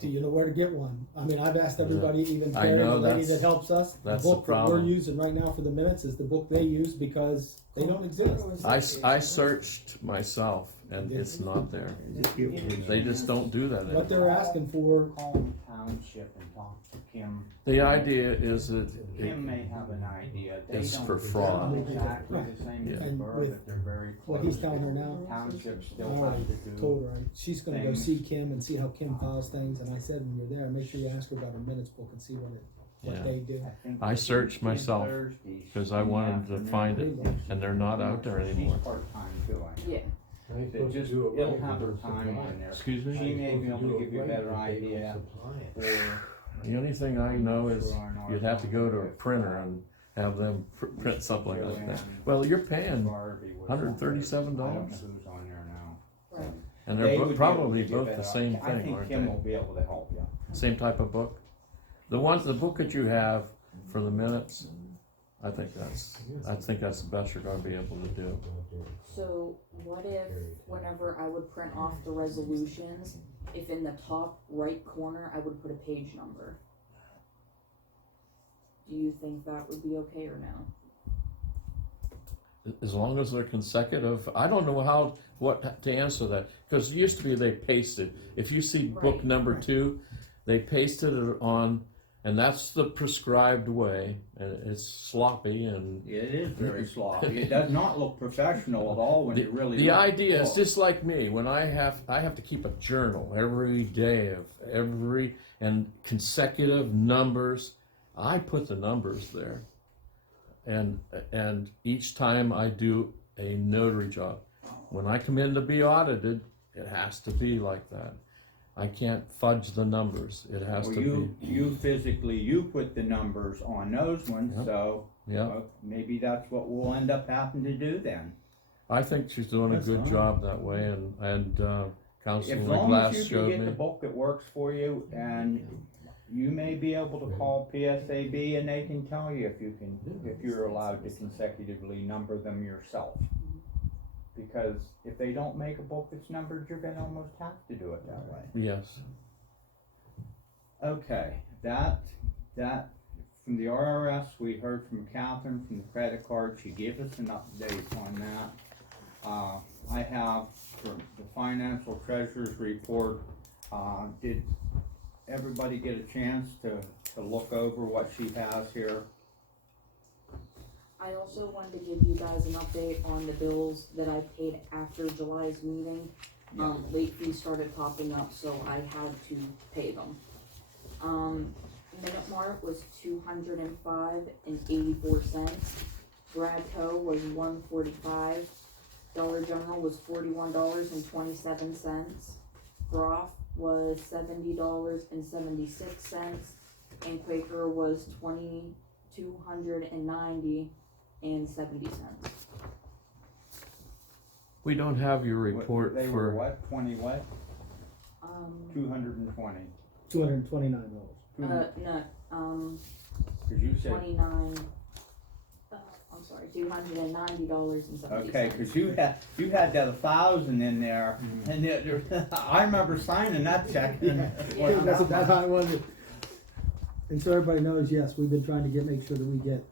Do you know where to get one? I mean, I've asked everybody, even I Terry, the know, lady that's- that helps us. that's The the book that we're problem. using right now for the minutes is the book they use because they don't exist. I searched myself and it's not there. Just get one. They just don't do that What anymore. they're asking for, Call township and talk to Kim. The idea is that Kim may have an idea. They It's don't for do fraud. exactly the same as Yeah. the And borough, with that they're very close. what he's telling her now, Township still I has already to do. told her, she's gonna go things. see Kim and see how Kim files things, and I said when you're there, make sure you ask her about her minutes book and see what Yeah. they do. think I searched Tuesday, myself, Thursdays 'cause I in the wanted to afternoon. find it, and they're not out there anymore. She's part-time too, I know. Yeah, It just, it'll have her time on there. Excuse me? She may be able to give you a better idea, or. The only thing I know is you'd have to go to a printer and have them print something like that. Well, you're paying, Barbie was $137? I don't know who's on there now. right. and They they're would be able probably to give both it the a- same I thing, think aren't Kim they? will be able to help you. Same type of book? The book that you have for the minutes, I think that's the best you're gonna be able to do. So what if, whenever I would print off the resolutions, if in the top right corner, I would put a page number? Do you think that would be okay or no? As long as they're consecutive, I don't know what to answer that, because it used to be they pasted. If you see book Right. number 2, they pasted it on, and that's the prescribed way, and it's sloppy and. It is very sloppy. It does not look professional at all when you really. The look at idea is book. just like me, when I have to keep a journal every day of and consecutive numbers, I put the numbers there. And each time I do a notary job, when I come in to be audited, it has to be like that. I can't fudge the numbers. It has Well, to you physically, you put the numbers on those ones, Yep. so. be, yeah. Maybe that's what we'll end up having to do then. I think she's doing a That's good fine. job that way, and Councillor As long Glass as you can showed get the me. book that works for you, and you may be able to call PSAB and they can tell you if you're allowed to consecutively number them yourself. Because if they don't make a book that's numbered, you're gonna almost have to do it that way. Yes. Okay, that, from the RRS, we heard from Catherine from the credit card, she gave us an update on that. I have for the financial treasurer's report, did everybody get a chance to look over what she has here? I also wanted to give you guys an update on the bills that I paid after July's meeting. Late fees started popping up, so I had to pay them. Minute Mart was $205.84. Bradco was $145. Dollar General was $41.27. Groff was $70.76, and Quaker was $2,290.70. We don't have your What- report They were for, what, 20 what? 220. $229. No, Cause you said, 29, I'm sorry, $290.70. okay, cause you had that 1,000 in there, and I remember signing that check. That's how I wanted. And so everybody knows, yes, we've been trying to make sure that we get,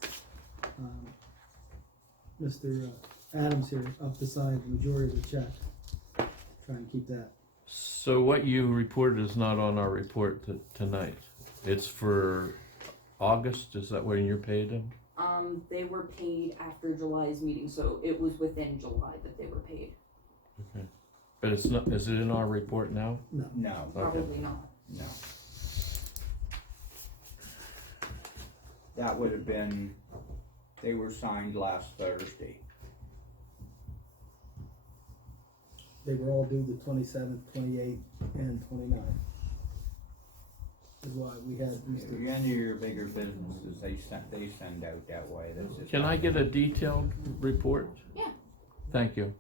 Mr. Adams here up to sign the majority of the check. Try and keep that. so what you reported is not on our report tonight. It's for August, is that when you're paid them? They were paid after July's meeting, so it was within July that they were paid. Okay. But it's not, is it in our report now? No, Okay. Probably not. no. That would have been, they were signed last Thursday. They were all due the 27th, 28th, and 29th. Is why we had At the end of your bigger businesses, they send out that way. That's just Can I get a detailed report? Yeah. Thank you.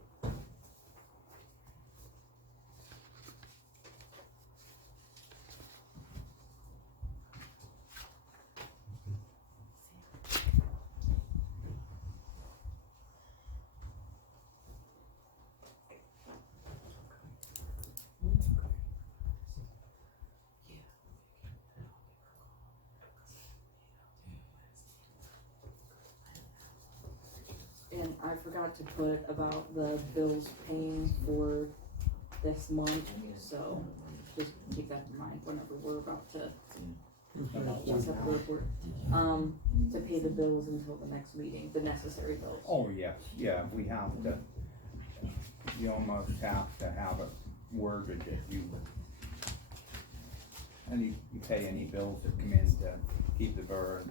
And I forgot to put about the bills paying for this month, so just keep that in mind whenever we're about to accept the report. To pay the bills until the next meeting, the necessary bills. Oh, yes, yeah, we have to, you almost have to have it worded that you pay any bills that come in to keep the borough,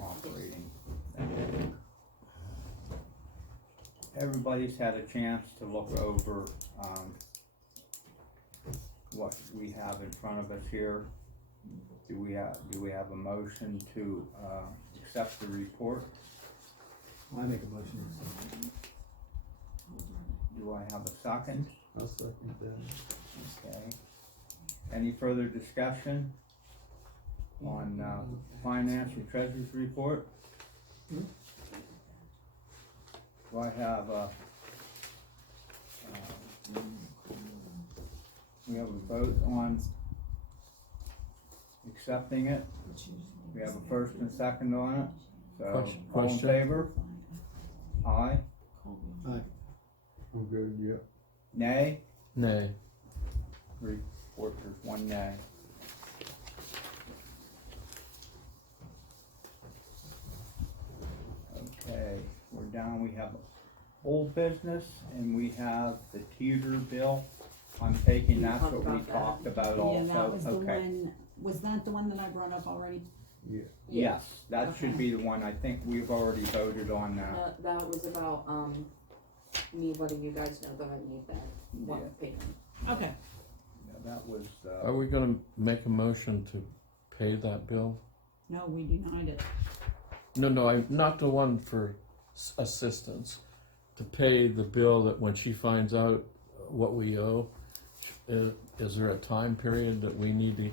operating. Everybody's had a chance to look over, what we have in front of us here. Do we have a motion to, accept the report? I make a motion. Do I have a second? I'll second that. Okay. Any further discussion on, finance and treasurer's report? Do I have we have a vote on accepting it? We have a first and second on it, so all in Question. favor? Aye. I'm good, yeah. Nay? Nay. Report, there's one nay. Okay, we're down, we have old business and we have the teeter bill. I'm taking, that's what we talked about also, Yeah, that was the okay. one, was that the one that I brought up already? Yes, that should Okay. be the one, I think we've already voted on that. That was about, me letting you guys know that I need that one payment. Okay. Yeah, that was, Are we gonna make a motion to pay that bill? No, we denied it. No, not the one for assistance. To pay the bill that when she finds out what we owe, is there a time period that we need to,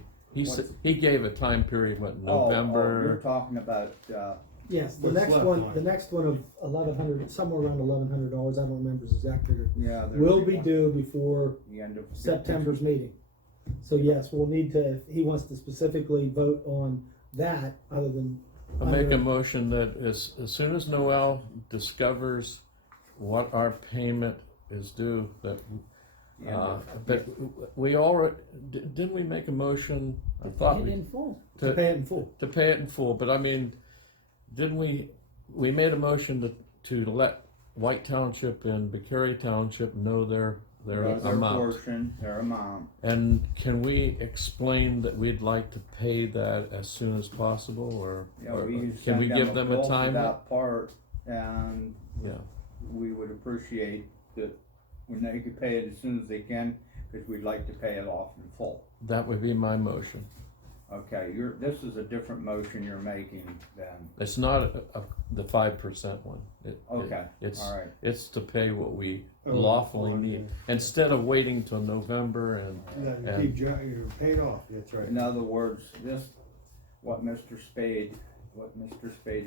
he gave a time period, what, you're November? talking about, Yes, the What's next left one, on the it? next one of 1,100, somewhere around $1,100, I don't remember his exact figure, yeah. there will was be one- due before The end of September's meeting. So yes, we'll need to, if he wants to specifically vote on that, other than. I make a under- motion that as soon as Noel discovers what our payment is due, that, the end of- but we already, didn't we make a motion? I thought Paid we, in full. To pay it in full. to pay it in full, but I mean, didn't we made a motion to let White Township and Bucari Township know their Their amount? portion, their amount. And can we explain that we'd like to pay that as soon as possible, or Yeah, or we can send we them give them a bill for time? that part, and Yeah, we would appreciate that when they could pay it as soon as they can, because we'd like to pay it off in full. that would be my motion. Okay, this is a different motion you're making then. It's not the 5% one. Okay, It's all right. it's to pay what we Oh, lawfully okay. need, instead of waiting till November and Yeah, you keep, you're paid off, that's right. In other words, what Mr. Spade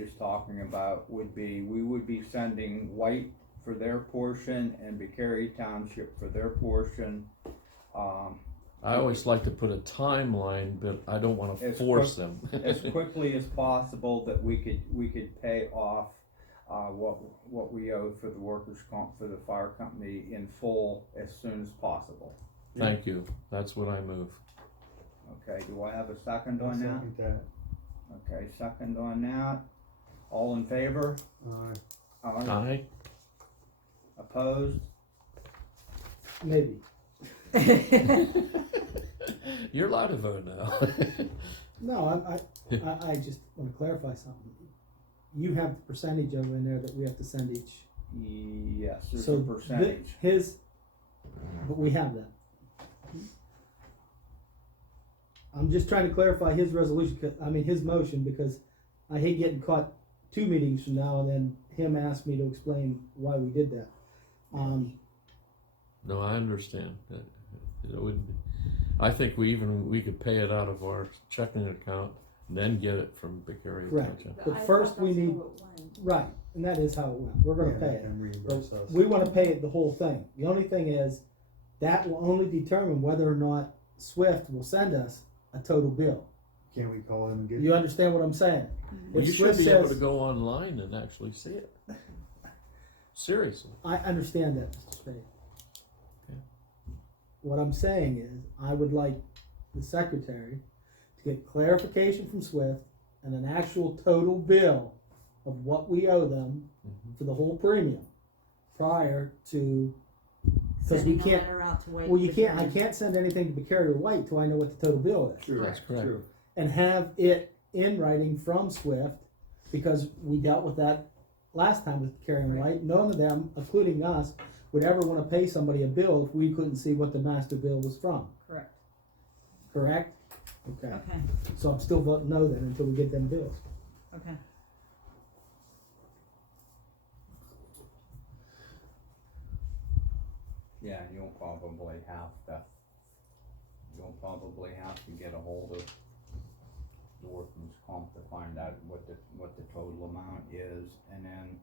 is talking about would be, we would be sending White for their portion and Bucari Township for their portion. I always like to put a timeline, but I don't want to As force them. As quickly as possible, that we could pay off what we owe for the workers' comp for the fire company in full as soon as possible. Thank you. That's what I move. Okay, do I have a second I'll on that? second that. Okay, second on that. All in favor? Aye. Aye. Opposed? Maybe. You're allowed to vote now. No, I just wanna clarify something. You have the percentage over in there that we have to send each. Yes, there's So a percentage. But we have that. I'm just trying to clarify his resolution, his motion, because I hate getting caught 2 meetings from now and then him asked me to explain why we did that. No, I understand. It would, I think we could pay it out of our checking account and then get it from Vicarious Correct. Township. But first we need, right, and that is how it went. We're gonna pay it. And reimburse us. We wanna pay it the whole thing. The only thing is, that will only determine whether or not Swift will send us a total bill. Can't we call them and get? You understand what I'm saying? Well, If you should Swift be able to says- go online and actually see it. Seriously. I understand that, Mr. Spade. Okay. What I'm saying is, I would like the secretary to get clarification from Swift and an actual total bill of what we owe them for the whole premium prior to, because we Sending a can't, letter out to wait. well, you can't, I can't send anything to Vicarious White till I know what the total bill is. True, That's correct. true. And have it in writing from Swift, because we dealt with that last time with Vicarious White. None of them, including us, would ever wanna pay somebody a bill if we couldn't see what the master bill was from, Correct. correct? Okay, Okay, so I'm still voting no then until we get them bills. okay. Yeah, you'll probably have to get a hold of the workman's comp to find out what the total amount is, and then,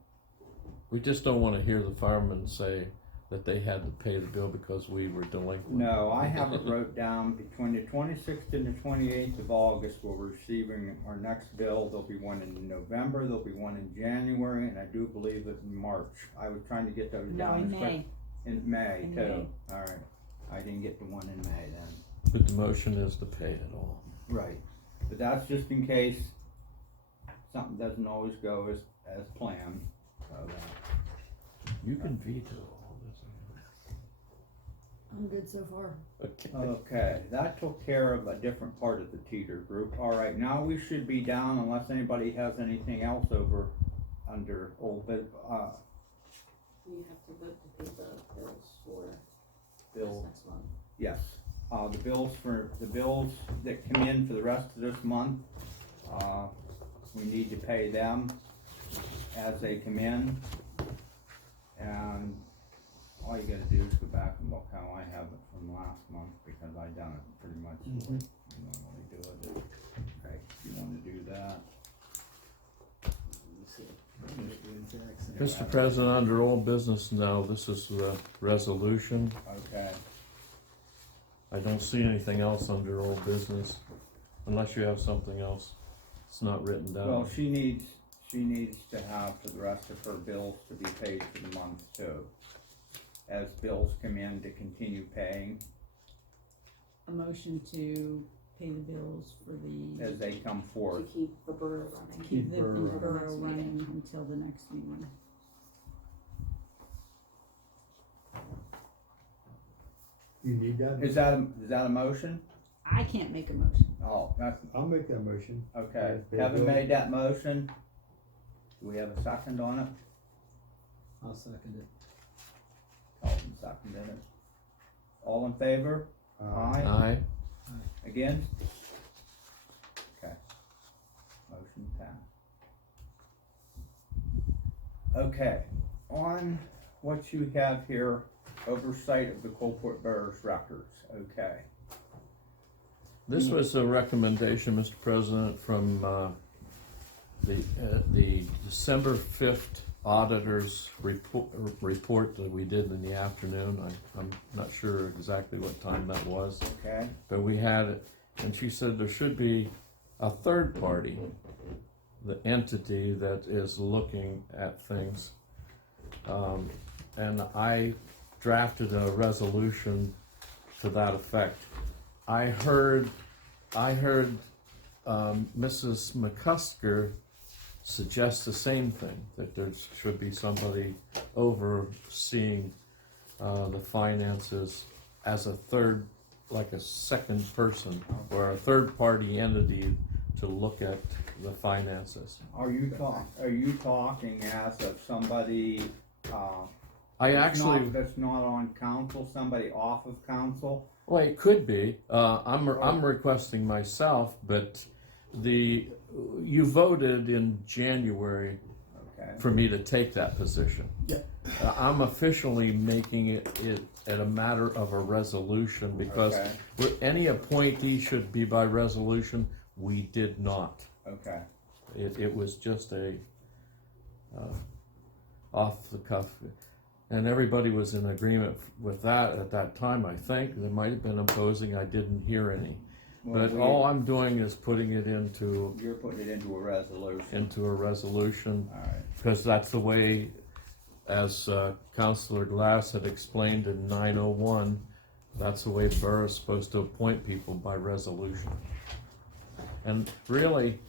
We just don't wanna hear the firemen say that they had to pay the bill because we were delinquent. no, I have it wrote down between the 26th and the 28th of August, we're receiving our next bill. There'll be one in November, there'll be one in January, and I do believe it in March. I was trying to get those No, down. in as quick- May. In May In too, May. alright, I didn't get the one in May then. But the motion is to pay it all. Right, but that's just in case something doesn't always go as planned, so You can veto all I'm good so far. this. Okay, that took care of a different part of the teeter group. Alright, now we should be down unless anybody has anything else over under old, We have to vote to pay the bills for bill, next month. yes. The bills that come in for the rest of this month, we need to pay them as they come in. And all you gotta do is go back and look how I have it from last month, because I done it pretty much the way you normally do it. Okay, you wanna do that? Mr. President, under old business now, this is the resolution. Okay, I don't see anything else under old business, unless you have something else. It's not written down. well, she needs to have for the rest of her bills to be paid for the month too. As bills come in to continue paying A motion to pay the bills for the, as they come To forth. keep the borough running. keep the borough borough running. running until the next meeting. You need that? Is that a motion? I can't make a motion. Oh, that's, I'll make that motion. okay. Yeah, Kevin Bill. made that motion. Do we have a second on it? I'll second it. Calvin seconded it. All in favor? Aye. Aye. Against? Okay. Motion passed. Okay, on what you have here, oversight of the Coalport Borough's records, okay. This was a recommendation, Mr. President, from the December 5th auditor's report that we did in the afternoon. I'm not sure exactly what time that was, Okay, but we had it, and she said there should be a third party, the entity that is looking at things. And I drafted a resolution to that effect. I heard Mrs. McCusker suggests the same thing, that there should be somebody overseeing the finances as a third, like a second person or a third party entity to look at the finances. Are you talking as of somebody, that's not on council, somebody off of council? Well, it could be. I'm requesting myself, but you voted in January Okay. for me to take that position. Yeah. I'm officially making it a matter of a resolution because Okay. any appointee should be by resolution. We did not. Okay. It was just a off the cuff. And everybody was in agreement with that at that time, I think. There might have been opposing, I didn't hear any. Well, But all I'm doing is putting it into you're putting it into a resolution. a resolution, All right. because that's the way, as Councillor Glass had explained in 901, that's the way the borough is supposed to appoint people, by resolution. And really,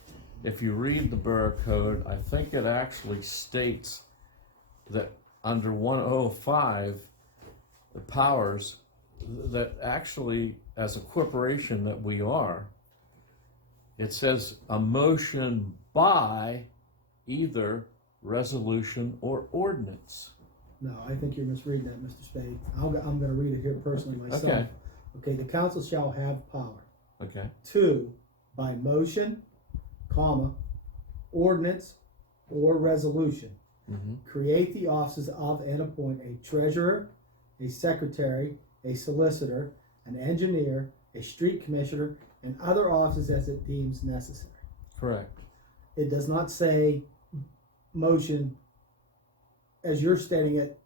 if you read the borough code, I think it actually states that under 105, the powers that actually, as a corporation that we are, it says a motion by either resolution or ordinance. No, I think you're misreading that, Mr. Spade. I'm gonna read it here personally myself. Okay. Okay, the council shall have power Okay. to, by motion, comma, ordinance, or resolution, Mm-hmm. create the offices of and appoint a treasurer, a secretary, a solicitor, an engineer, a street commissioner, and other offices as it deems necessary. Correct. It does not say motion, as you're stating it,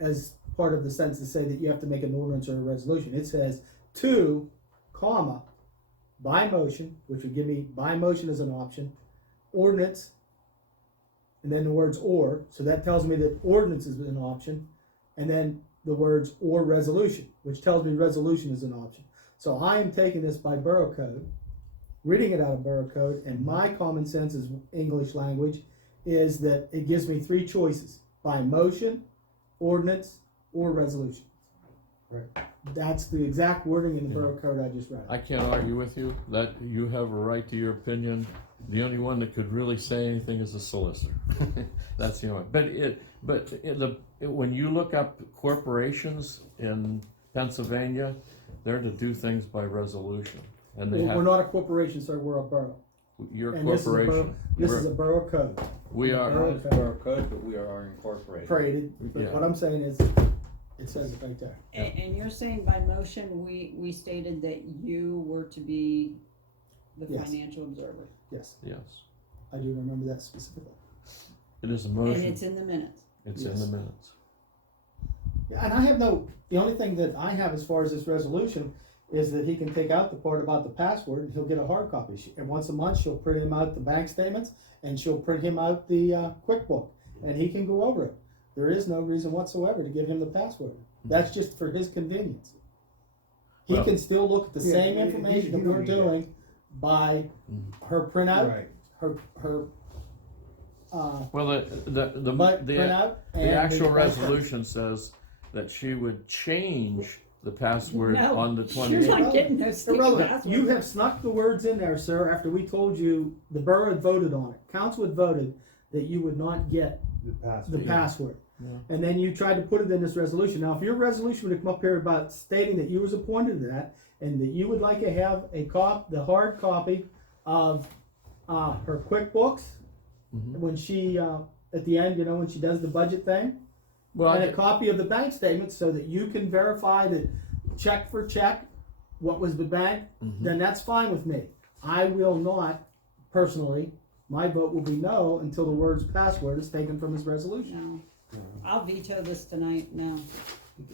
as part of the sentence to say that you have to make an ordinance or a resolution. It says to, comma, by motion, which would give me by motion as an option, ordinance, and then the words or, so that tells me that ordinance is an option, and then the words or resolution, which tells me resolution is an option. So I am taking this by borough code, reading it out of borough code, and my common sense is English language, is that it gives me three choices: by motion, ordinance, or resolution. Right. That's the exact wording in the borough code I just read. I can't argue with you that you have a right to your opinion. The only one that could really say anything is a solicitor. That's the only. When you look up corporations in Pennsylvania, they're to do things by resolution, and they We're have not a corporation, sir, we're a borough. your And this is a borough, corporation. this is a borough code. We are. Borough It's borough code, but we are incorporated. Created, but Yeah. what I'm saying is, it says it right there. And you're saying by motion, we stated that you were to be the Yes. financial observer. Yes, Yes, I do remember that specifically. it is a And motion. it's in the minutes. It's in Yes. the minutes. Yeah, and I have the only thing that I have as far as this resolution is that he can take out the part about the password and he'll get a hard copy. And once a month, she'll print him out the bank statements and she'll print him out the QuickBook and he can go over it. There is no reason whatsoever to give him the password. That's just for his convenience. He Well- can still look at the Yeah, same he- information he that don't we're need that. doing by her printout, Right. her Well, the printout, and the actual bank statement. resolution says that she would change the password No, on the you're 28th. not getting no sticky Irrelevant. password. You have snuck the words in there, sir, after we told you the borough had voted on it. Council had voted that you would not get The the password. password. Yeah. And then you tried to put it in this resolution. Now, if your resolution would have come up here about stating that you was appointed to that and that you would like to have the hard copy of her QuickBooks Mhm. when she, at the end, when she does the budget thing, Well, and a copy of the bank statement so that you can verify that check for check what was the bank, then that's fine with me. I will not, personally, my vote will be no until the words password is taken from his resolution. No. I'll veto this tonight, no.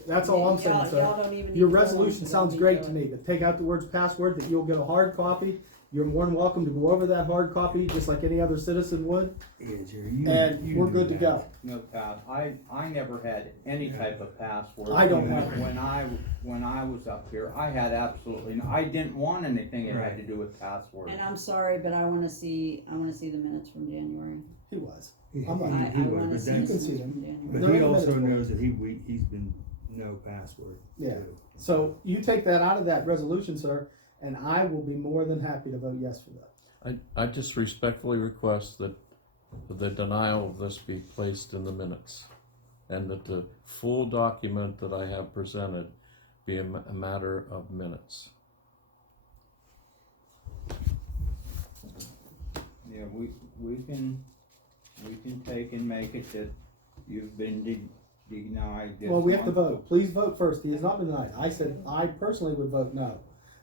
That's all I'm saying, Y'all sir. don't even Your need to vote on resolution it, sounds I'll great veto to it. me, but take out the words password, that you'll get a hard copy You're more than welcome to go over that hard copy, just like any other citizen would, Yeah, Jerry, you. and you we're knew good to that. go. No pass, I never had any type of password. I don't When- have it. When I was up here, I had absolutely, I didn't want anything that had to do with passwords. And I'm sorry, but I wanna see the minutes from January. He was. He, I'm not- he I was, wanna but see You the can that's, see minutes him. from January. but They're he in the also minutes. knows that he's been no password. Yeah. too. So you take that out of that resolution, sir, and I will be more than happy to vote yes for that. I just respectfully request that the denial of this be placed in the minutes, and that the full document that I have presented be a matter of minutes. Yeah, we can take and make it that you've been denied this Well, we have to month. vote. Please vote first. He has not been denied. I said I personally would vote no.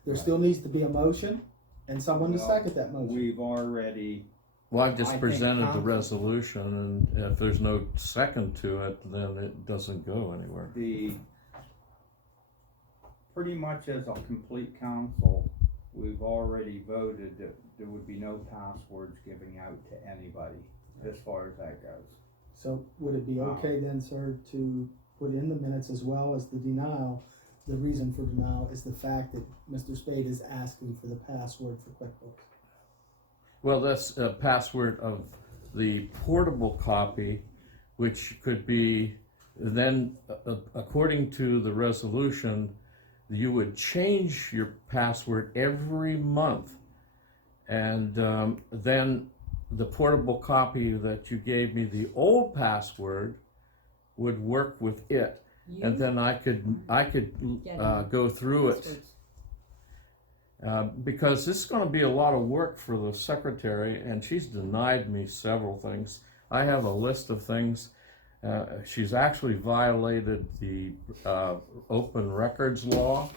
There still needs to be a motion and someone to No, second that motion. We've already, Well, I've I just think presented the council- resolution, and if there's no second to it, then it doesn't go anywhere. pretty much as a complete council, we've already voted that there would be no passwords giving out to anybody, as far as that goes. So would it be okay then, sir, to put in the minutes as well as the denial? The reason for denial is the fact that Mr. Spade is asking for the password for QuickBooks. Well, that's a password of the portable copy, which could be then, according to the resolution, you would change your password every month. And then the portable copy that you gave me, the old password, would work with it. And then I could go through it. Because this is going to be a lot of work for the secretary, and she's denied me several things. I have a list of things. She's actually violated the open records law.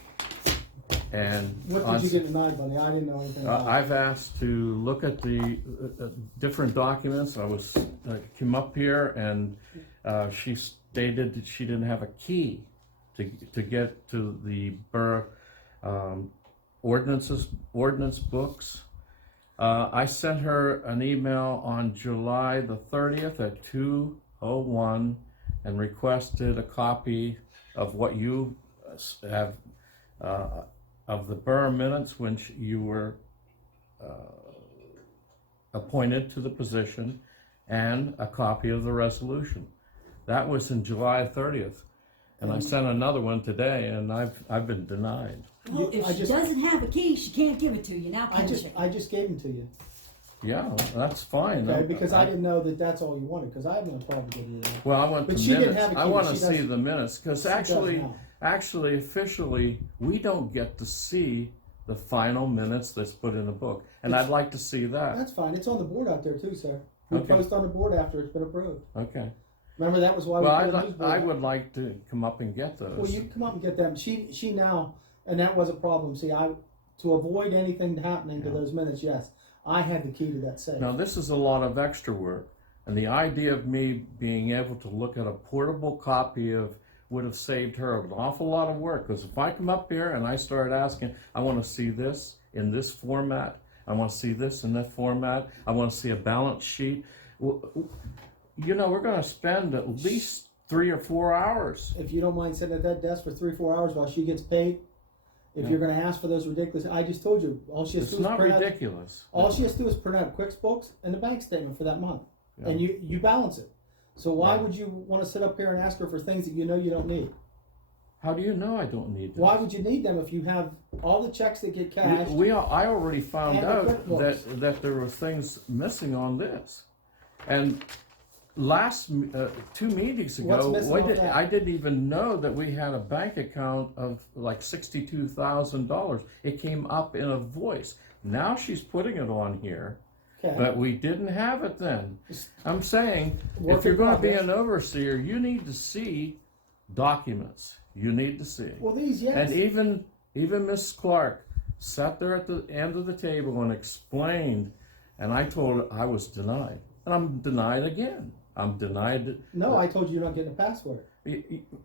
And What did you get denied, buddy? I didn't know anything about it. I've asked to look at the different documents. I came up here, and she stated that she didn't have a key to get to the borough ordinance books. I sent her an email on July the 30th at 2:01 and requested a copy of what you have of the borough minutes when you were appointed to the position, and a copy of the resolution. That was in July 30th. And I sent another one today, and I've been denied. Well, if I she just- doesn't have a key, she can't give it to you, now can she? I just gave them to you, Yeah, that's fine. okay, because I didn't know that that's all you wanted, because I have no problem giving you that. Well, I want But the she didn't minutes. have a I key, want to she see does- the minutes, because She does now. actually, officially, we don't get to see the final minutes that's put in the book. And I'd like to see that. That's fine, it's on the board out there too, sir. We Okay. post on the board after it's been approved. Okay. Remember, that was why we Well, put a news board. I would like to come up and get those. Well, you come up and get them. She now, and that was a problem. See, to avoid anything happening to Yeah. those minutes, yes, I had the key to that safe. Now, this is a lot of extra work, and the idea of me being able to look at a portable copy would have saved her an awful lot of work, because if I come up here and I start asking, I want to see this in this format, I want to see this in that format, I want to see a balance sheet, you know, we're going to spend at least 3 or 4 hours. If you don't mind sitting at that desk for 3-4 hours while she gets paid, if Yeah. you're going to ask for those ridiculous, I just told you, all she has It's to do is not print out. ridiculous. All she has to do is print out QuickBooks and the bank statement for that month, Yeah. and you balance it. So why Yeah. would you want to sit up here and ask her for things that you know you don't need? How do you know I don't need this? Why would you need them if you have all the checks that get cashed? I already found And the out QuickBooks. that there were things missing on this. And last 2 meetings What's ago, missing on that? I didn't even know that we had a bank account of like $62,000. It came up in a voice. Now she's putting it on here, Okay. but we didn't have it then. I'm saying, Work if you're in going to be progress. an overseer, you need to see documents. You need to see. Well, these, yes. And even Miss Clark sat there at the end of the table and explained, and I told her I was denied, and I'm denied again. I'm denied. No, I told you you're not getting a password.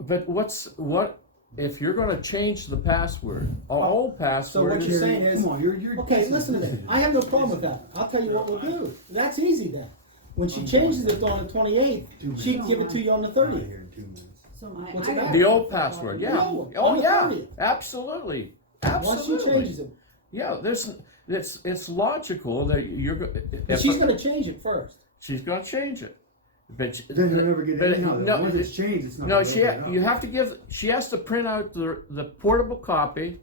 But what if you're gonna change the password, our old So password what is. you're saying is, Come on, you're. okay, listen to me. I have no problem with that. I'll tell you what we'll do. That's easy then. When she changes it on the 28th, she can give it to you on the 30th. Here in 2 minutes. So What's it matter? The old password, yeah. No, Oh, on the yeah, 30th. absolutely, Once she changes absolutely. it, Yeah, it's logical that you're, but she's gonna change it first. she's gonna change it. But Then you'll never get but it. No, once it's changed, it's not. no, gonna she, open it up. you have to give, she has to print out the portable copy,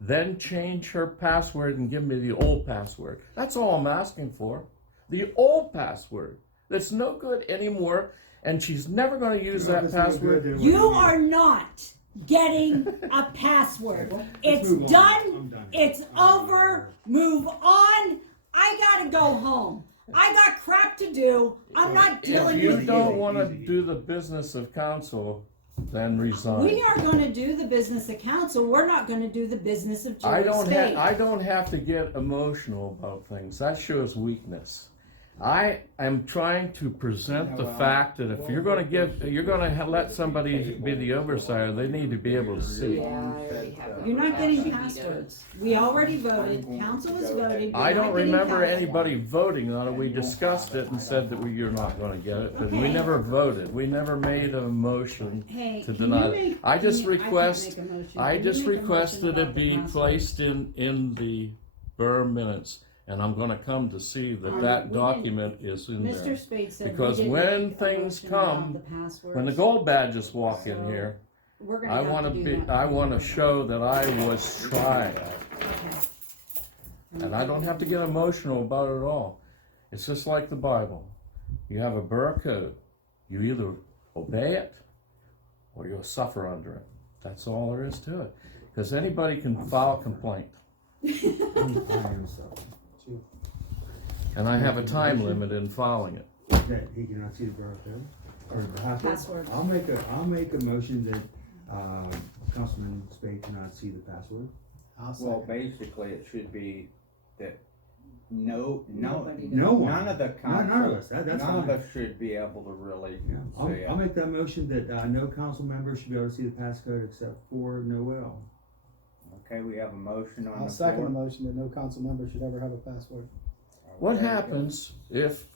then change her password and give me the old password. That's all I'm asking for. The old password, that's no good anymore, and she's never gonna use Well, that if it's no good, password. then You what do are not getting a password. Let's It's move on. done, I'm done. it's over, move on. I gotta go home. I got crap to do. I'm not If dealing you with you. don't wanna do the business of council, then resign. We are gonna do the business of council. We're not gonna do the business of I Jerry don't State. I don't have to get emotional about things. That shows weakness. I am trying to present the fact that if you're gonna let somebody be the oversight, they need to be able to see. Yeah, I already have that. You're not getting Should be passwords. We already voted. Council has voted. I You're don't not getting remember passwords. anybody voting on it. We discussed it and said that you're not gonna get it, but we Okay. never voted. We never made a motion Hey, to can you deny it. make- I just can you- can't request, make a motion. I Can you just make a request motion that about it the be passwords? placed in the borough minutes, and I'm gonna come to see that We that didn't- document is in Mr. there. Spade said we Because didn't when make a things motion about come, the passwords. When the gold badges walk in So, here, We're gonna I have wanna to do be, that. I wanna show that I was trying. Okay. And I don't have to get emotional about it at all. It's just like the Bible. You have a borough code. You either obey it or you'll suffer under it. That's all there is to it. Because anybody can file a complaint. And I have a time limit in filing it. That he cannot see the borough code? Or the Password. I'll make a motion that, Councilman Spade cannot see the password. I'll Well, second. basically, it should be that Nobody No one. none of the council, None of us, that's none of fine. us should be able to really Yeah, see I'll it. make that motion that, no council member should be able to see the passcode except for Noel. Okay, we have a motion on I'll the second the floor. motion that no council member should ever have a password. What Okay. happens if,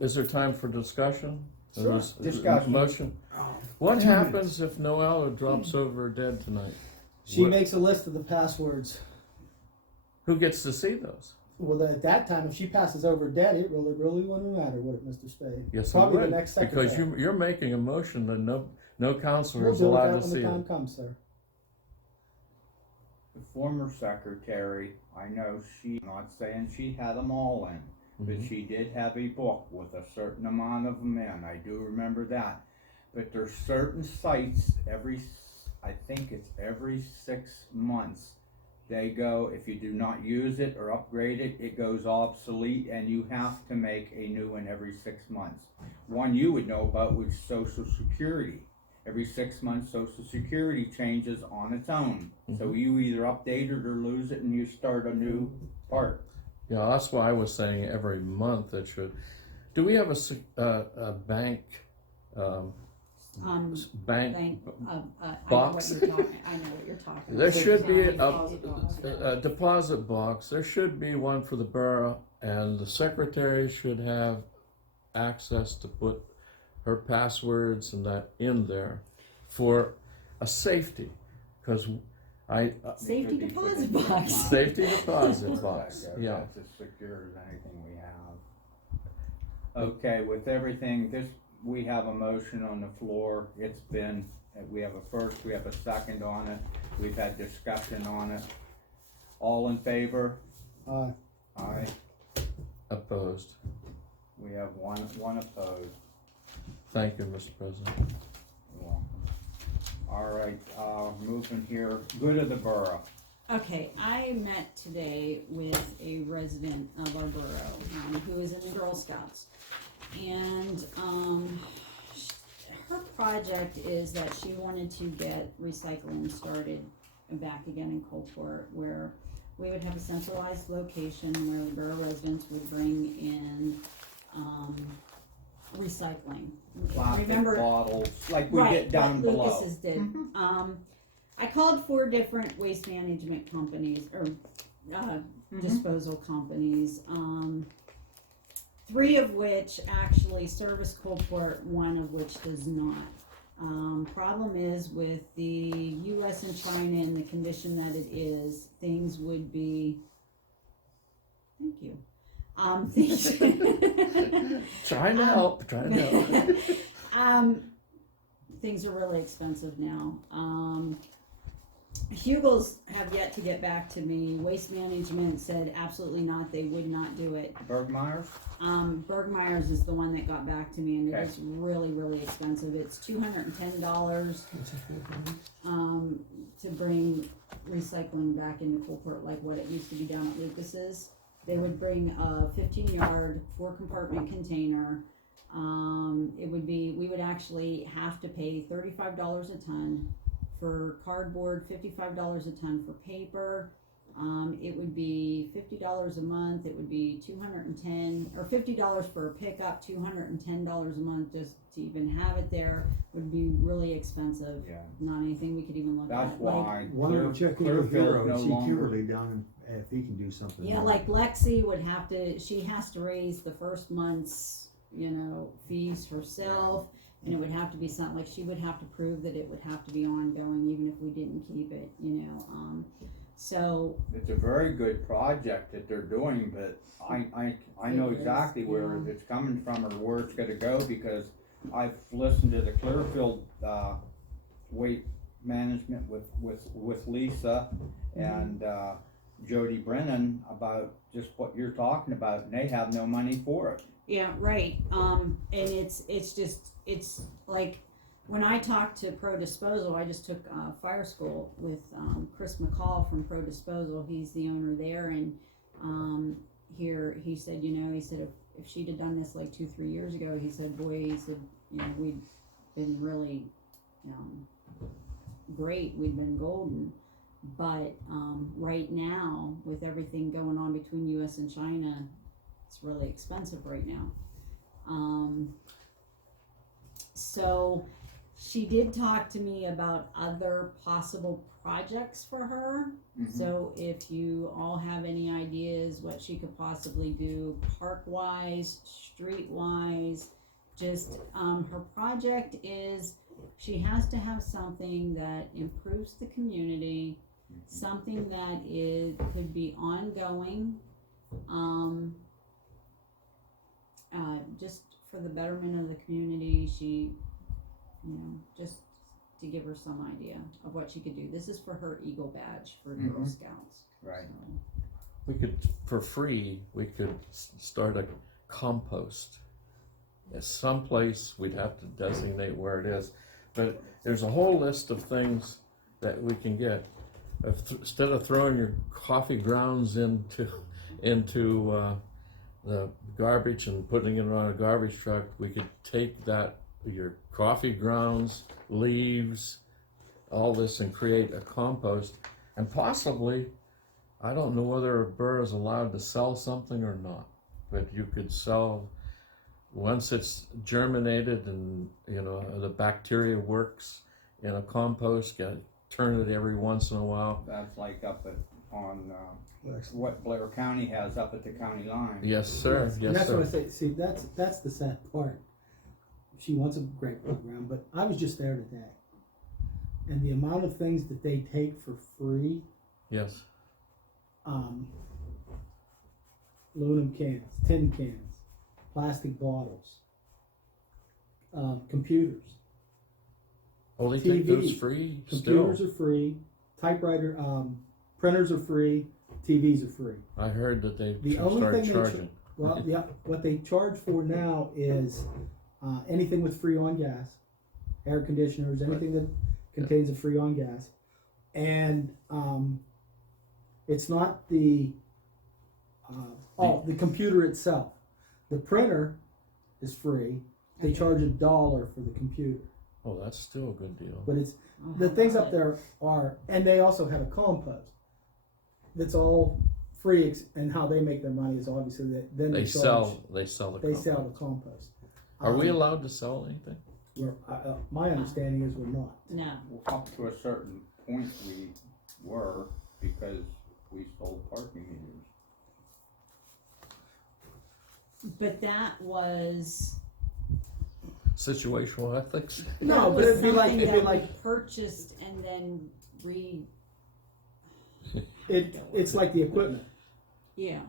is there time for discussion? Sure. Discussion. Motion? What 2 minutes. happens if Noella drops over dead tonight? She What- makes a list of the passwords. Who gets to see those? Well, at that time, if she passes over dead, it really wouldn't matter, would it, Mr. Spade? Yes, it Probably would, the next because secretary. you're making a motion that no counselor We'll is deal with allowed that to when see the time it. comes, sir. The former secretary, I know she, I'm not saying she had them all in, but Mhm. she did have a book with a certain amount of them in, I do remember that. But there's certain sites, I think it's every 6 months, they go, if you do not use it or upgrade it, it goes obsolete and you have to make a new one every 6 months. One you would know about was Social Security. Every 6 months, Social Security changes on its own. So you either update it or lose it and you start a new part. Yeah, that's why I was saying every month it should. Do we have a bank, bank? Thank, Box. I know what you're talking about. There should be Deposit box. a deposit box. There should be one for the borough, and the secretary should have access to put her passwords and that in there for a safety, because Safety deposit box. safety deposit box. Yeah. That's as secure as anything we have. Okay, with everything, we have a motion on the floor. It's been, we have a first, we have a second on it. We've had discussion on it. All in favor? Aye. Opposed. We have one opposed. Thank you, Mr. President. You're welcome. All right, moving here, good of the borough. Okay, I met today with a resident of our borough, who is in the Girl Scouts. And, her project is that she wanted to get recycling started back again in Coalport, where we would have a centralized location where the borough residents would bring in, recycling. Plastic Remember, bottles, like we right, get down what below. Lucas's did. I called 4 different waste management companies, or, disposal companies, 3 of which actually service Coalport, 1 of which does not. Problem is with the US and China and the condition that it is, things would be, thank you. Things Trying to help. things are really expensive now. Hugel's have yet to get back to me. Waste Management said absolutely not, they would not do it. Bergmeyer's? Bergmeyer's is the one that got back to me, and Okay. it is really, really expensive. It's $210 to bring recycling back into Coalport like what it used to be down at Lucas's. They would bring a 15-yard 4-compartment container. We would actually have to pay $35 a ton for cardboard, $55 a ton for paper. It would be $50 a month. It would be $210 or $50 for a pickup, $210 a month just to even have it there. Would be really expensive. Yeah. Not anything we could even look That's at. why Why don't we check in with Clearfield Hero no and see longer. Kimberly down if he can do something. Yeah, like Lexi would have to, she has to raise the first month's, fees herself. And it would have to be something, like she would have to prove that it would have to be ongoing even if we didn't keep it, so. It's a very good project that they're doing, but I know It is, exactly where yeah. it's coming from or where it's gonna go, because I've listened to the Clearfield, weight management with Lisa and, Jody Brennan about just what you're talking about, and they have no money for it. Yeah, right. And it's like when I talked to Pro Disposal, I just took fire school with Chris McCall from Pro Disposal. He's the owner there, and here he said, if she'd have done this like 2-3 years ago, he said, we'd been really great. We'd been golden. But right now, with everything going on between U.S. and China, it's really expensive right now. So she did talk to me about other possible projects for her. Mhm. So if you all have any ideas what she could possibly do park-wise, street-wise, just her project is she has to have something that improves the community, something that could be ongoing, just for the betterment of the community. She, just to give her some idea of what she could do. This is for her Eagle badge for Girl Mhm. Scouts. Right. So, We could, for free, start a compost. There's someplace we'd have to designate where it is, but there's a whole list of things that we can get. Instead of throwing your coffee grounds into the garbage and putting it on a garbage truck, we could take your coffee grounds, leaves, all this, and create a compost. And possibly, I don't know whether a borough is allowed to sell something or not, but you could sell, once it's germinated and the bacteria works in a compost, turn it every once in a while. That's like up on what Blair County has up at the county line. Yes, sir. And Yes, that's what I sir. say, see, that's the sad part. She wants a great program, but I was just there today. And the amount of things that they take for free, Yes. aluminum cans, tin cans, plastic bottles, computers. Oh, they take those TV. free still. Computers are free, typewriter, printers are free, TVs are free. I heard that they The only started thing charging. Well, yeah, what they charge for now is anything with Freon gas, air conditioners, anything that contains a Freon gas, and it's not the computer itself. The printer is free. They charge $1 for the computer, Oh, that's still a good deal. but it's oh, the how things about up it? there are, and they also have a compost that's all free. And how they make their money is obviously that then They charge. sell the They compost. sell the compost. Are we allowed to sell anything? My understanding is we're not. No. Up to a certain point we were because we sold parking meters. But that was. Situational ethics. No, that but was it'd be like, something it'd be that like, we purchased and then it's like the equipment. yeah.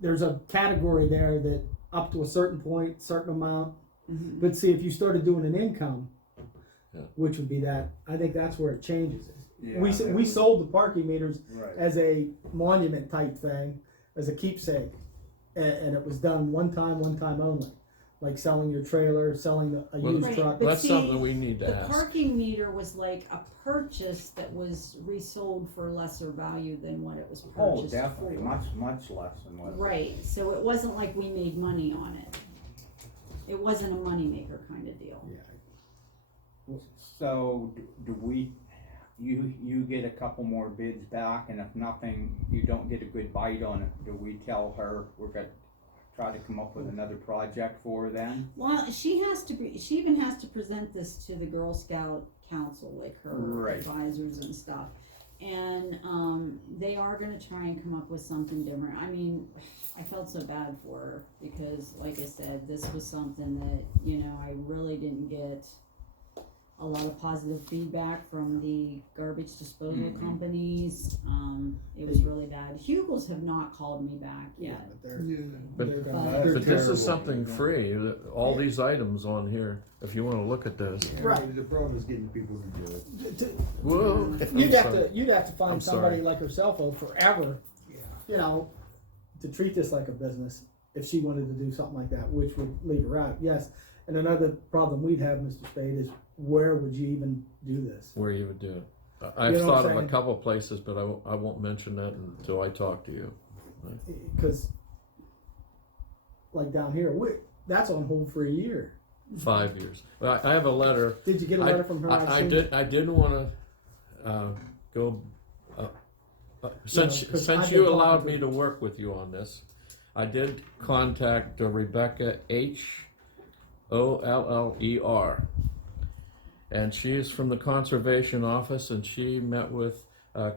There's a category there that up to a certain point, certain amount. Mhm. But see, if you started doing an income, Yeah. which would be that, I think that's where it changes. Yeah, We sold the parking meters Right. as a monument type thing, as a keepsake, and it was done one time only, like selling your trailer, selling a Well, used Right, truck. but That's see, something we need to The ask. parking meter was like a purchase that was resold for lesser value than what it was Oh, purchased definitely, for. much less than what. Right, so it wasn't like we made money on it. It wasn't a moneymaker kind of deal. So, do we, you get a couple more bids back, and if nothing, you don't get a good bite on it, do we tell her we're gonna try to come up with another project for her then? Well, she even has to present this to the Girl Scout Council, like her Right. advisors and stuff. And, they are gonna try and come up with something different. I mean, I felt so bad for her because, like I said, this was something that, I really didn't get a lot of positive feedback from the garbage disposal Mhm. companies. It was really bad. Hugels have not called me back yet. But, They're But but this terrible. is something free, all these items on here, if you wanna look at this. Right. The problem is getting people to do it. Whoa. You'd I'm have sorry. to find I'm somebody sorry. like herself forever, to treat this like a business, if she wanted to do something like that, which would leave her out, yes. And another problem we'd have, Mr. Spade, is where would you even do this? Where you would do it. I've You know what thought I'm of a saying? couple of places, but I won't mention that until I talk to you. Because, like down here, that's on hold for a year. 5 years. But I have a letter. Did you get a letter from her? I didn't wanna, go, since 'cause I've you been allowed talking to- me to work with you on this, I did contact Rebecca Holler. And she's from the Conservation Office, and she met with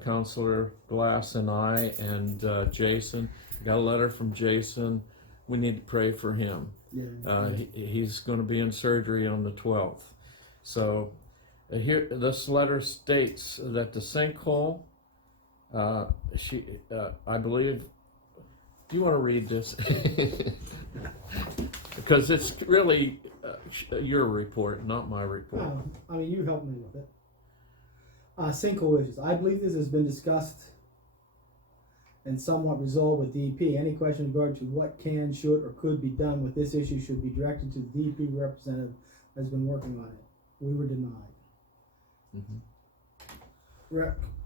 Councillor Glass and I and Jason. Got a letter from Jason. We need to pray for him. Yeah. He's going to be in surgery on the 12th. So here, this letter states that the sinkhole, I believe, do you want to read this? Because it's really your report, not my report. I mean, you helped me with it. Sinkhole issues. I believe this has been discussed and somewhat resolved with DEP. Any question in regard to what can, should, or could be done with this issue should be directed to the DEP representative that has been working on it. We were denied.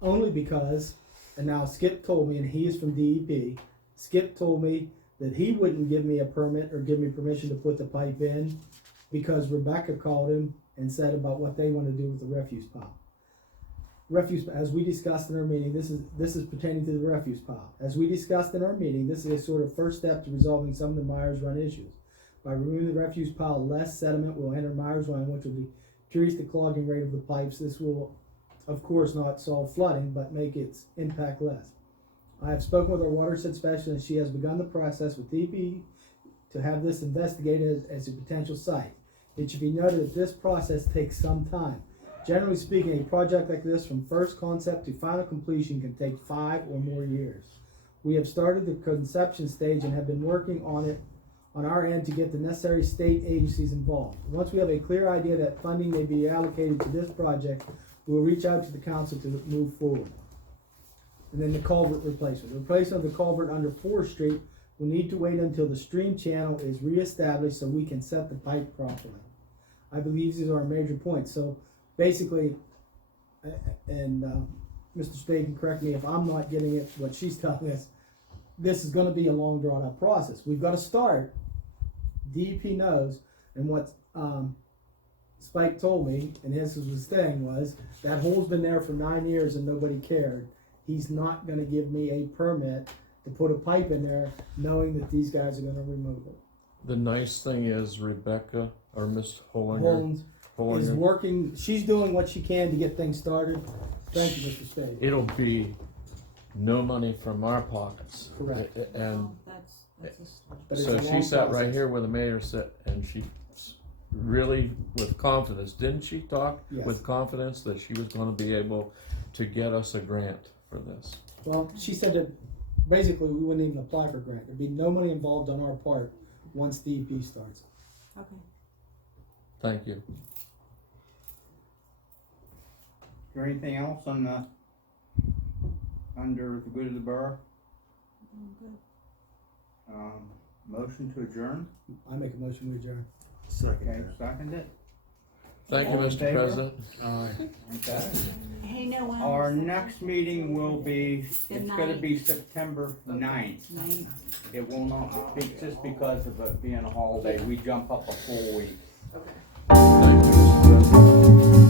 Only because, and now Skip told me, and he is from DEP, Skip told me that he wouldn't give me a permit or give me permission to put the pipe in because Rebecca called him and said about what they want to do with the refuse pile. As we discussed in our meeting, this is pertaining to the refuse pile. As we discussed in our meeting, this is a sort of first step to resolving some of the Myers Run issues. By removing the refuse pile, less sediment will enter Myers Run, which will decrease the clogging rate of the pipes. This will, of course, not solve flooding, but make its impact less. I have spoken with our watershed specialist. She has begun the process with DEP to have this investigated as a potential site. It should be noted that this process takes some time. Generally speaking, a project like this from first concept to final completion can take 5 or more years. We have started the conception stage and have been working on it on our end to get the necessary state agencies involved. Once we have a clear idea that funding may be allocated to this project, we will reach out to the council to move forward. And then the culvert replacement. The replacement of the culvert under 4th Street will need to wait until the stream channel is reestablished so we can set the pipe properly. I believe these are our major points. So basically, and Mr. Spade can correct me if I'm not getting it, what she's telling us, this is going to be a long drawn out process. We've got to start. DEP knows, and what Spike told me, and his thing was, that hole's been there for 9 years and nobody cared. He's not going to give me a permit to put a pipe in there knowing that these guys are going to remove it. The nice thing is Rebecca or Miss Hollinger Holmes for is you. working, she's doing what she can to get things started. Thank you, Mr. Spade. It'll be no money from our pockets. Correct. And Well, that's a start. But it's so a she long sat right process. here where the mayor sat, and she really, with confidence, didn't she talk Yes. with confidence that she was gonna be able to get us a grant for this? Well, she said that basically we wouldn't even apply for a grant. There'd be no money involved on our part once DEP starts. Okay. Thank you. Is there anything else on the, under the good of the borough? Good. Motion to adjourn? I make a motion to adjourn. Second. Okay, second it? Thank you, All in Mr. favor? President. Okay. Hey, no, Our next meeting will be, The it's gonna 9th. be September 9th. It will not, it's just because of it being a holiday, we jump up a full week. Okay. Thank you, Mr. President.